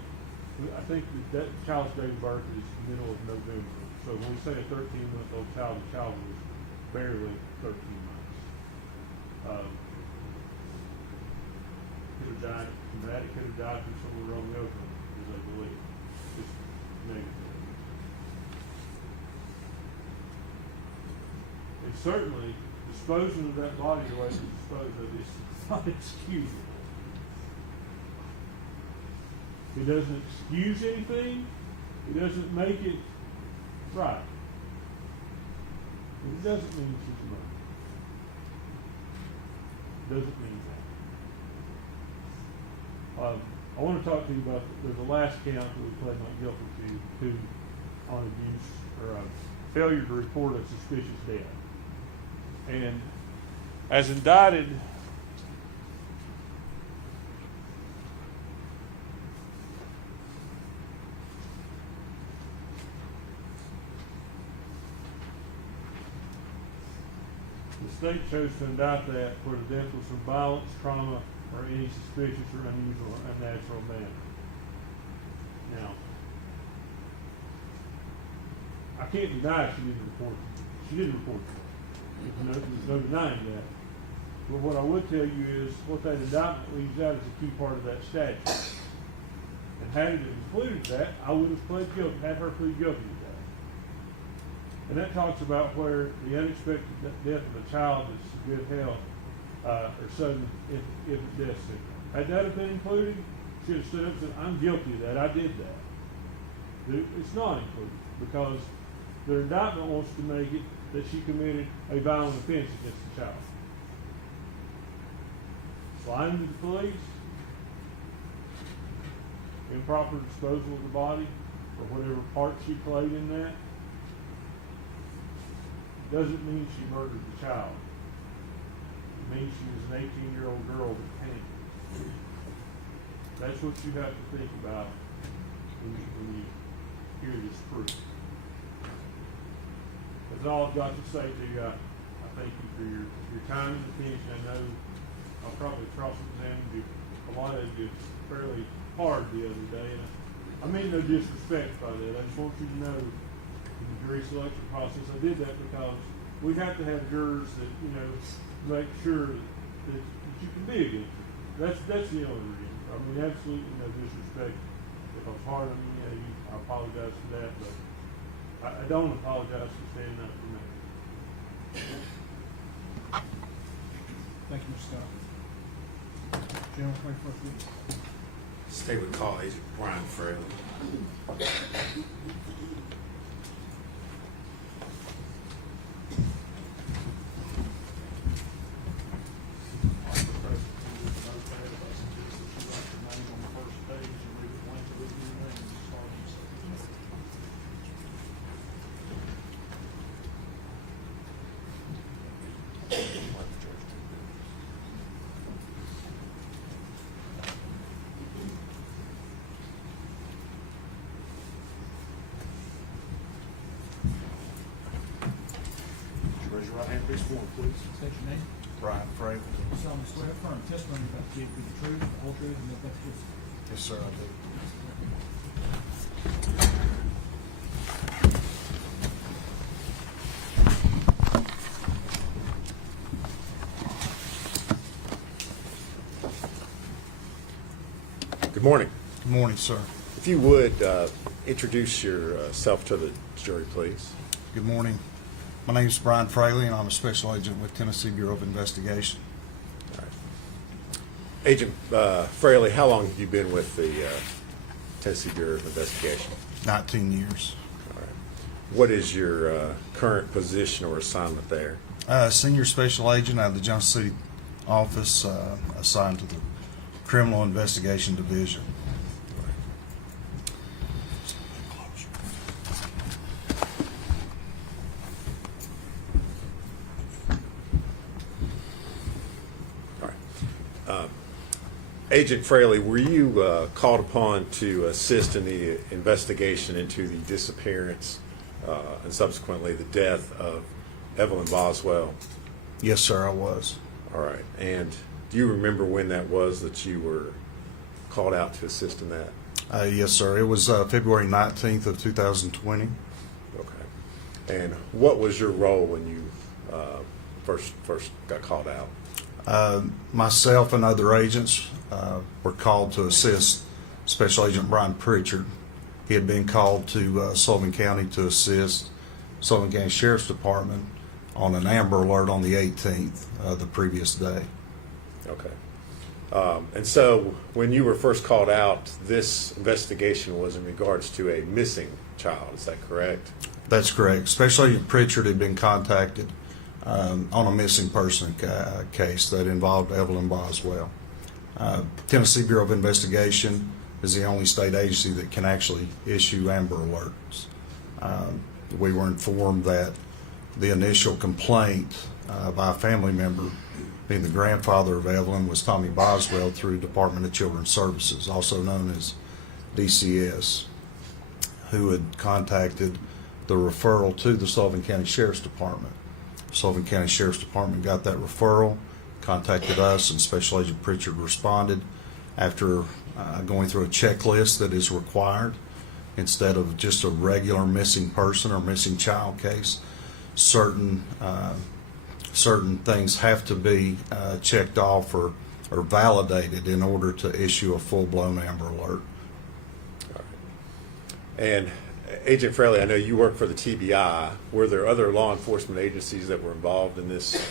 I think that child's date of birth is the middle of November. So when we say a 13-month-old child, the child was barely 13 months. Could have died from that. It could have died from some of the wrong outcome, as they believe. Just negative. And certainly, disposing of that body the way we dispose of it is not excusable. It doesn't excuse anything. It doesn't make it right. It doesn't mean she's murdered. It doesn't mean that. I want to talk to you about the last count that we pled not guilty to on abuse or failure to report a suspicious death. And as indicted, the state chose to indict that where the death was from violence, trauma, or any suspicious or unusual or unnatural manner. Now, I can't deny she didn't report it. She didn't report it. There's no denying that. But what I would tell you is what that indictment leaves out is a key part of that statute. And had it included that, I would have pled guilty, had her plead guilty to that. And that talks about where the unexpected death of a child is good health or sudden if death syndrome. Had that have been included, she would have stood up and said, I'm guilty of that. I did that. It's not included because the indictment wants to make it that she committed a violent offense against the child. Lying to the police, improper disposal of the body, or whatever part she played in that. doesn't mean she murdered the child. It means she was an 18-year-old girl that panicked. That's what you have to think about when you hear this proof. That's all I've got to say to you. I thank you for your time and attention. I know I'll probably cross-examine you a lot of you fairly hard the other day. And I mean no disrespect by that. I just want you to know in the jury selection process, I did that because we have to have jurors that, make sure that you can be a good juror. That's the only reason. I mean, absolutely no disrespect. If I was hard on you, I apologize for that, but I don't apologize for standing up for me. Thank you, Mr. Scott. General, 21st witness. Stay with call agent Brian Fraley. Raise your right hand, please, forward, please. State your name. Brian Fraley. You solemnly swear affirm testimony about to give you the truth, the whole truth, and nothing but the truth. Yes, sir, I do. Good morning. Good morning, sir. If you would, introduce yourself to the jury, please. Good morning. My name is Brian Fraley, and I'm a special agent with Tennessee Bureau of Investigation. All right. Agent Fraley, how long have you been with the Tennessee Bureau of Investigation? 19 years. All right. What is your current position or assignment there? Senior special agent out of the Johnson City office, assigned to the Criminal Investigation Division. Agent Fraley, were you called upon to assist in the investigation into the disappearance and subsequently the death of Evelyn Boswell? Yes, sir, I was. All right. And do you remember when that was that you were called out to assist in that? Yes, sir. It was February 19th of 2020. Okay. And what was your role when you first got called out? Myself and other agents were called to assist Special Agent Brian Pritchard. He had been called to Sullivan County to assist Sullivan County Sheriff's Department on an Amber Alert on the 18th, the previous day. Okay. And so when you were first called out, this investigation was in regards to a missing child. Is that correct? That's correct. Special Agent Pritchard had been contacted on a missing person case that involved Evelyn Boswell. Tennessee Bureau of Investigation is the only state agency that can actually issue Amber Alerts. We were informed that the initial complaint by a family member, being the grandfather of Evelyn, was Tommy Boswell through Department of Children's Services, also known as DCS, who had contacted the referral to the Sullivan County Sheriff's Department. Sullivan County Sheriff's Department got that referral, contacted us, and Special Agent Pritchard responded after going through a checklist that is required. Instead of just a regular missing person or missing child case, certain things have to be checked off or validated in order to issue a full-blown Amber Alert. All right. And Agent Fraley, I know you work for the TBI. Were there other law enforcement agencies that were involved in this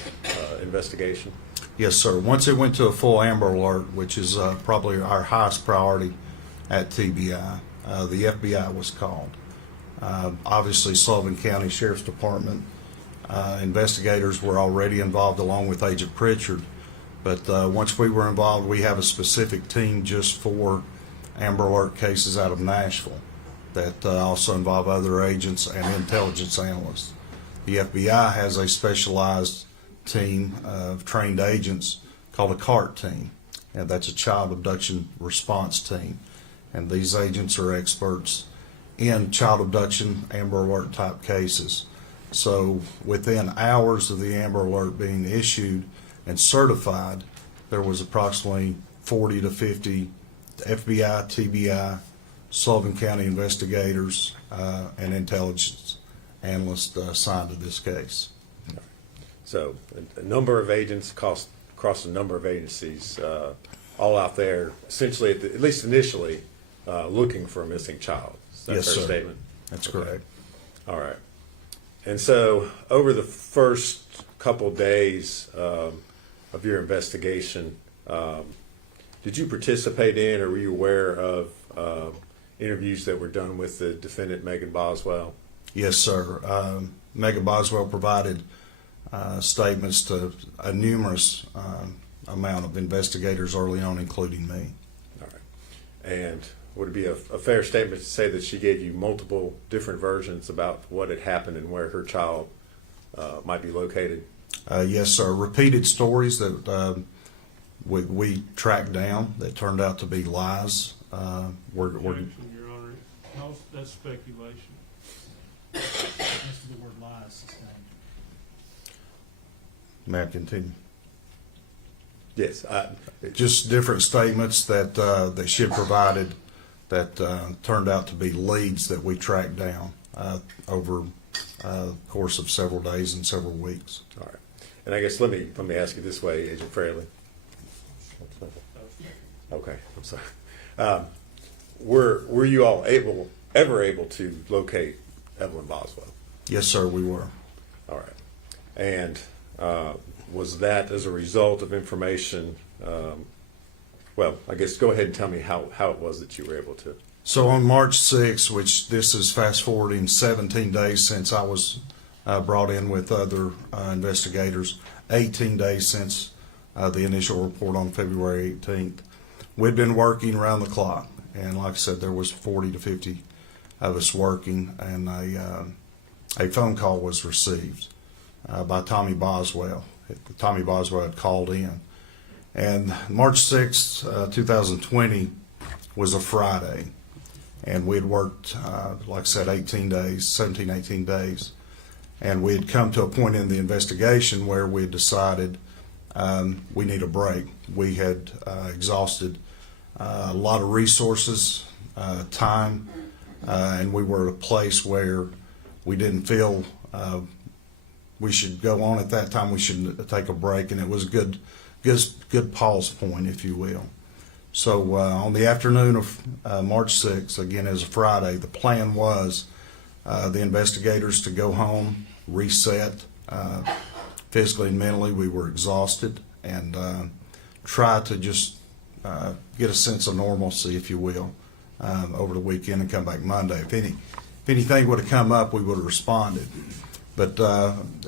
investigation? Yes, sir. Once it went to a full Amber Alert, which is probably our highest priority at TBI, the FBI was called. Obviously, Sullivan County Sheriff's Department investigators were already involved along with Agent Pritchard, but once we were involved, we have a specific team just for Amber Alert cases out of Nashville that also involve other agents and intelligence analysts. The FBI has a specialized team of trained agents called a CART team, and that's a child abduction response team. And these agents are experts in child abduction, Amber Alert type cases. So within hours of the Amber Alert being issued and certified, there was approximately 40 to 50 FBI, TBI, Sullivan County investigators, and intelligence analysts assigned to this case. So a number of agents across a number of agencies, all out there, essentially, at least initially, looking for a missing child. Is that a Yes, fair sir. statement? That's Okay. correct. All right. And so over the first couple days of your investigation, did you participate in or were you aware of interviews that were done with the defendant, Megan Boswell? Yes, sir. Megan Boswell provided statements to a numerous amount of investigators early on, including me. All right. And would it be a fair statement to say that she gave you multiple different versions about what had happened and where her child might be located? Yes, sir. Repeated stories that we tracked down that turned out to be lies. Were Objection, Your Honor. That's speculation. As to the word lies sustained. may I continue? Yes. Just different statements that that she had provided that turned out to be leads that we tracked down over the course of several days and several weeks. All right. And I guess let me ask you this way, Agent Fraley. Okay, I'm sorry. Were you all ever able to locate Evelyn Boswell? Yes, sir, we were. All right. And was that as a result of information? Well, I guess go ahead and tell me how it was that you were able to. So on March 6th, which this is fast forwarding 17 days since I was brought in with other investigators, 18 days since the initial report on February 18th. We'd been working around the clock, and like I said, there was 40 to 50 of us working, and a phone call was received by Tommy Boswell. Tommy Boswell had called in. And March 6th, 2020 was a Friday, and we had worked, like I said, 18 days, and we had come to a point in the investigation where we had decided we need a break. We had exhausted a lot of resources, time, and we were at a place where we didn't feel we should go on at that time. We should take a break, and it was a good pause point, if you will. So on the afternoon of March 6th, again as a Friday, the plan was the investigators to go home, reset physically and mentally. We were exhausted, and try to just get a sense of normalcy, if you will, over the weekend and come back Monday. If anything would have come up, we would have responded. But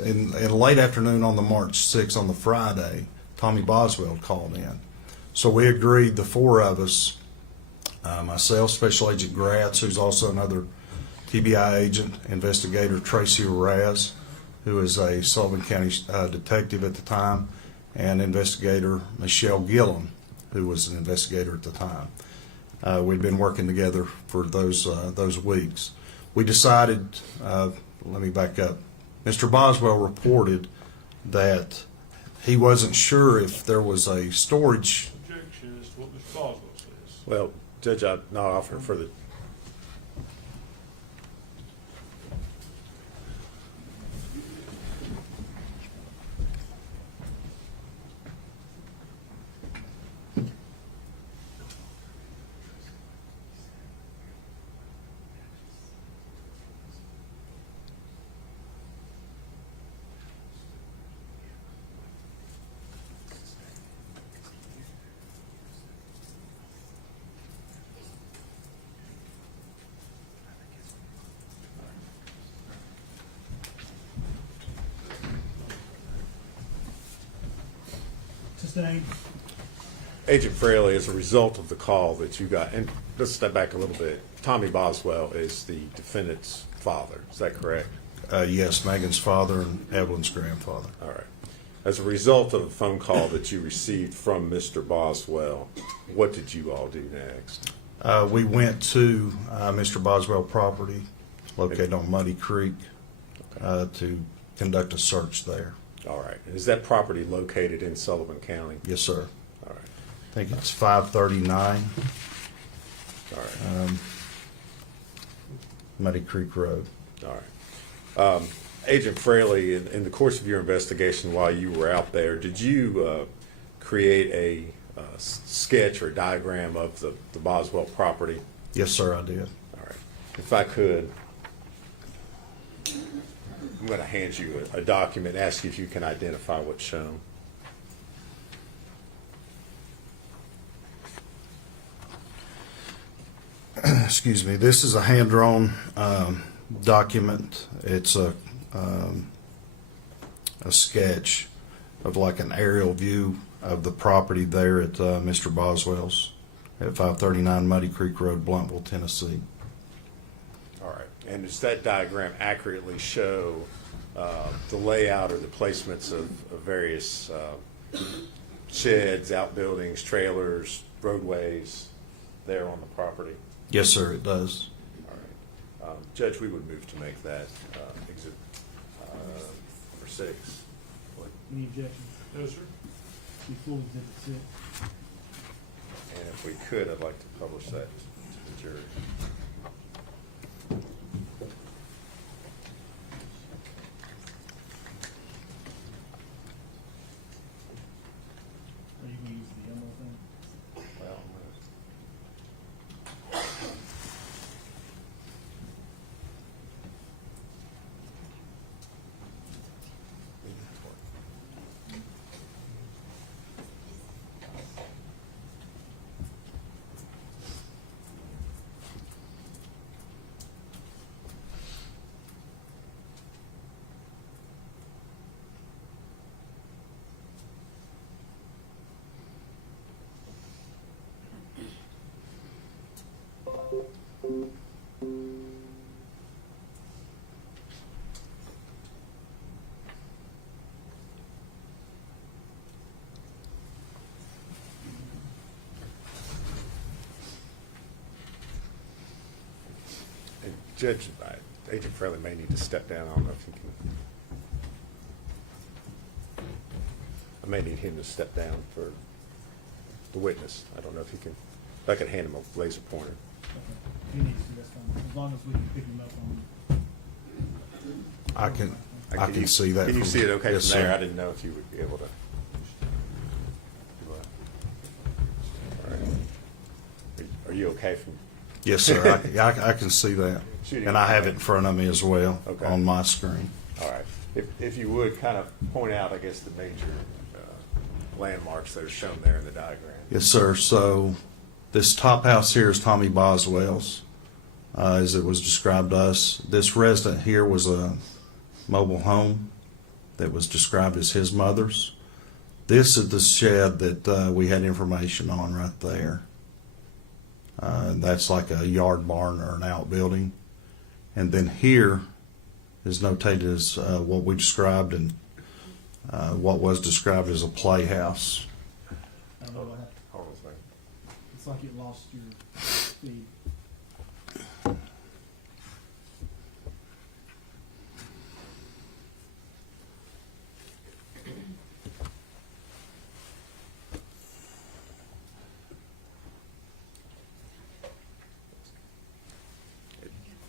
in late afternoon on the March 6th, on the Friday, Tommy Boswell called in. So we agreed, the four of us, myself, Special Agent Gratz, who's also another TBI agent, investigator Tracy Raz, who is a Sullivan County detective at the time, and investigator Michelle Gillum, who was an investigator at the time. We'd been working together for those weeks. We decided, let me back up. Mr. Boswell reported that he wasn't sure if there was a storage. Objection is what Mr. Boswell says. Well, Judge, I'll not offer further. Sustained. Agent Fraley, as a result of the call that you got, and let's step back a little bit, Tommy Boswell is the defendant's father, is that correct? Yes, Megan's father and Evelyn's grandfather. All right. As a result of a phone call that you received from Mr. Boswell, what did you all do next? We went to Mr. Boswell property located on Muddy Creek to conduct a search there. All right. Is that property located in Sullivan County? Yes, sir. All right. I think it's 539 All right. Muddy Creek Road. All right. Agent Fraley, in the course of your investigation while you were out there, did you create a sketch or diagram of the Boswell property? Yes, sir, I did. All right. If I could, I'm going to hand you a document, ask you if you can identify what's shown. Excuse me. This is a hand-drawn document. It's a sketch of like an aerial view of the property there at Mr. Boswell's at 539 Muddy Creek Road, Bluntville, Tennessee. All right. And does that diagram accurately show the layout or the placements of various sheds, outbuildings, trailers, roadways there on the property? Yes, sir, it does. All right. Judge, we would move to make that exhibit number 6. Any objections? No, sir. Be full exhibit 6. And if we could, I'd like to publish that to the jury. Are you gonna use the yellow thing? Well, and Judge, Agent Fraley may need to step down. I don't know if he can. I may need him to step down for the witness. I don't know if he can. If I could hand him a laser pointer. Okay. He needs to, that's fine, as long as we can pick him up on. I can see that. Can you from- see it okay yes, from there? sir. I didn't know if you would be able to. All right. Are you okay from? Yes, sir. I can see that. Shooting. And I have it in front of me as well Okay. on my screen. All right. If you would kind of point out, I guess, the major landmarks that are shown there in the diagram. Yes, sir. So this top house here is Tommy Boswell's, as it was described to us. This resident here was a mobile home that was described as his mother's. This is the shed that we had information on right there. That's like a yard barn or an outbuilding. And then here is notated as what we described and what was described as a playhouse. I don't know what happened. Hold on a second. It's like it lost your speed.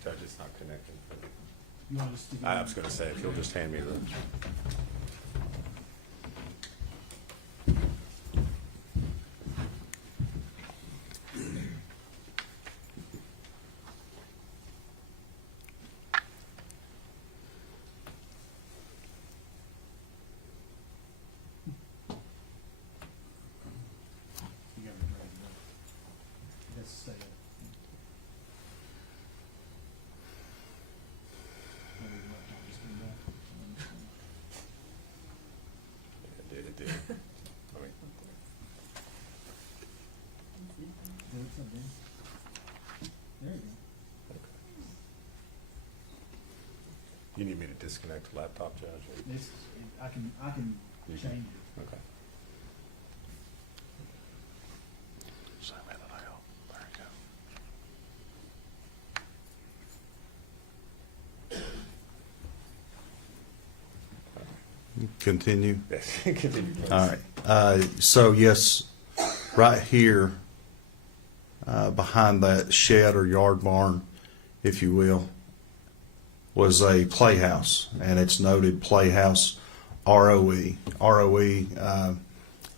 Judge, it's not connecting. You want to just stick it I in? was going to say, if you'll just hand me the. You gotta drag it up. It has to stay up. Maybe the laptop just came back. You need me to disconnect the laptop, Judge? I can You change can. it. Okay. Continue. Yes, continue, please. All right. So yes, right here, behind that shed or yard barn, if you will, was a playhouse, and it's noted Playhouse ROE. ROE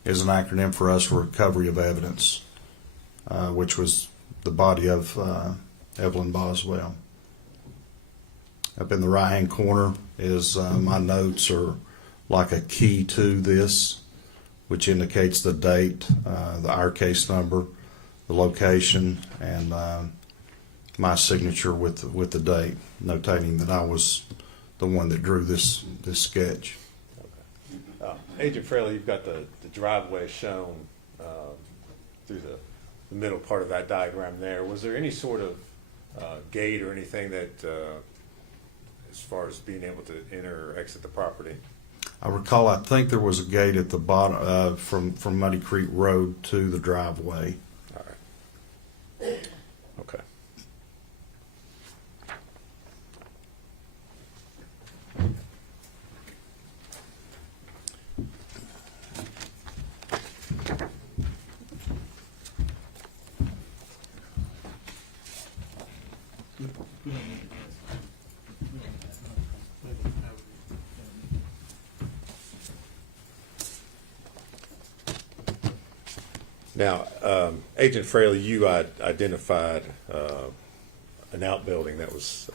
is an acronym for us for Recovery of Evidence, which was the body of Evelyn Boswell. Up in the right-hand corner is my notes are like a key to this, which indicates the date, our case number, the location, and my signature with the date, notating that I was the one that drew this sketch. Agent Fraley, you've got the driveway shown through the middle part of that diagram there. Was there any sort of gate or anything that, as far as being able to enter or exit the property? I recall, I think there was a gate at the bottom from Muddy Creek Road to the driveway. All right. Okay. We don't need to do this. We don't need that. Now, Agent Fraley, you identified an outbuilding that was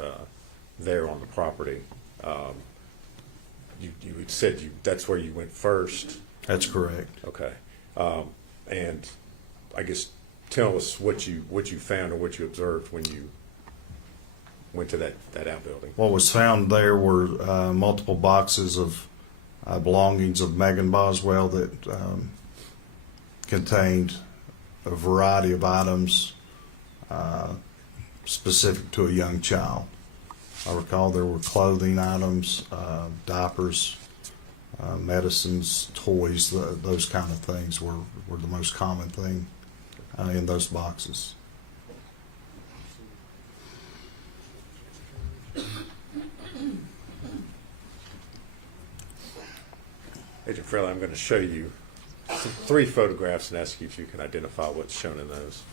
there on the property. You had said that's where you went first. That's correct. Okay. And I guess tell us what you found or what you observed when you went to that outbuilding. What was found there were multiple boxes of belongings of Megan Boswell that contained a variety of items specific to a young child. I recall there were clothing items, diapers, medicines, toys, those kind of things were the most common thing in those boxes. Agent Fraley, I'm going to show you three photographs and ask you if you can identify what's shown in those.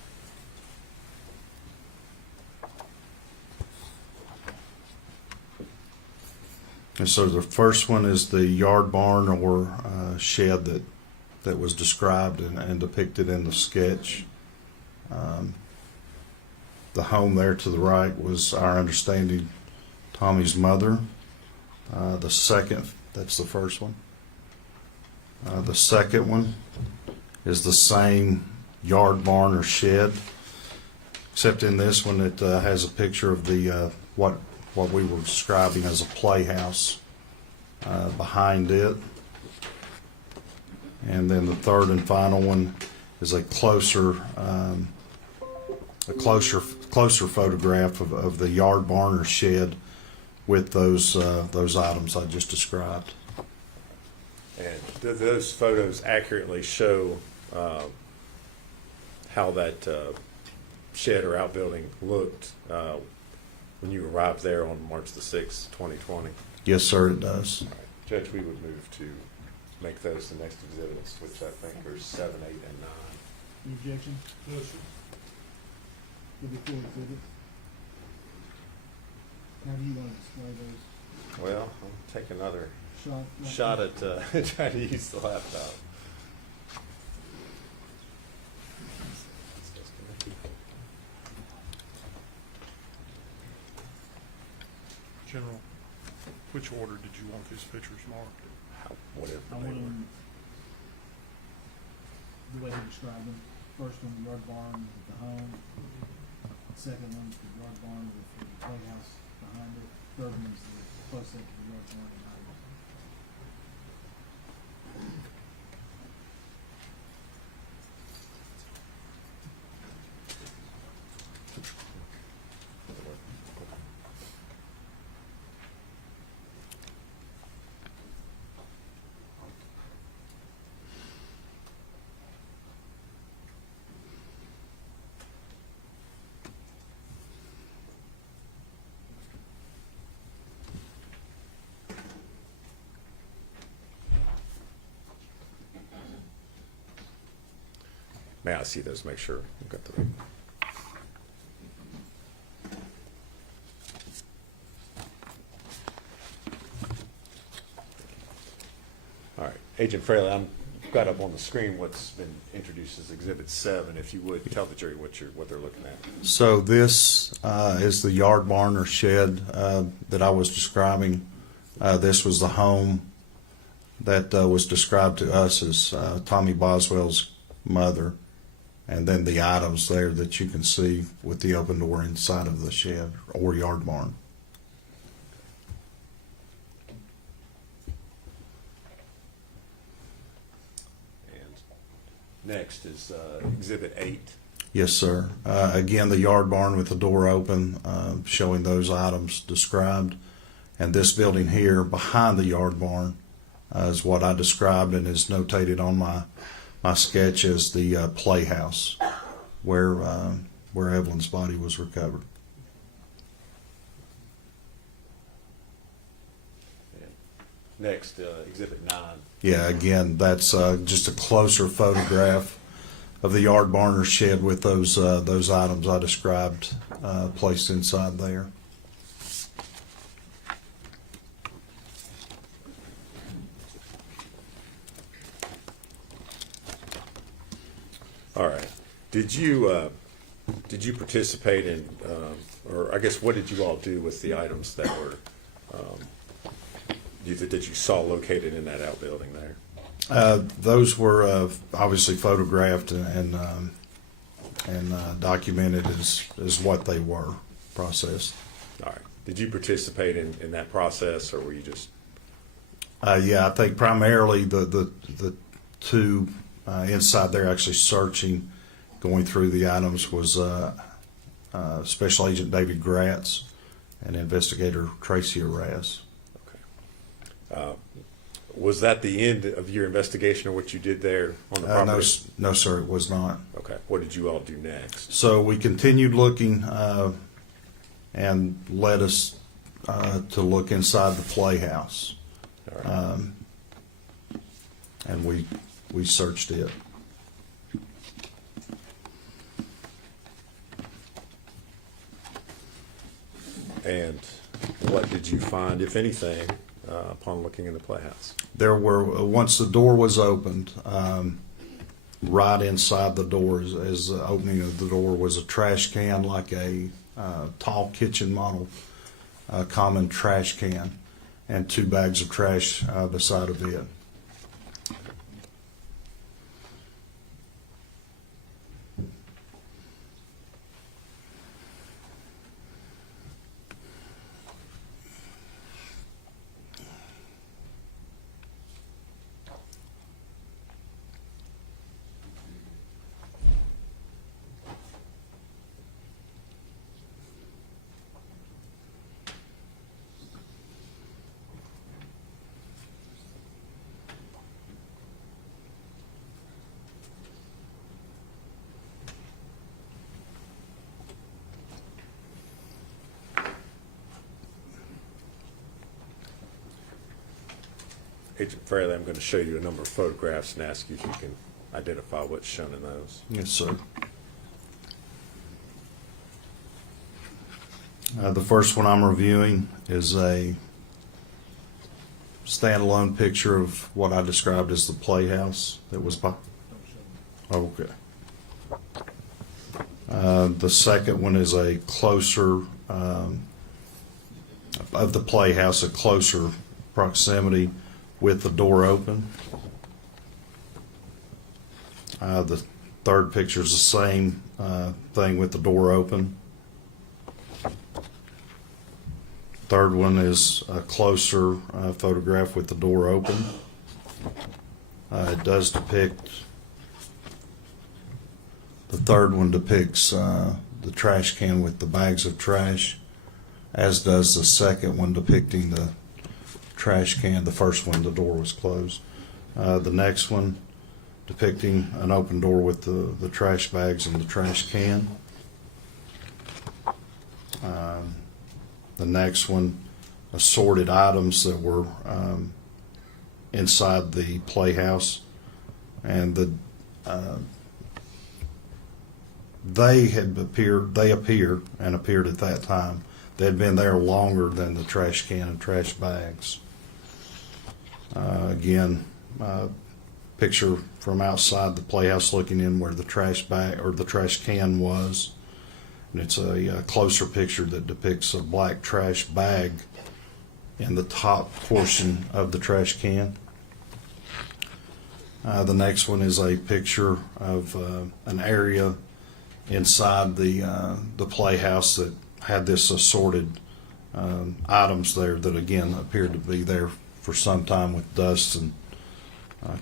And so the first one is the yard barn or shed that was described and depicted in the sketch. The home there to the right was, our understanding, Tommy's mother. The second, that's the first one. The second one is the same yard barn or shed, except in this one it has a picture of the what we were describing as a playhouse behind it. And then the third and final one is a closer photograph of the yard barn or shed with those items I just described. And do those photos accurately show how that shed or outbuilding looked when you arrived there on March the 6th, 2020? Yes, sir, it does. All right. Judge, we would move to make those the next exhibits, which I think are 7, 8, and 9. Any objection? No, sir. Will be full exhibits. How do you want to display those? Well, I'll take another Shot? shot at trying to use the laptop. General, which order did you want these pictures marked? Whatever. I want them the way he described them. First one, the yard barn with the home. Second one, the yard barn with the playhouse behind it. Third one is the close up to the yard barn behind it. May I see those? Make sure you've got the. All right, Agent Fraley, I've got up on the screen what's been introduced as Exhibit 7. If you would tell the jury what they're looking at. So this is the yard barn or shed that I was describing. This was the home that was described to us as Tommy Boswell's mother, and then the items there that you can see with the open door inside of the shed or yard barn. Next is Exhibit 8. Yes, sir. Again, the yard barn with the door open, showing those items described. And this building here behind the yard barn is what I described and is notated on my sketch as the playhouse where Evelyn's body was recovered. Next, Exhibit 9. Yeah, again, that's just a closer photograph of the yard barn or shed with those items I described placed inside there. All right. Did you participate in, or I guess what did you all do with the items that were that you saw located in that outbuilding there? Those were obviously photographed and documented as what they were, processed. All right. Did you participate in that process, or were you just? Yeah, I think primarily the two inside there actually searching, going through the items was Special Agent David Gratz and Investigator Tracy Arras. Was that the end of your investigation, or what you did there on the property? No, sir, it was not. Okay. What did you all do next? So we continued looking and led us to look inside the playhouse. All right. And we searched it. And what did you find, if anything, upon looking in the playhouse? There were, once the door was opened, right inside the door, as the opening of the door, was a trash can, like a tall kitchen model, common trash can, and 2 bags of trash beside of it. Agent Fraley, I'm going to show you a number of photographs and ask you if you can identify what's shown in those. Yes, sir. The first one I'm reviewing is a standalone picture of what I described as the playhouse that was by. Okay. The second one is a closer of the playhouse, a closer proximity with the door open. The third picture is the same thing with the door open. Third one is a closer photograph with the door open. It does depict, the third one depicts the trash can with the bags of trash, as does the second one depicting the trash can. The first one, the door was closed. The next one depicting an open door with the trash bags and the trash can. The next one, assorted items that were inside the playhouse, and the they appeared at that time. They had been there longer than the trash can and trash bags. Again, picture from outside the playhouse looking in where the trash bag or the trash can was. And it's a closer picture that depicts a black trash bag in the top portion of the trash can. The next one is a picture of an area inside the playhouse that had this assorted items there that again appeared to be there for some time with dust and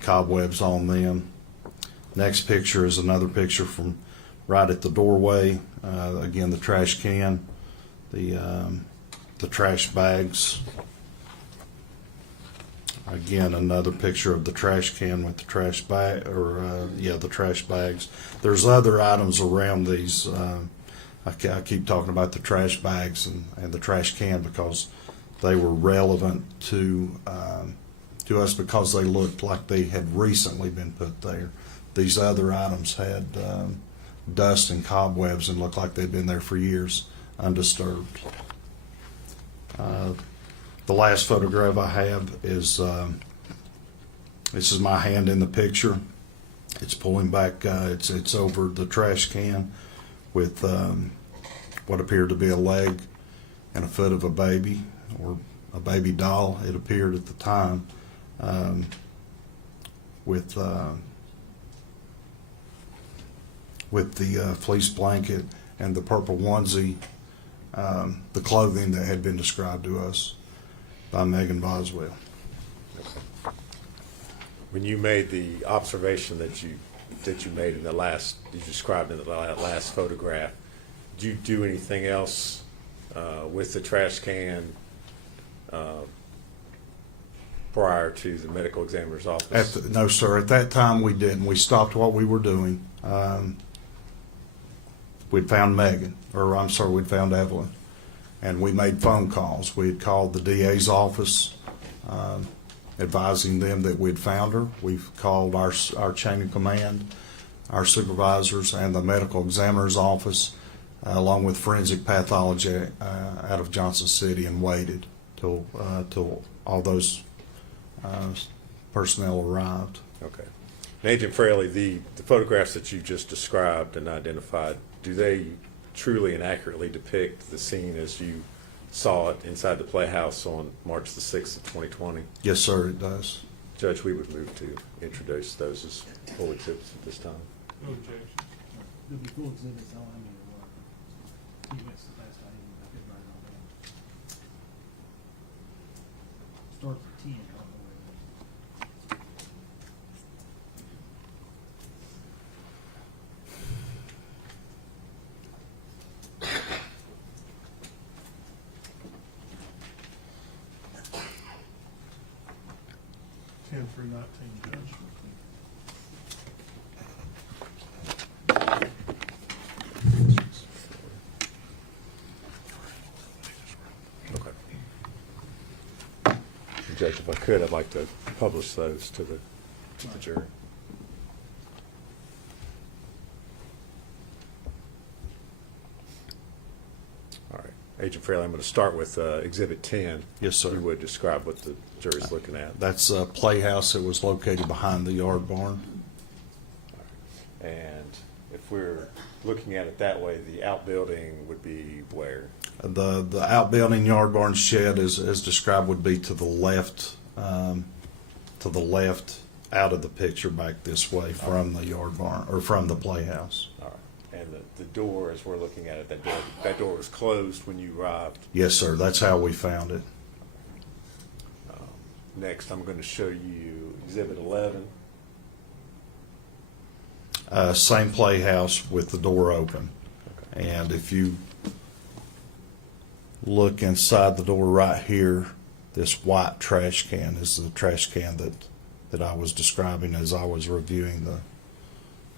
cobwebs on them. Next picture is another picture from right at the doorway. Again, the trash can, the trash bags. Again, another picture of the trash can with the trash bag, the trash bags. There's other items around these. I keep talking about the trash bags and the trash can because they were relevant to us because they looked like they had recently been put there. These other items had dust and cobwebs and looked like they'd been there for years, undisturbed. The last photograph I have is this is my hand in the picture. It's pulling back. It's over the trash can with what appeared to be a leg and a foot of a baby or a baby doll. It appeared at the time with the fleece blanket and the purple onesie, the clothing that had been described to us by Megan Boswell. When you made the observation that you made in the last, you described in the last photograph, did you do anything else with the trash can prior to the medical examiner's office? No, sir. At that time, we didn't. We stopped what we were doing. We'd found we'd found Evelyn, and we made phone calls. We had called the DA's office, advising them that we'd found her. We've called our chain of command, our supervisors, and the medical examiner's office, along with forensic pathology out of Johnson City, and waited till all those personnel arrived. Okay. And Agent Fraley, the photographs that you just described and identified, do they truly and accurately depict the scene as you saw it inside the Playhouse on March the 6th of 2020? Yes, sir, it does. Judge, we would move to introduce those as full exhibits at this time. No objection. There'll be full exhibits, I don't have any to work. He went so fast, I couldn't write it all down. Starts at 10, I don't know where it is. Ten through 19, Judge. Okay. Judge, if I could, I'd like to publish those to the jury. All right. Agent Fraley, I'm going to start with Exhibit 10. Yes, sir. You would describe what the jury's looking at. That's a playhouse that was located behind the yard barn. And if we're looking at it that way, the outbuilding would be where? The outbuilding yard barn shed, as described, would be to the left out of the picture back this way from the yard barn or from the playhouse. All right. And the door, as we're looking at it, that door was closed when you arrived. Yes, sir. That's how we found it. Next, I'm going to show you Exhibit 11. Same playhouse with the door open. Okay. And if you look inside the door right here, this white trash can is the trash can that I was describing as I was reviewing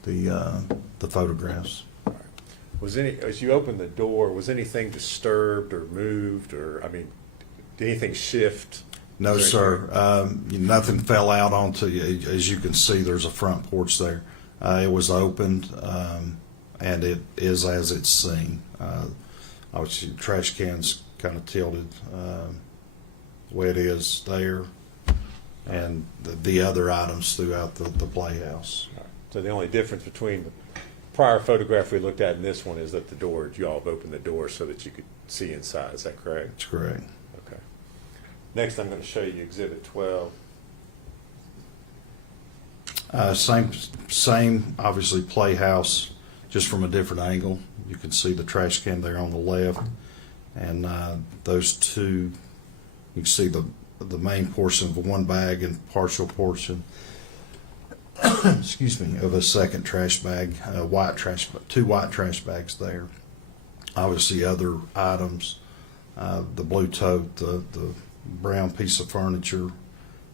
the photographs. All right. As you opened the door, was anything disturbed or moved, or did anything shift? No, sir. Nothing fell out onto you. As you can see, there's a front porch there. It was opened. and it is as it's seen. Obviously, the trash can's kind of tilted the way it is there, and the other items throughout the playhouse. So the only difference between the prior photograph we looked at and this one is that the door, you all have opened the door so that you could see inside. Is that correct? That's correct. Okay. Next, I'm going to show you Exhibit 12. Same, obviously, playhouse, just from a different angle. You can see the trash can there on the left, and those two, you can see the main portion of one bag and partial portion, excuse me, of a second trash bag, two white trash bags there. Obviously, other items, the blue tote, the brown piece of furniture,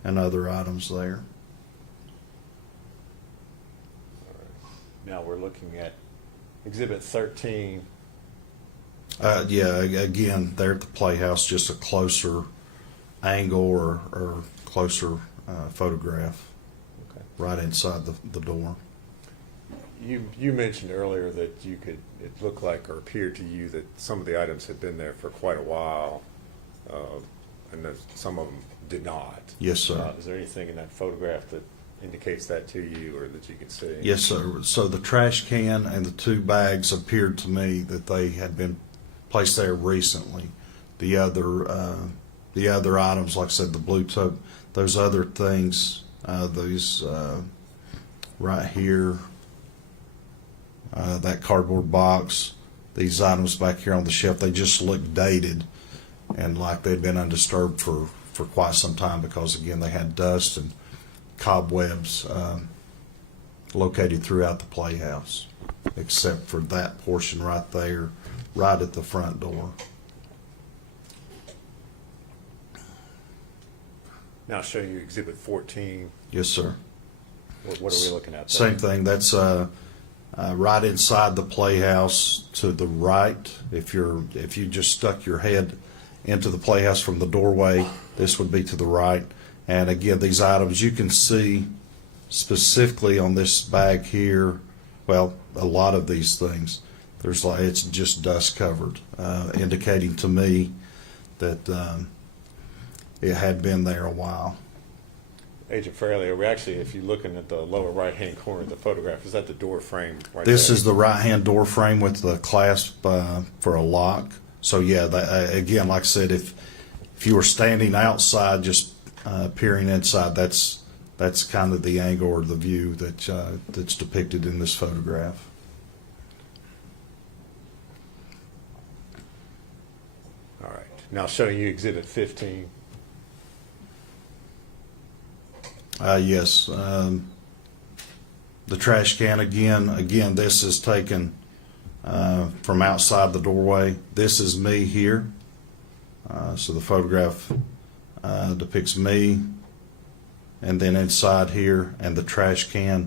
and other items there. Now we're looking at Exhibit 13. Yeah, again, there at the playhouse, just a closer angle or closer photograph Okay. right inside the door. You mentioned earlier that it looked like or appeared to you that some of the items had been there for quite a while, and that some of them did not. Yes, sir. Is there anything in that photograph that indicates that to you or that you can see? Yes, sir. So the trash can and the two bags appeared to me that they had been placed there recently. The other items, like I said, the blue tote, those other things, these right here, that cardboard box, these items back here on the shelf, they just look dated and like they'd been undisturbed for quite some time because, again, they had dust and cobwebs located throughout the playhouse, except for that portion right there, right at the front door. Now I'll show you Exhibit 14. Yes, sir. What are we looking at there? Same thing. That's right inside the playhouse to the right. If you just stuck your head into the playhouse from the doorway, this would be to the right. And again, these items you can see specifically on this bag here. Well, a lot of these things, it's just dust covered, indicating to me that it had been there a while. Agent Fairley, are we actually, if you're looking at the lower right-hand corner of the photograph, is that the door frame right This there? is the right-hand door frame with the clasp for a lock. So yeah, again, like I said, if you were standing outside, just peering inside, that's kind of the angle or the view that's depicted in this photograph. All right. Now showing you Exhibit 15. Yes, the trash can again, this is taken from outside the doorway. This is me here. So the photograph depicts me, and then inside here, and the trash can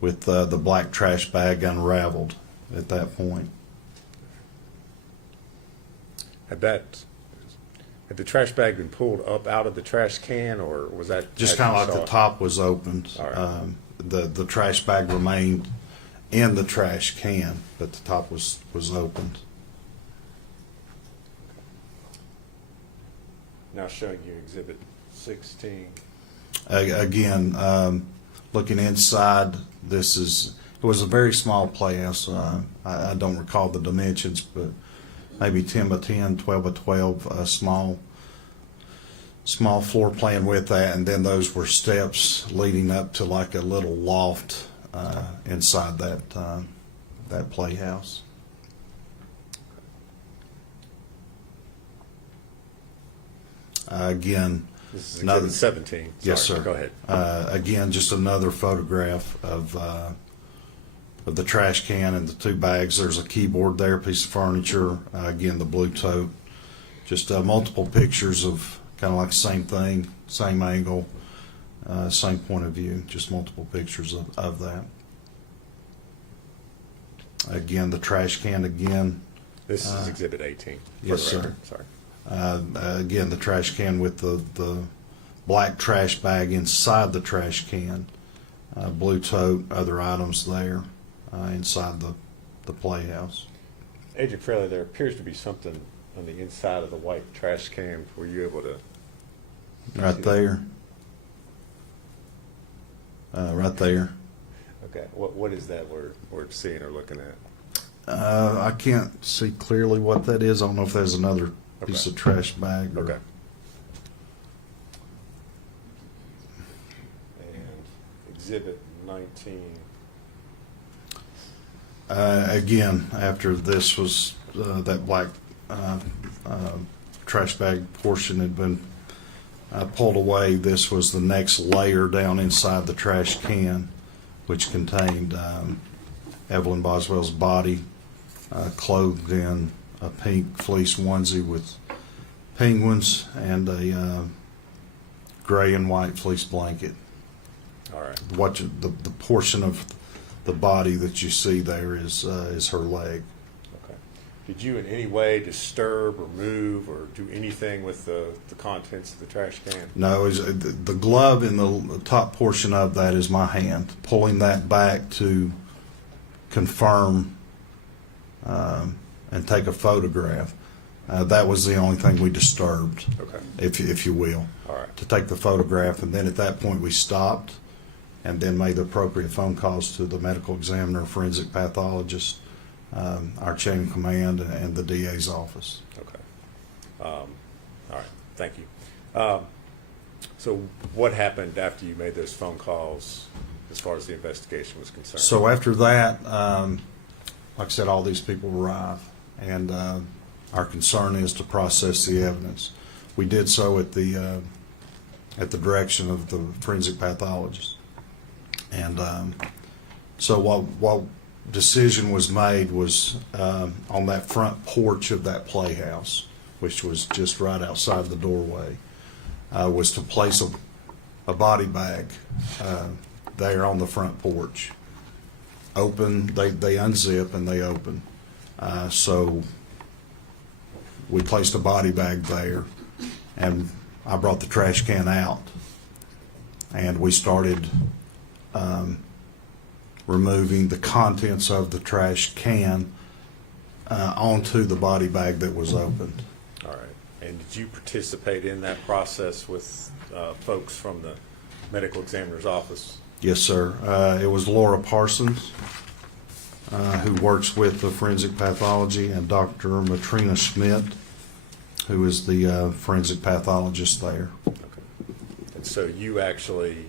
with the black trash bag unraveled at that point. Had the trash bag been pulled up out of the trash can, or was that Just kind of like the top was opened. All right. The trash bag remained in the trash can, but the top was opened. Now showing you Exhibit 16. Again, looking inside, it was a very small playhouse. I don't recall the dimensions, but maybe 10 by 10, 12 by 12, small floor plan with that, and then those were steps leading up to like a little loft inside that playhouse. Again, This is another- Exhibit 17. Yes, Sorry, sir. Go ahead. Again, just another photograph of the trash can and the two bags. There's a keyboard there, a piece of furniture. Again, the blue tote. Just multiple pictures of kind of like the same thing, same angle, same point of view. Just multiple pictures of that. Again, the trash can again. This is Exhibit 18. For Yes, the sir. record. Sorry. Again, the trash can with the black trash bag inside the trash can, blue tote, other items there inside the playhouse. Agent Fraley, there appears to be something on the inside of the white trash can. Were you able to? Right see that? there. Right there. Okay. What is that we're seeing or looking at? I can't see clearly what that is. I don't know if there's another piece Okay. of trash bag. Or, Okay. And Exhibit 19. Again, after this was that black trash bag portion had been pulled away, this was the next layer down inside the trash can, which contained Evelyn Boswell's body, clothed in a pink fleece onesie with penguins and a gray and white fleece blanket. All right. What the portion of the body that you see there is her leg. Okay. Did you in any way disturb or move or do anything with the contents of the trash can? No, the glove in the top portion of that is my hand. Pulling that back to confirm and take a photograph. That was the only thing we disturbed, Okay. if you will, All right. to take the photograph. And then at that point we stopped and then made the appropriate phone calls to the medical examiner, forensic pathologist, our chain of command, and the DA's office. Okay. All right. Thank you. So what happened after you made those phone calls as far as the investigation was concerned? So after that, like I said, all these people arrive, and our concern is to process the evidence. We did so at the direction of the forensic pathologist. And so what decision was made was on that front porch of that playhouse, which was just right outside the doorway, was to place a body bag there on the front porch. Open, they unzip and they open. So we placed a body bag there, and I brought the trash can out, and we started removing the contents of the trash can onto the body bag that was opened. All right. And did you participate in that process with folks from the medical examiner's office? Yes, sir. It was Laura Parsons, who works with the forensic pathology, and Dr. Matrina Schmidt, who is the forensic pathologist there. Okay. And so you actually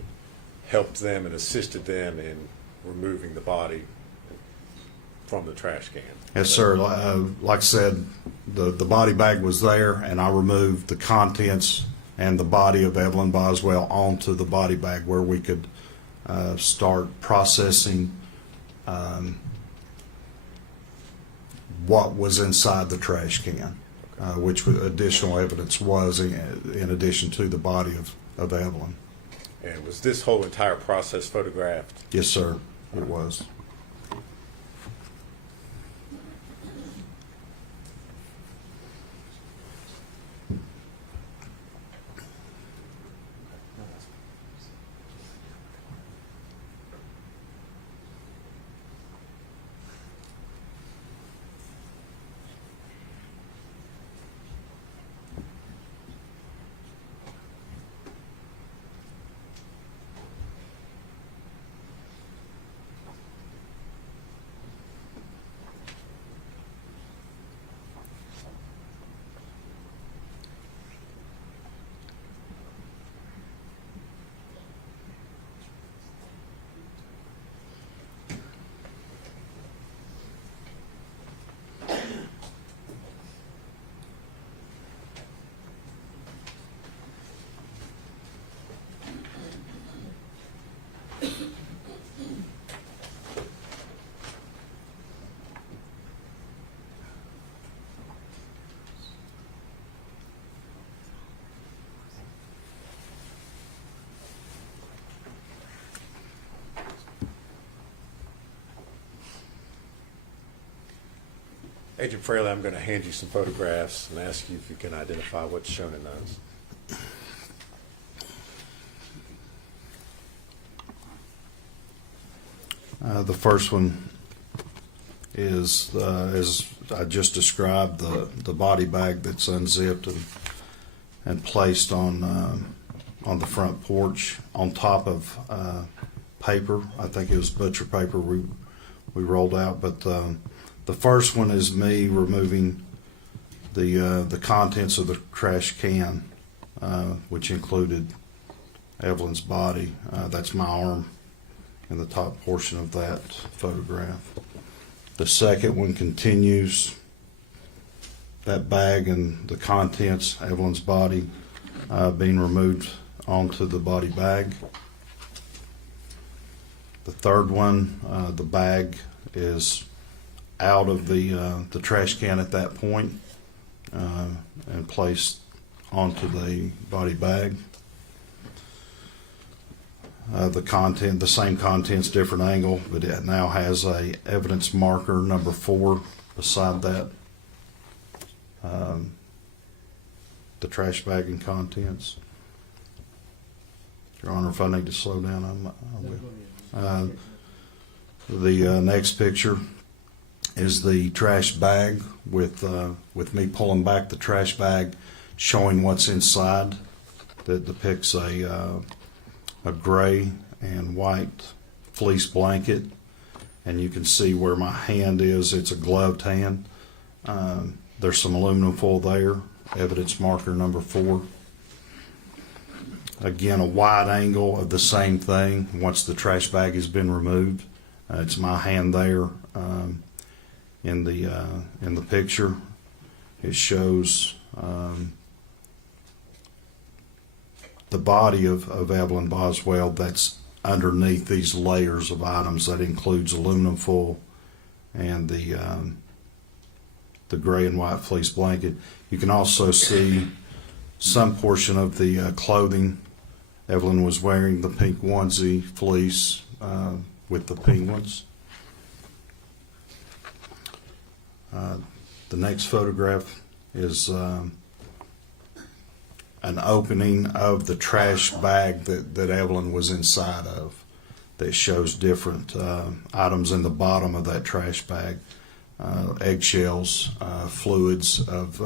helped them and assisted them in removing the body from the trash can? Yes, sir. Like I said, the body bag was there, and I removed the contents and the body of Evelyn Boswell onto the body bag where we could start processing what was inside the trash can, which additional evidence was in addition to the body of Evelyn. And was this whole entire process photographed? Yes, sir, it was. Agent Fraley, I'm going to hand you some photographs and ask you if you can identify what's shown in those. The first one is, as I just described, the body bag that's unzipped and placed on the front porch on top of paper. I think it was butcher paper we rolled out, but the first one is me removing the contents of the trash can, which included Evelyn's body. That's my arm in the top portion of that photograph. The second one continues that bag and the contents, Evelyn's body, being removed onto the body bag. The third one, the bag is out of the trash can at that point, and placed onto the body bag. The same contents, different angle, but it now has a evidence marker number 4 beside that, the trash bag and contents. Your Honor, if I need to slow down, I will. The next picture is the trash bag with me pulling back the trash bag, showing what's inside. That depicts a gray and white fleece blanket, and you can see where my hand is. It's a gloved hand. There's some aluminum foil there, evidence marker number 4. Again, a wide angle of the same thing once the trash bag has been removed. It's my hand there in the picture. It shows the body of Evelyn Boswell that's underneath these layers of items. That includes aluminum foil and the gray and white fleece blanket. You can also see some portion of the clothing. Evelyn was wearing the pink onesie fleece with the penguins. The next photograph is an opening of the trash bag that Evelyn was inside of, that shows different items in the bottom of that trash bag. Eggshells, fluids of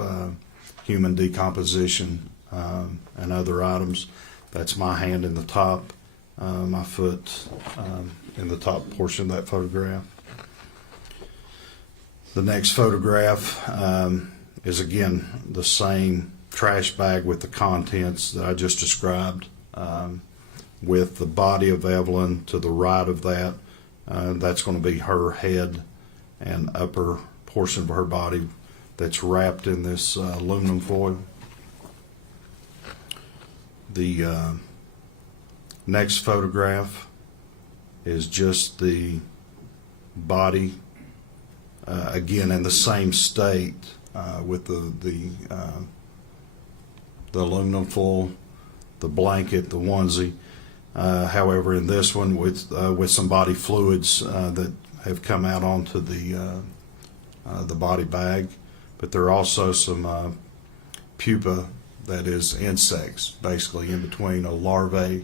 human decomposition, and other items. That's my hand in the top, my foot in the top portion of that photograph. The next photograph is again the same trash bag with the contents that I just described, with the body of Evelyn to the right of that. That's going to be her head and upper portion of her body that's wrapped in this aluminum foil. The next photograph is just the body, again in the same state, with the aluminum foil, the blanket, the onesie. However, in this one with some body fluids that have come out onto the body bag, but there are also some pupa, that is insects, basically in between a larvae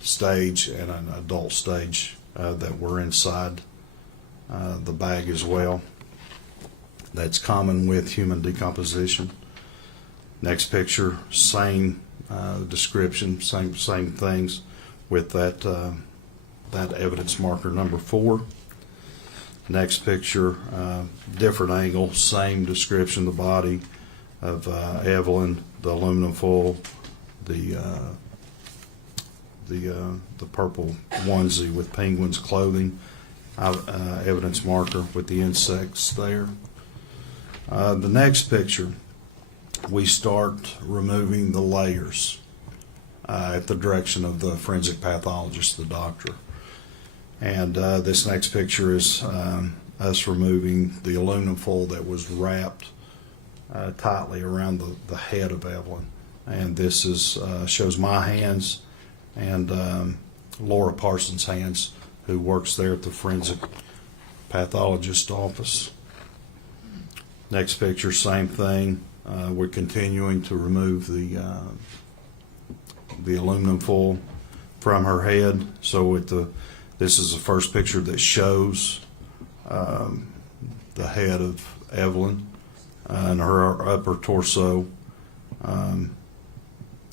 stage and an adult stage that were inside the bag as well. That's common with human decomposition. Next picture, same description, same things with that evidence marker number 4. Next picture, different angle, same description, the body of Evelyn, the aluminum foil, the purple onesie with penguins clothing, evidence marker with the insects there. The next picture, we start removing the layers at the direction of the forensic pathologist, the doctor. And this next picture is us removing the aluminum foil that was wrapped tightly around the head of Evelyn. And this shows my hands and Laura Parsons' hands, who works there at the forensic pathologist office. Next picture, same thing. We're continuing to remove the aluminum foil from her head. So this is the first picture that shows the head of Evelyn and her upper torso, and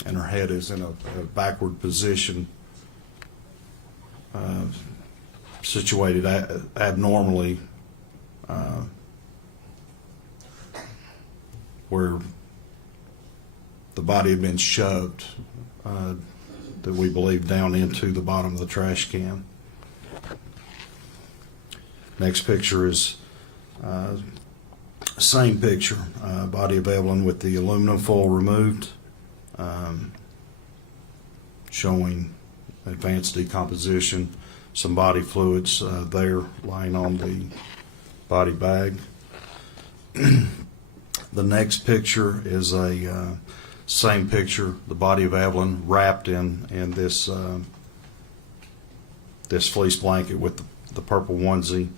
her head is in a backward position, situated abnormally, where the body had been shoved, that we believe down into the bottom of the trash can. Next picture is same picture, body of Evelyn with the aluminum foil removed, showing advanced decomposition, some body fluids there lying on the body bag. The next picture is a same picture, the body of Evelyn wrapped in this this fleece blanket with the purple onesie,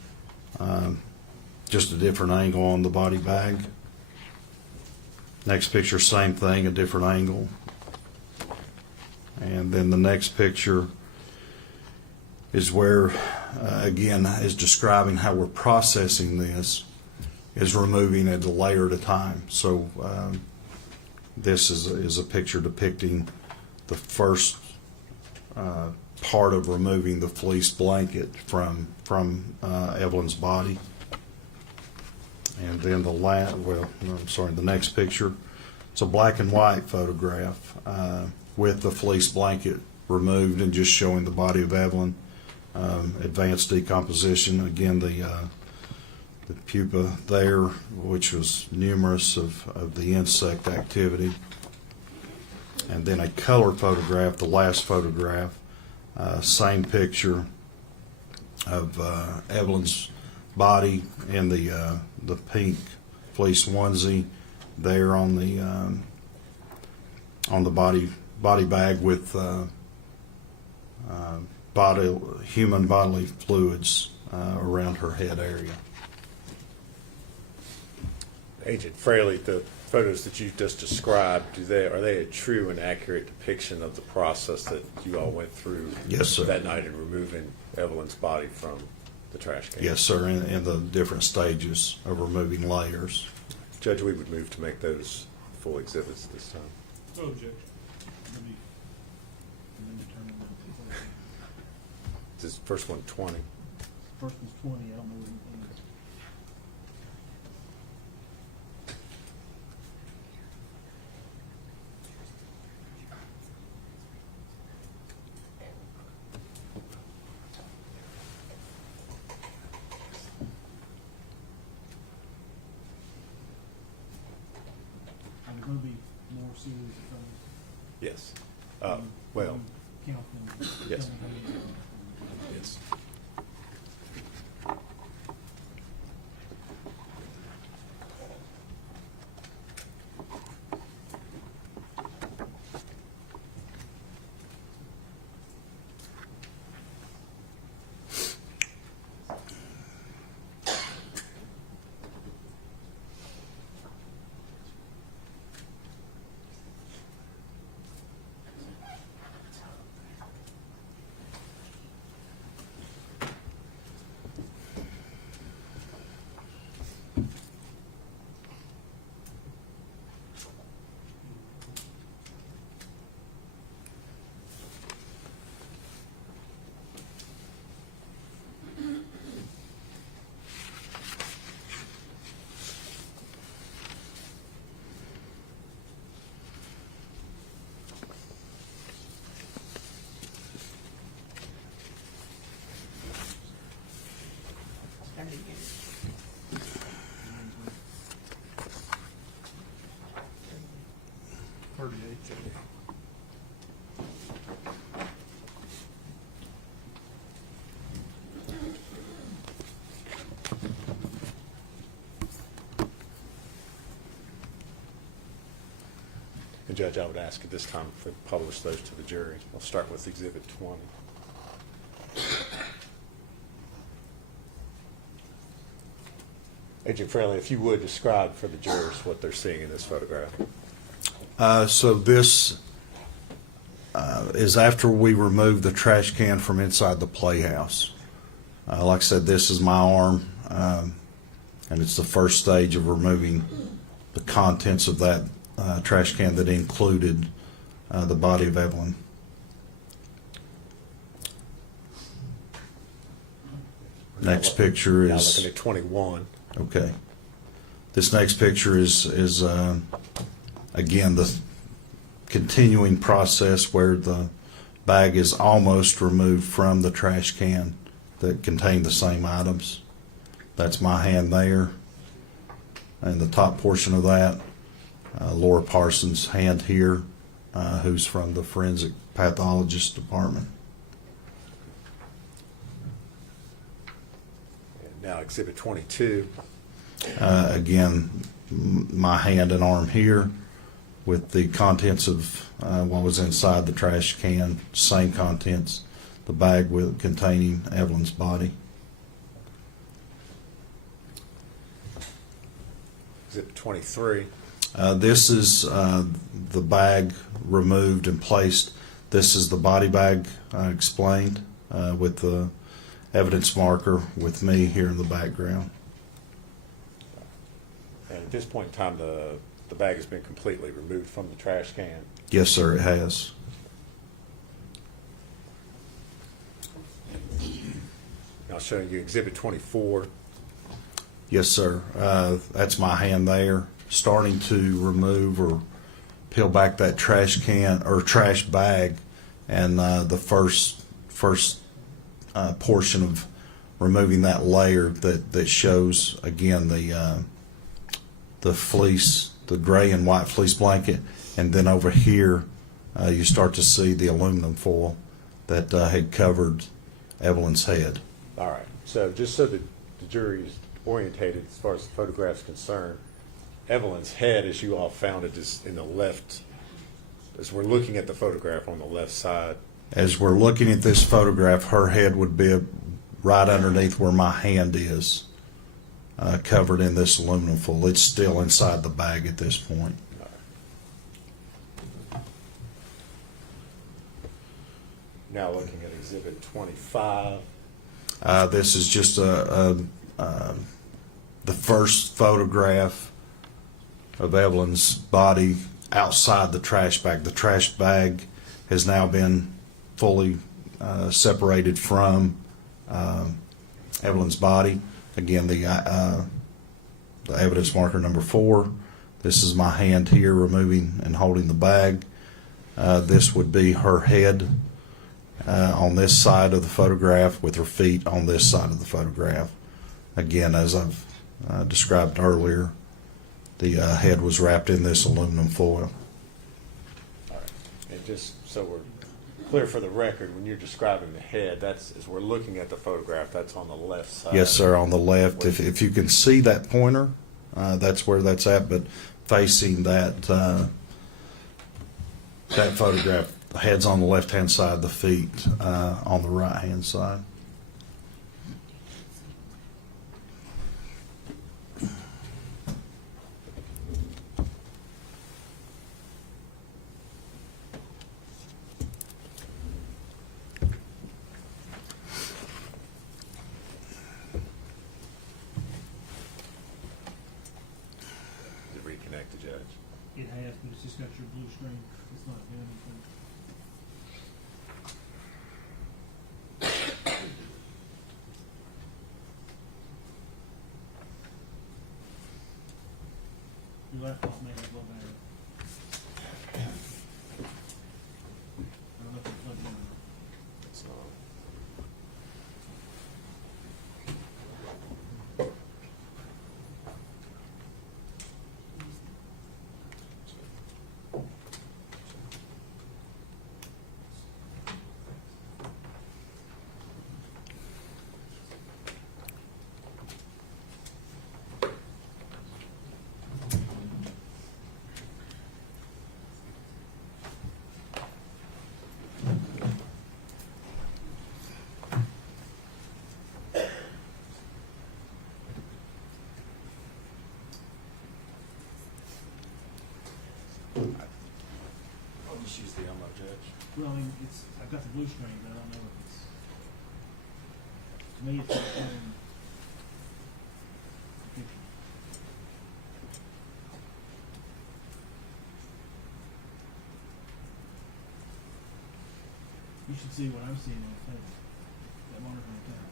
just a different angle on the body bag. Next picture, same thing, a different angle. And then the next picture is where, again, is describing how we're processing this, is removing it a layer at a time. So this is a picture depicting the first part of removing the fleece blanket from Evelyn's body. And then the next picture, it's a black and white photograph with the fleece blanket removed and just showing the body of Evelyn. Advanced decomposition, again, the pupa there, which was numerous of the insect activity. And then a color photograph, the last photograph, same picture of Evelyn's body in the pink fleece onesie there on the body bag with human bodily fluids around her head area. Agent Fraley, the photos that you just described, are they a true and accurate depiction of the process that you all went through Yes, sir. that night in removing Evelyn's body from the trash can? Yes, sir, in the different stages of removing layers. Judge, we would move to make those full exhibits this time. No objection. Let me- and then determine the- This first one, 20. First one's 20, I don't know what anything is. Are there gonna be more series of those? Yes. Count them. Yes. Tell me how many. Yes. And Judge, I would ask at this time if we publish those to the jury. I'll start with Exhibit 20. Agent Fraley, if you would describe for the jurors what they're seeing in this photograph. So this is after we removed the trash can from inside the playhouse. Like I said, this is my arm. and it's the first stage of removing the contents of that trash can that included the body of Evelyn. Next picture Now is looking at 21. okay. This next picture is again the continuing process where the bag is almost removed from the trash can that contained the same items. That's my hand there, and the top portion of that, Laura Parsons' hand here, who's from the forensic pathologist department. And now Exhibit 22. Again, my hand and arm here with the contents of what was inside the trash can, same contents, the bag with containing Evelyn's body. Exhibit 23. This is the bag removed and placed. This is the body bag explained with the evidence marker with me here in the background. And at this point in time, the bag has been completely removed from the trash can. Yes, sir, it has. Now showing you Exhibit 24. Yes, sir. That's my hand there, starting to remove or peel back that trash can or trash bag, and the first portion of removing that layer that shows again the fleece, the gray and white fleece blanket, and then over here you start to see the aluminum foil that had covered Evelyn's head. All right. So just so that the jury is orientated as far as the photograph's concerned, Evelyn's head, as you all found it, is in the left, as we're looking at the photograph on the left side. As we're looking at this photograph, her head would be right underneath where my hand is, covered in this aluminum foil. It's still inside the bag at this point. Now looking at Exhibit 25. This is just the first photograph of Evelyn's body outside the trash bag. The trash bag has now been fully separated from Evelyn's body. Again, the evidence marker number 4. This is my hand here removing and holding the bag. This would be her head on this side of the photograph with her feet on this side of the photograph. Again, as I've described earlier, the head was wrapped in this aluminum foil. All right. And just so we're clear for the record, when you're describing the head, that's, as we're looking at the photograph, that's on the left side. Yes, sir, on the left. If you can see that pointer, that's where that's at, but facing that that photograph, the head's on the left-hand side, the feet on the right-hand side. To reconnect the judge. It has, but it's just got your blue screen. It's not doing anything. Your laptop may have low battery. I don't know if it's plugged in or not. It's not. I'll just use the Elmo judge. Well, I mean, I've got the blue screen, but I don't know if it's, to me, it's not doing You should see what I'm seeing on the table. That monitor on the table.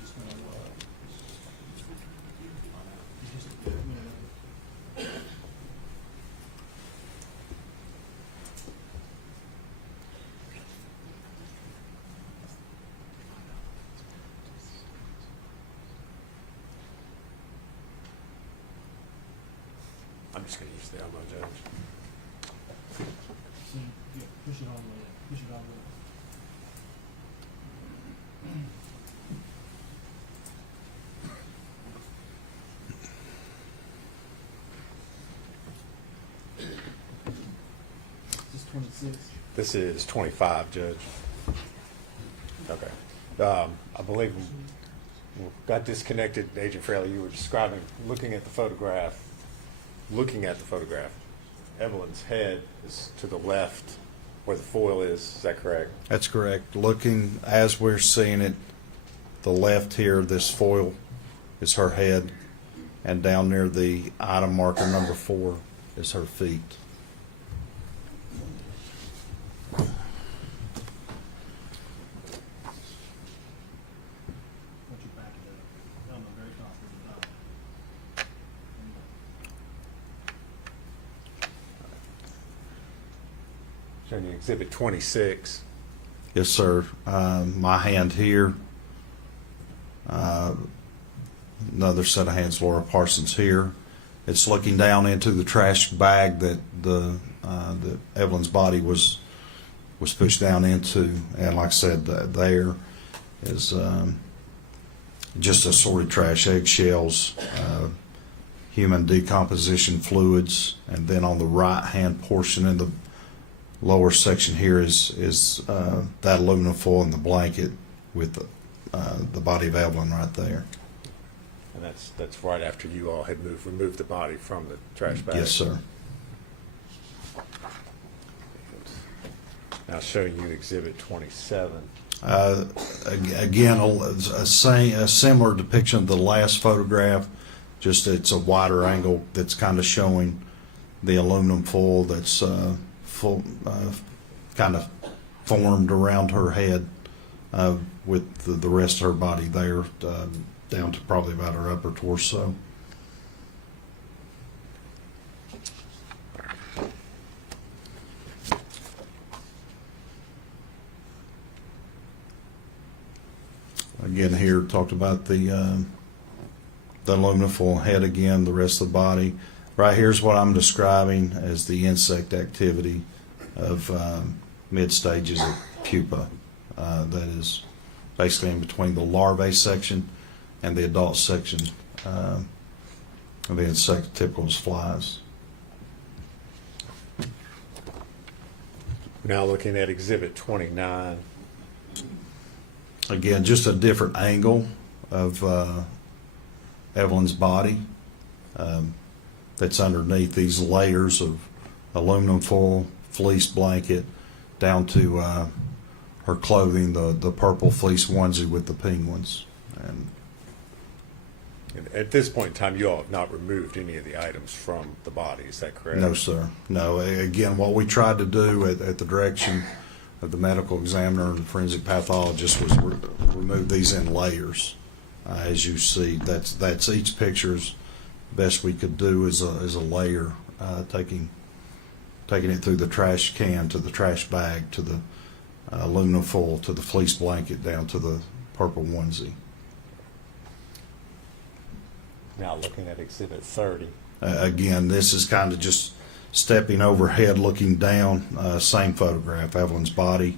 Just gonna, I'm just going to use the elbow, Judge. see, yeah, push it all the way up. Push it all the way up. Is this 26? This is 25, Judge. Okay. I believe we got disconnected. Agent Fraley, you were describing looking at the photograph. Evelyn's head is to the left where the foil is that correct? That's correct. Looking as we're seeing it, the left here, this foil is her head, and down near the item marker number 4 is her feet. Once you back it up, on the very top of the top. Showing you Exhibit 26. Yes, sir. My hand here. Another set of hands, Laura Parsons here. It's looking down into the trash bag that the Evelyn's body was pushed down into, and like I said, there is just assorted trash, eggshells, human decomposition fluids, and then on the right hand portion in the lower section here is that aluminum foil and the blanket with the body of Evelyn right there. And that's right after you all had removed the body from the trash bag. Yes, sir. Now showing you Exhibit 27. Again, a similar depiction of the last photograph, just it's a wider angle that's kind of showing the aluminum foil that's kind of formed around her head with the rest of her body there down to probably about her upper torso. Again, here talked about the aluminum foil head again, the rest of the body. Right here's what I'm describing as the insect activity of mid stages of pupa. That is basically in between the larvae section and the adult section of the insect typical as flies. Now looking at Exhibit 29. Again, just a different angle of Evelyn's body that's underneath these layers of aluminum foil, fleece blanket, down to her clothing, the purple fleece onesie with the penguins. And At this point in time, you all have not removed any of the items from the body, is that correct? no, sir. No. Again, what we tried to do at the direction of the medical examiner and the forensic pathologist was remove these in layers. As you see, that's each picture's best we could do is a layer, taking it through the trash can to the trash bag to the aluminum foil to the fleece blanket down to the purple onesie. Now looking at Exhibit 30. Again, this is kind of just stepping overhead, looking down. Same photograph, Evelyn's body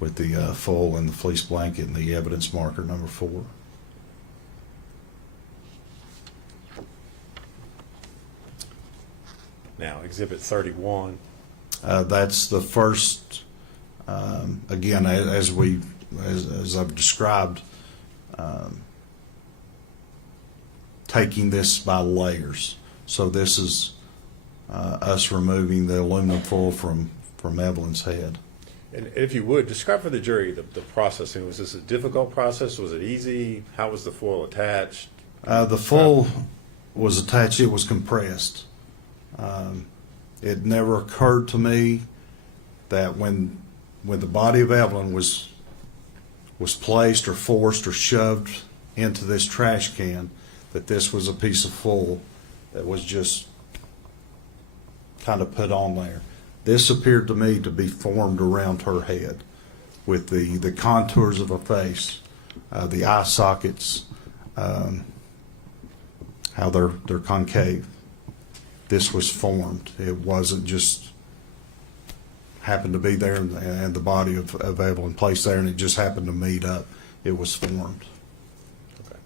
with the foil and the fleece blanket and the evidence marker number 4. Now Exhibit 31. That's the first. Again, as I've described, taking this by layers. So this is us removing the aluminum foil from Evelyn's head. And if you would, describe for the jury the processing. Was this a difficult process? Was it easy? How was the foil attached? The foil was attached. It was compressed. It never occurred to me that when the body of Evelyn was placed or forced or shoved into this trash can, that this was a piece of foil that was just kind of put on there. This appeared to me to be formed around her head with the contours of a face, the eye sockets, how they're concave. This was formed. It wasn't just happened to be there and the body of Evelyn placed there and it just happened to meet up. It was formed. Okay.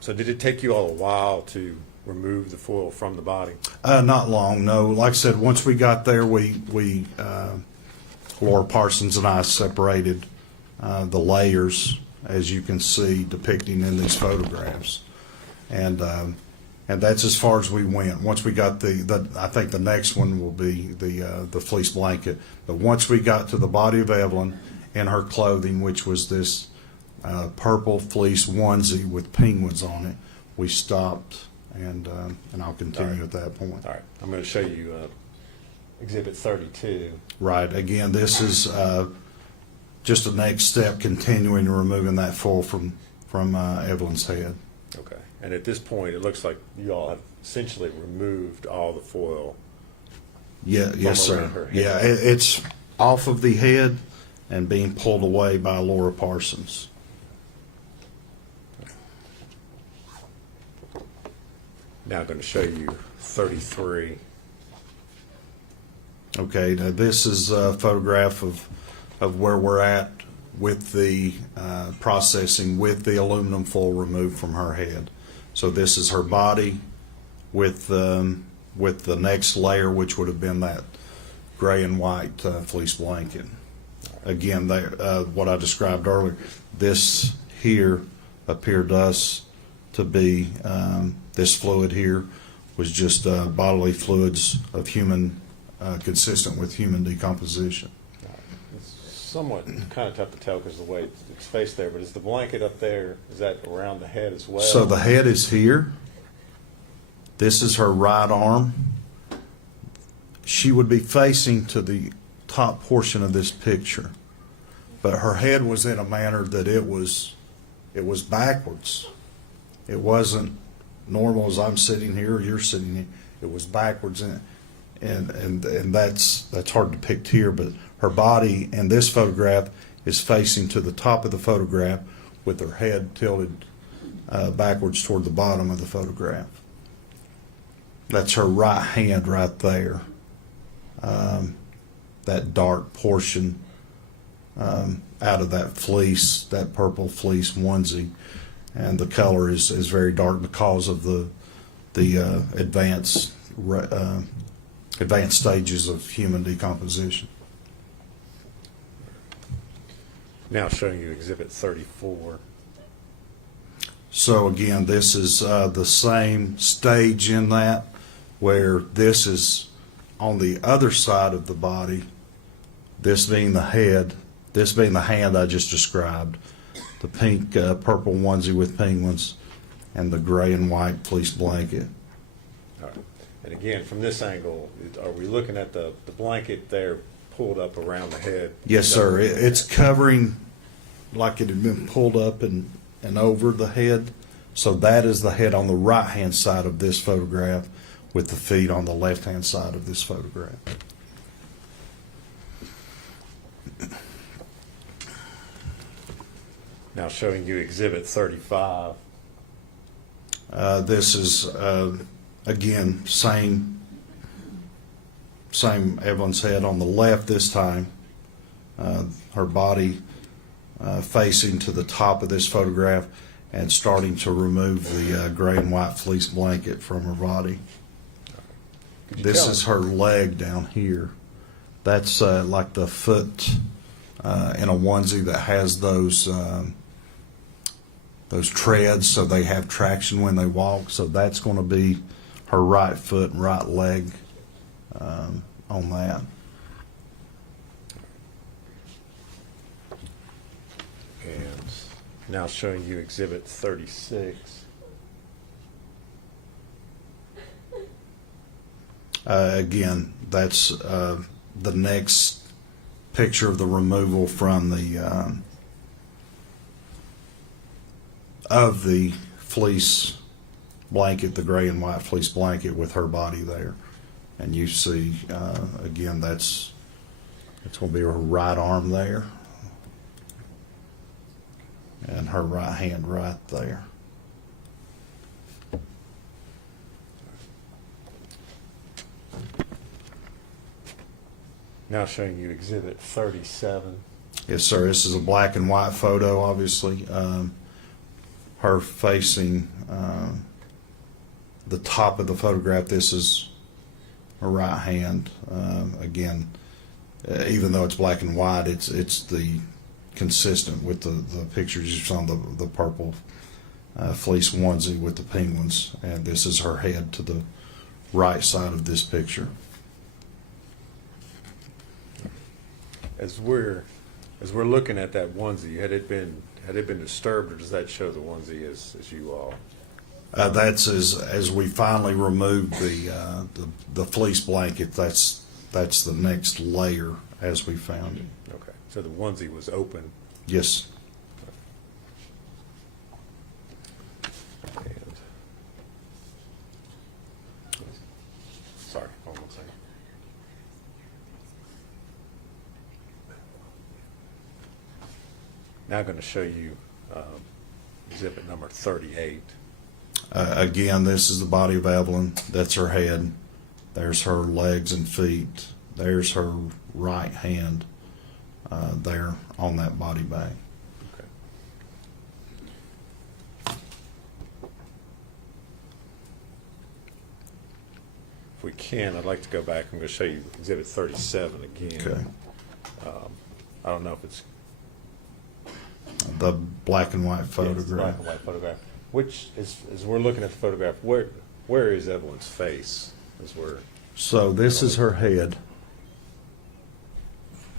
So did it take you all a while to remove the foil from the body? Not long, no. Like I said, once we got there, we Laura Parsons and I separated the layers, as you can see depicting in these photographs, and that's as far as we went. Once we got I think the next one will be the fleece blanket. But once we got to the body of Evelyn and her clothing, which was this purple fleece onesie with penguins on it, we stopped. And I'll continue at that point. All right. I'm going to show you Exhibit 32. Right. Again, this is just a next step, continuing removing that foil from Evelyn's head. Okay. And at this point, it looks like you all have essentially removed all the foil. Yeah. Yes, around sir. her head. Yeah. It's off of the head and being pulled away by Laura Parsons. Now I'm going to show you 33. Okay, now this is a photograph of where we're at with the processing with the aluminum foil removed from her head. So this is her body with the next layer, which would have been that gray and white fleece blanket. Again, what I described earlier, this here appeared to us to be this fluid here was just bodily fluids of human, consistent with human decomposition. It's somewhat kind of tough to tell because of the way it's faced there, but is the blanket up there, is that around the head as well? So the head is here. This is her right arm. She would be facing to the top portion of this picture, but her head was in a manner that it was backwards. It wasn't normal as I'm sitting here or you're sitting here. It was backwards, and that's hard to depict here. But her body in this photograph is facing to the top of the photograph with her head tilted backwards toward the bottom of the photograph. That's her right hand right there. That dark portion out of that fleece, that purple fleece onesie. And the color is very dark because of the advanced stages of human decomposition. Now showing you Exhibit 34. So again, this is the same stage in that, where this is on the other side of the body, this being the head, this being the hand I just described. The pink, purple onesie with penguins, and the gray and white fleece blanket. All right. And again, from this angle, are we looking at the blanket there pulled up around the head? Yes, sir. It's covering like it had been pulled up and over the head. So that is the head on the right-hand side of this photograph with the feet on the left-hand side of this photograph. Now showing you Exhibit 35. This is, again, same Evelyn's head on the left this time. Her body facing to the top of this photograph and starting to remove the gray and white fleece blanket from her body. This is her leg down here. That's like the foot in a onesie that has those treads so they have traction when they walk. So that's going to be her right foot and right leg on that. And now showing you Exhibit 36. Again, that's the next picture of the removal from of the fleece blanket, the gray and white fleece blanket with her body there. And you see, again, that's going to be her right arm there and her right hand right there. Now showing you Exhibit 37. Yes, sir. This is a black and white photo, obviously. Her facing the top of the photograph. This is her right hand. Again, even though it's black and white, it's the consistent with the pictures you saw on the purple fleece onesie with the penguins. And this is her head to the right side of this picture. As we're looking at that onesie, had it been disturbed, or does that show the onesie as you all? That's as we finally removed the fleece blanket. That's the next layer as we found it. Okay, so the onesie was open. Yes. And, sorry, hold on one second. Now I'm going to show you exhibit number 38. Again, this is the body of Evelyn. That's her head. There's her legs and feet. There's her right hand there on that body bag. Okay. If we can, I'd like to go back. I'm going to show you exhibit 37 again. Okay. I don't know if it's The black and white yeah, it's photograph. the black and white photograph. Which, as we're looking at the photograph, where is Evelyn's face? As we're So this is her head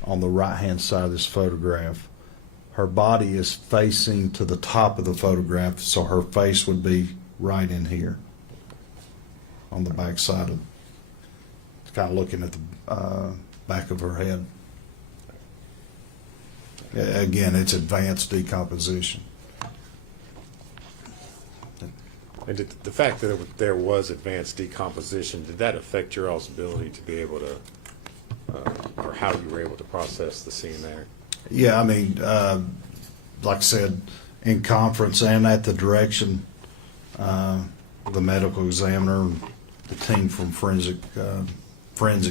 on the right-hand side of this photograph. Her body is facing to the top of the photograph, so her face would be right in here on the back side of, kind of looking at the back of her head. Again, it's advanced decomposition. And did the fact that there was advanced decomposition, did that affect your all's ability to be able to, or how you were able to process the scene there? Yeah, I mean, like I said, in conference and at the direction, the medical examiner, the team from forensic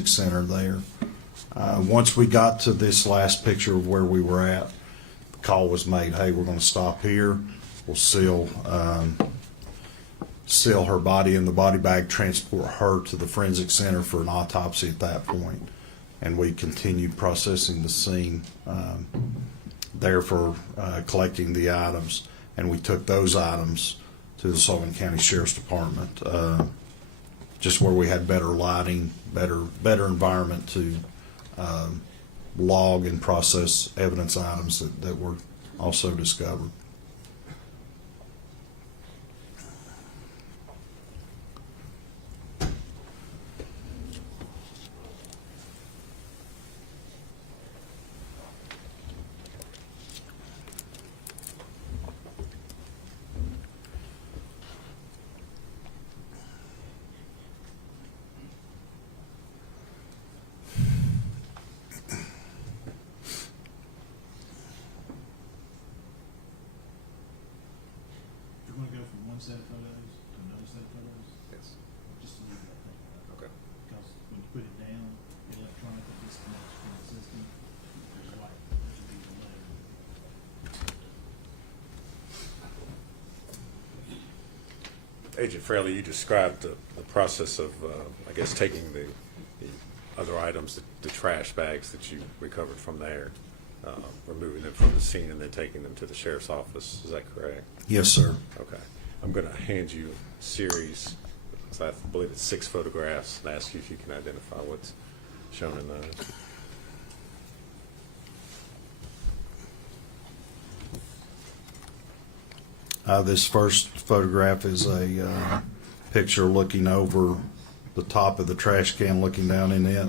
center there. Once we got to this last picture of where we were at, the call was made, hey, we're going to stop here. We'll seal her body in the body bag, transport her to the forensic center for an autopsy at that point. And we continued processing the scene there for collecting the items. And we took those items to the Sullivan County Sheriff's Department, just where we had better lighting, better environment to log and process evidence items that were also discovered. You're gonna go from one set of photos to another set of photos, Yes. just to leave that thing up. Okay. Because when you put it down, the electronically disconnects from the system. There's like, there's a big delay. Agent Fraley, you described the process of, I guess, taking the other items, the trash bags that you recovered from there, removing them from the scene and then taking them to the sheriff's office. Is that correct? Yes, sir. Okay. I'm going to hand you a series because I believe it's 6 photographs, and ask you if you can identify what's shown in those. This first photograph is a picture looking over the top of the trash can, looking down in it.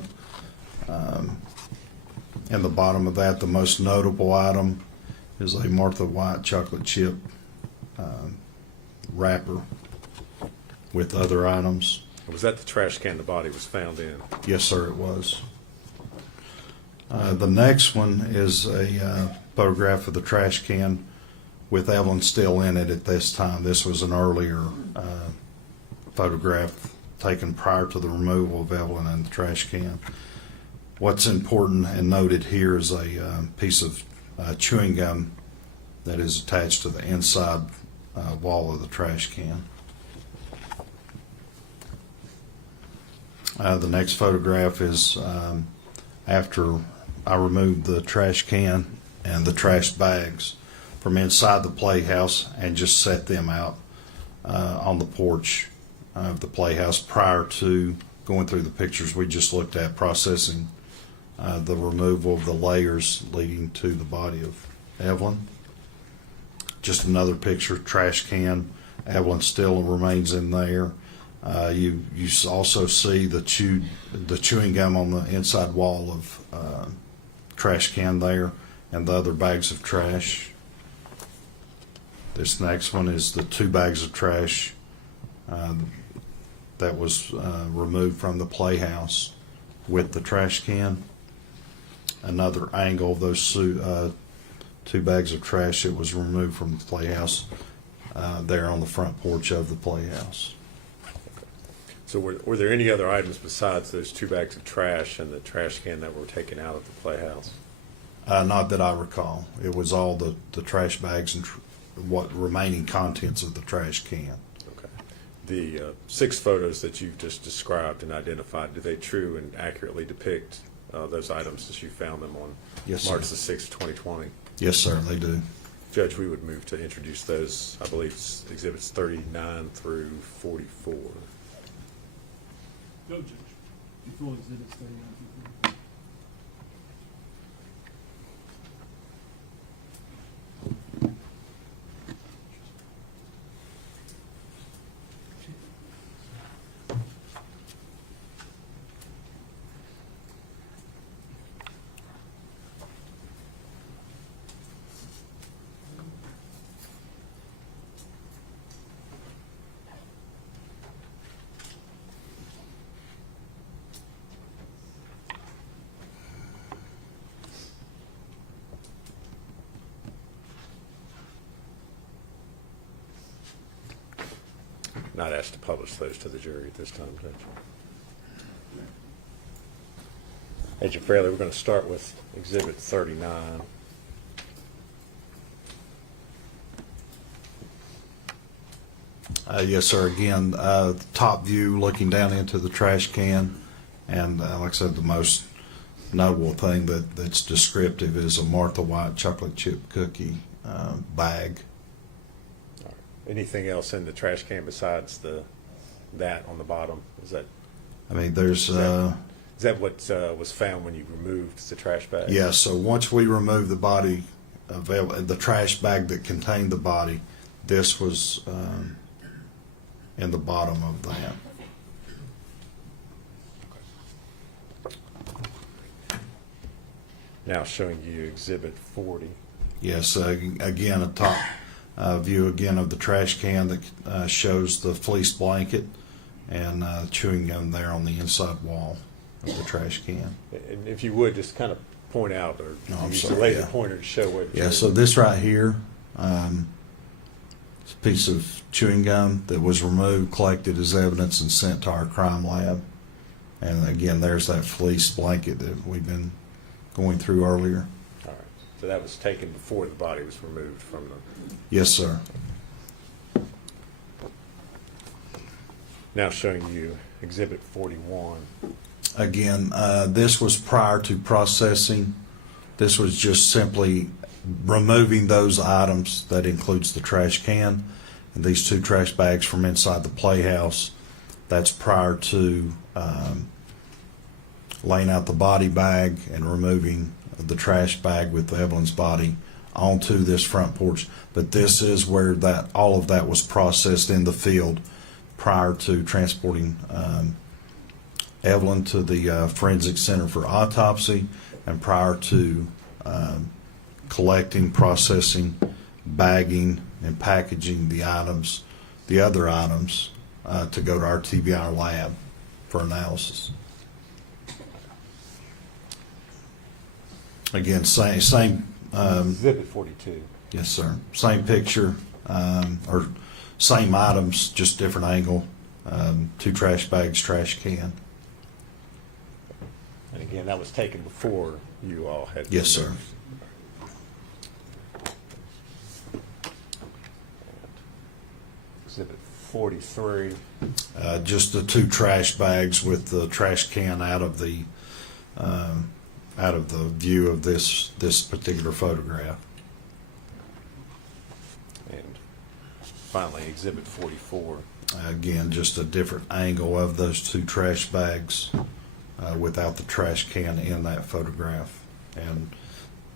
In the bottom of that, the most notable item is a Martha White chocolate chip wrapper with other items. Was that the trash can the body was found in? Yes, sir, it was. The next one is a photograph of the trash can with Evelyn still in it at this time. This was an earlier photograph taken prior to the removal of Evelyn in the trash can. What's important and noted here is a piece of chewing gum that is attached to the inside wall of the trash can. The next photograph is after I removed the trash can and the trash bags from inside the playhouse and just set them out on the porch of the playhouse prior to going through the pictures we just looked at, processing the removal of the layers leading to the body of Evelyn. Just another picture, trash can. Evelyn still remains in there. You also see the chewing gum on the inside wall of trash can there, and the other bags of trash. This next one is the 2 bags of trash that was removed from the playhouse with the trash can. Another angle of those 2 bags of trash that was removed from the playhouse there on the front porch of the playhouse. So were there any other items besides those 2 bags of trash and the trash can that were taken out of the playhouse? Not that I recall. It was all the trash bags and what remaining contents of the trash can. Okay. The 6 photos that you've just described and identified, do they true and accurately depict those items as you found them on Yes, March sir. the 6th, 2020? Yes, sir, they do. Judge, we would move to introduce those, I believe it's exhibits 39 through 44. Go, Judge. Full exhibits 39 through 40. Not asked to publish those to the jury at this time, Judge. Agent Fraley, we're going to start with exhibit 39. Yes, sir. Again, top view looking down into the trash can. And like I said, the most notable thing that's descriptive is a Martha White chocolate chip cookie bag. All right. Anything else in the trash can besides that on the bottom? Is that I mean, there's... is that what was found when you removed the trash bag? Yeah, so once we removed the body of the trash bag that contained the body, this was in the bottom of that. Now showing you exhibit 40. Yes, again, a top view again of the trash can that shows the fleece blanket and chewing gum there on the inside wall of the trash can. And if you would, just kind of point out or No, I'm use the sorry, laser yeah. pointer to show what. Yeah, so this right here, it's a piece of chewing gum that was removed, collected as evidence, and sent to our crime lab. And again, there's that fleece blanket that we've been going through earlier. All right. So that was taken before the body was removed from the. Yes, sir. Now showing you exhibit 41. Again, this was prior to processing. This was just simply removing those items. That includes the trash can and these 2 trash bags from inside the playhouse That's prior to laying out the body bag and removing the trash bag with Evelyn's body onto this front porch. But this is where that all of that was processed in the field prior to transporting Evelyn to the Forensic Center for autopsy, and prior to collecting, processing, bagging, and packaging the items, the other items, to go to our TBR lab for analysis. Again, same. Exhibit 42. Yes, sir. Same picture, or same items, just different angle. 2 trash bags, trash can. And again, that was taken before you all had. Yes, sir. Exhibit 43. Just the 2 trash bags with the trash can out of the view of this particular photograph. And finally, Exhibit 44. Again, just a different angle of those 2 trash bags without the trash can in that photograph. And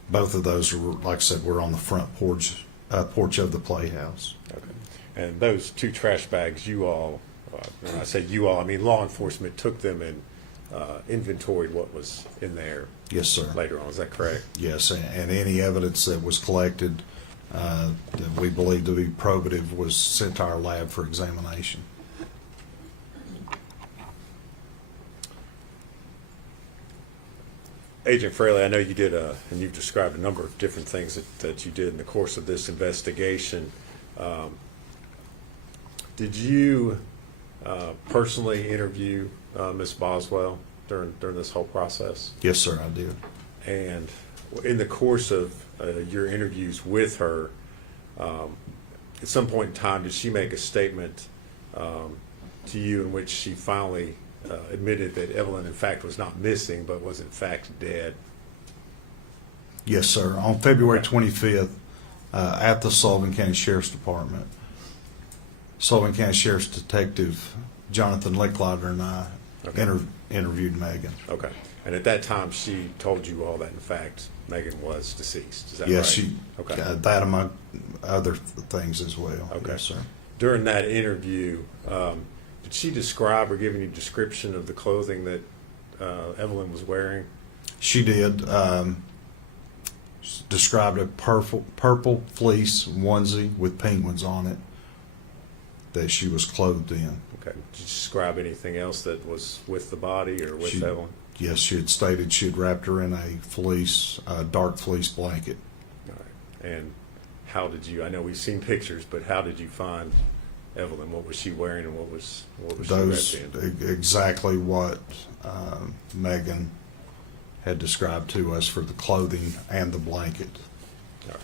both of those, like I said, were on the front porch of the playhouse. Okay. And those 2 trash bags, you all, when I say you all, I mean law enforcement took them and inventoried what was in there. Yes, sir. Later on, is that correct? Yes, and any evidence that was collected that we believe to be probative was sent to our lab for examination. Agent Fraley, I know you did and you've described a number of different things that you did in the course of this investigation. Did you personally interview Ms. Boswell during this whole process? Yes, sir, I did. And in the course of your interviews with her, at some point in time, did she make a statement to you in which she finally admitted that Evelyn, in fact, was not missing, but was, in fact, dead? Yes, sir. On February 25th, at the Sullivan County Sheriff's Department, Sullivan County Sheriff's Detective Jonathan Licklauder and I interviewed Megan. Okay. And at that time, she told you all that, in fact, Megan was deceased. Is that Yes, right? she. Okay. That among other things as well. Okay. Yes, sir. During that interview, did she describe or give any description of the clothing that Evelyn was wearing? She did. Described a purple fleece onesie with penguins on it that she was clothed in. Okay. Did she describe anything else that was with the body or with Evelyn? Yes, she had stated she had wrapped her in a dark fleece blanket. All right. And how did you? I know we've seen pictures, but how did you find Evelyn? What was she wearing, and what was Those she wrapped in? exactly what Megan had described to us for the clothing and the blanket. All right.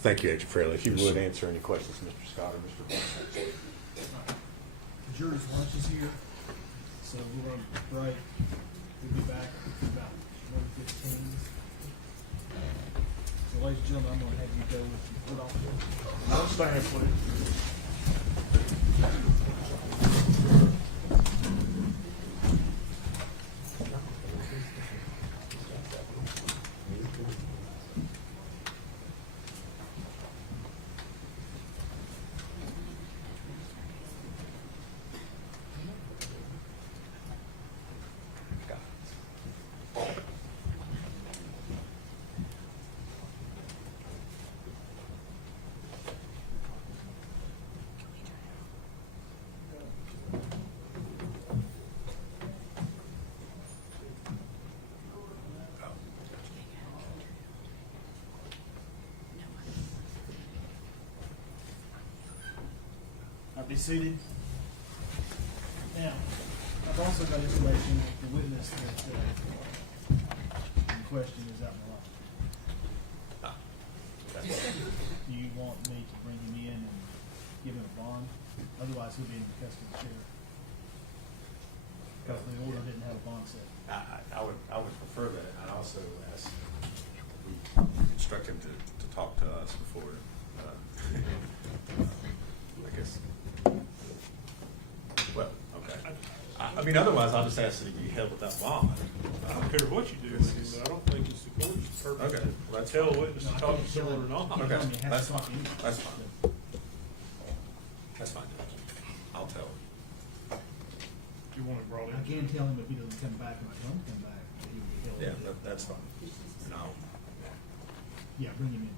Thank you, Agent Fraley. If you Yes, would sir. answer any questions, Mr. Scott or Mr. Barnes. The jury's lunch is here, so we're going to break. We'll be back in about 1:15. So, ladies and gentlemen, I'm going to have you go with your foot off. I'll stand, please. Be seated. Now, I've also got information that the witness that in question is out in the lot. Do you want me to bring him in and give him a bond? Otherwise, he'll be in the custody of the sheriff. Because the order didn't have a bond set. I would prefer that. I also ask we instruct him to talk to us before, I guess. Well, okay. I mean, otherwise, I'll just ask that he be held without bond. I don't care what you do with him, but I don't think it's the court's purpose Okay, well, to that's tell a fine. witness to talk to someone or not. Okay, It has to that's talk fine. anyway. That's fine. That's fine, Judge. I'll tell him. You want it brought in? I can tell him if he doesn't come back, and I don't come back, that he will be held. Yeah, that's fine. And I'll, Yeah, bring him in.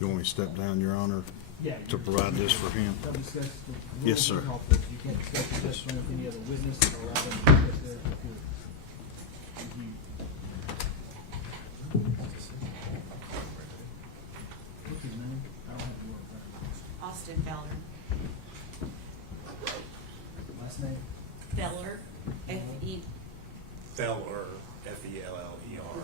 You want me to step down, Your Honor, Yeah. to provide this for him? Don't discuss the Yes, rules sir. of office. You can't discuss the testimony with any other witness or allow them to discuss theirs with you. If you. What's his name? I don't have the word in front of me. Austin Feller. Last name? Feller, F-E. Feller, F-E-L-L-E-R.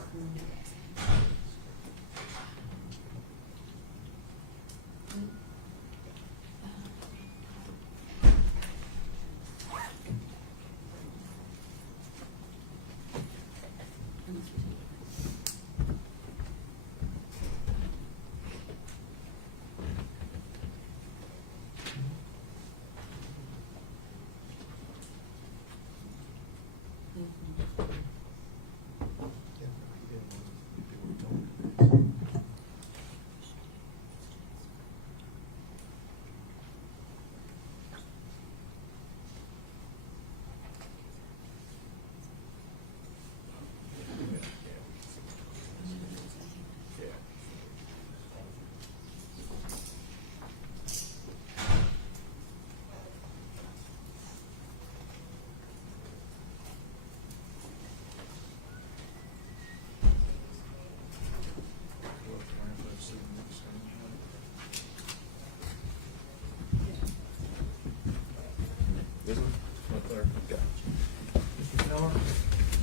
Mr. Feller?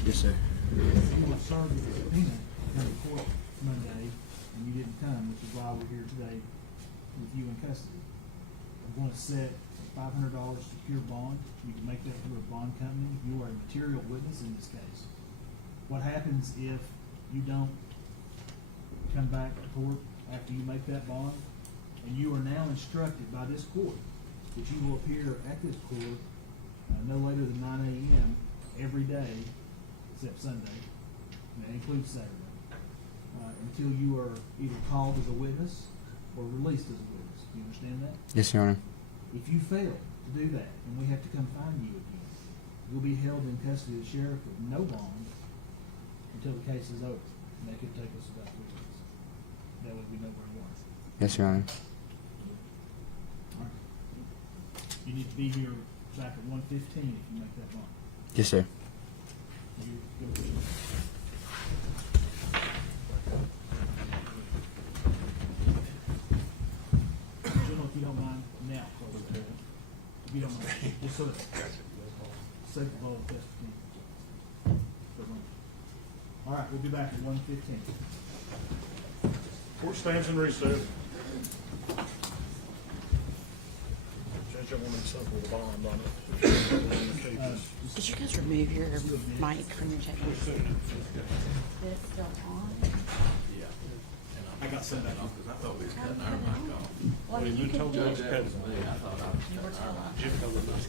Yes, sir. You were served with a subpoena to come to court Monday, and you didn't come, which is why we're here today with you in custody. I'm gonna set $500 secure bond. You can make that through a bond company. You are a material witness in this case. What happens if you don't come back to court after you make that bond? And you are now instructed by this court that you will appear at this court no later than 9 a.m. every day except Sunday, and that includes Saturday, until you are either called as a witness or released as a witness. Do you understand that? Yes, Your Honor. If you fail to do that, and we have to come find you again, you'll be held in custody of the sheriff with no bond until the case is over. And that could take us about 3 weeks. That way we know where you are. Yes, Your Honor. All right. You need to be here back at 1:15 if you make that bond. Yes, sir. You go ahead. General, if you don't mind, now, close it. If you don't mind, just so that, sake of all the testimony. All right, we'll be back at 1:15. Court stands in recess. Judge, I wanted something with a bond on it. Did you guys remove your mic from your check? This still on? I got sent back off because I thought we was cutting our mic off. Well, Well, you you could told do us it. cut. I thought I was You were cutting our told. mic. Jim told us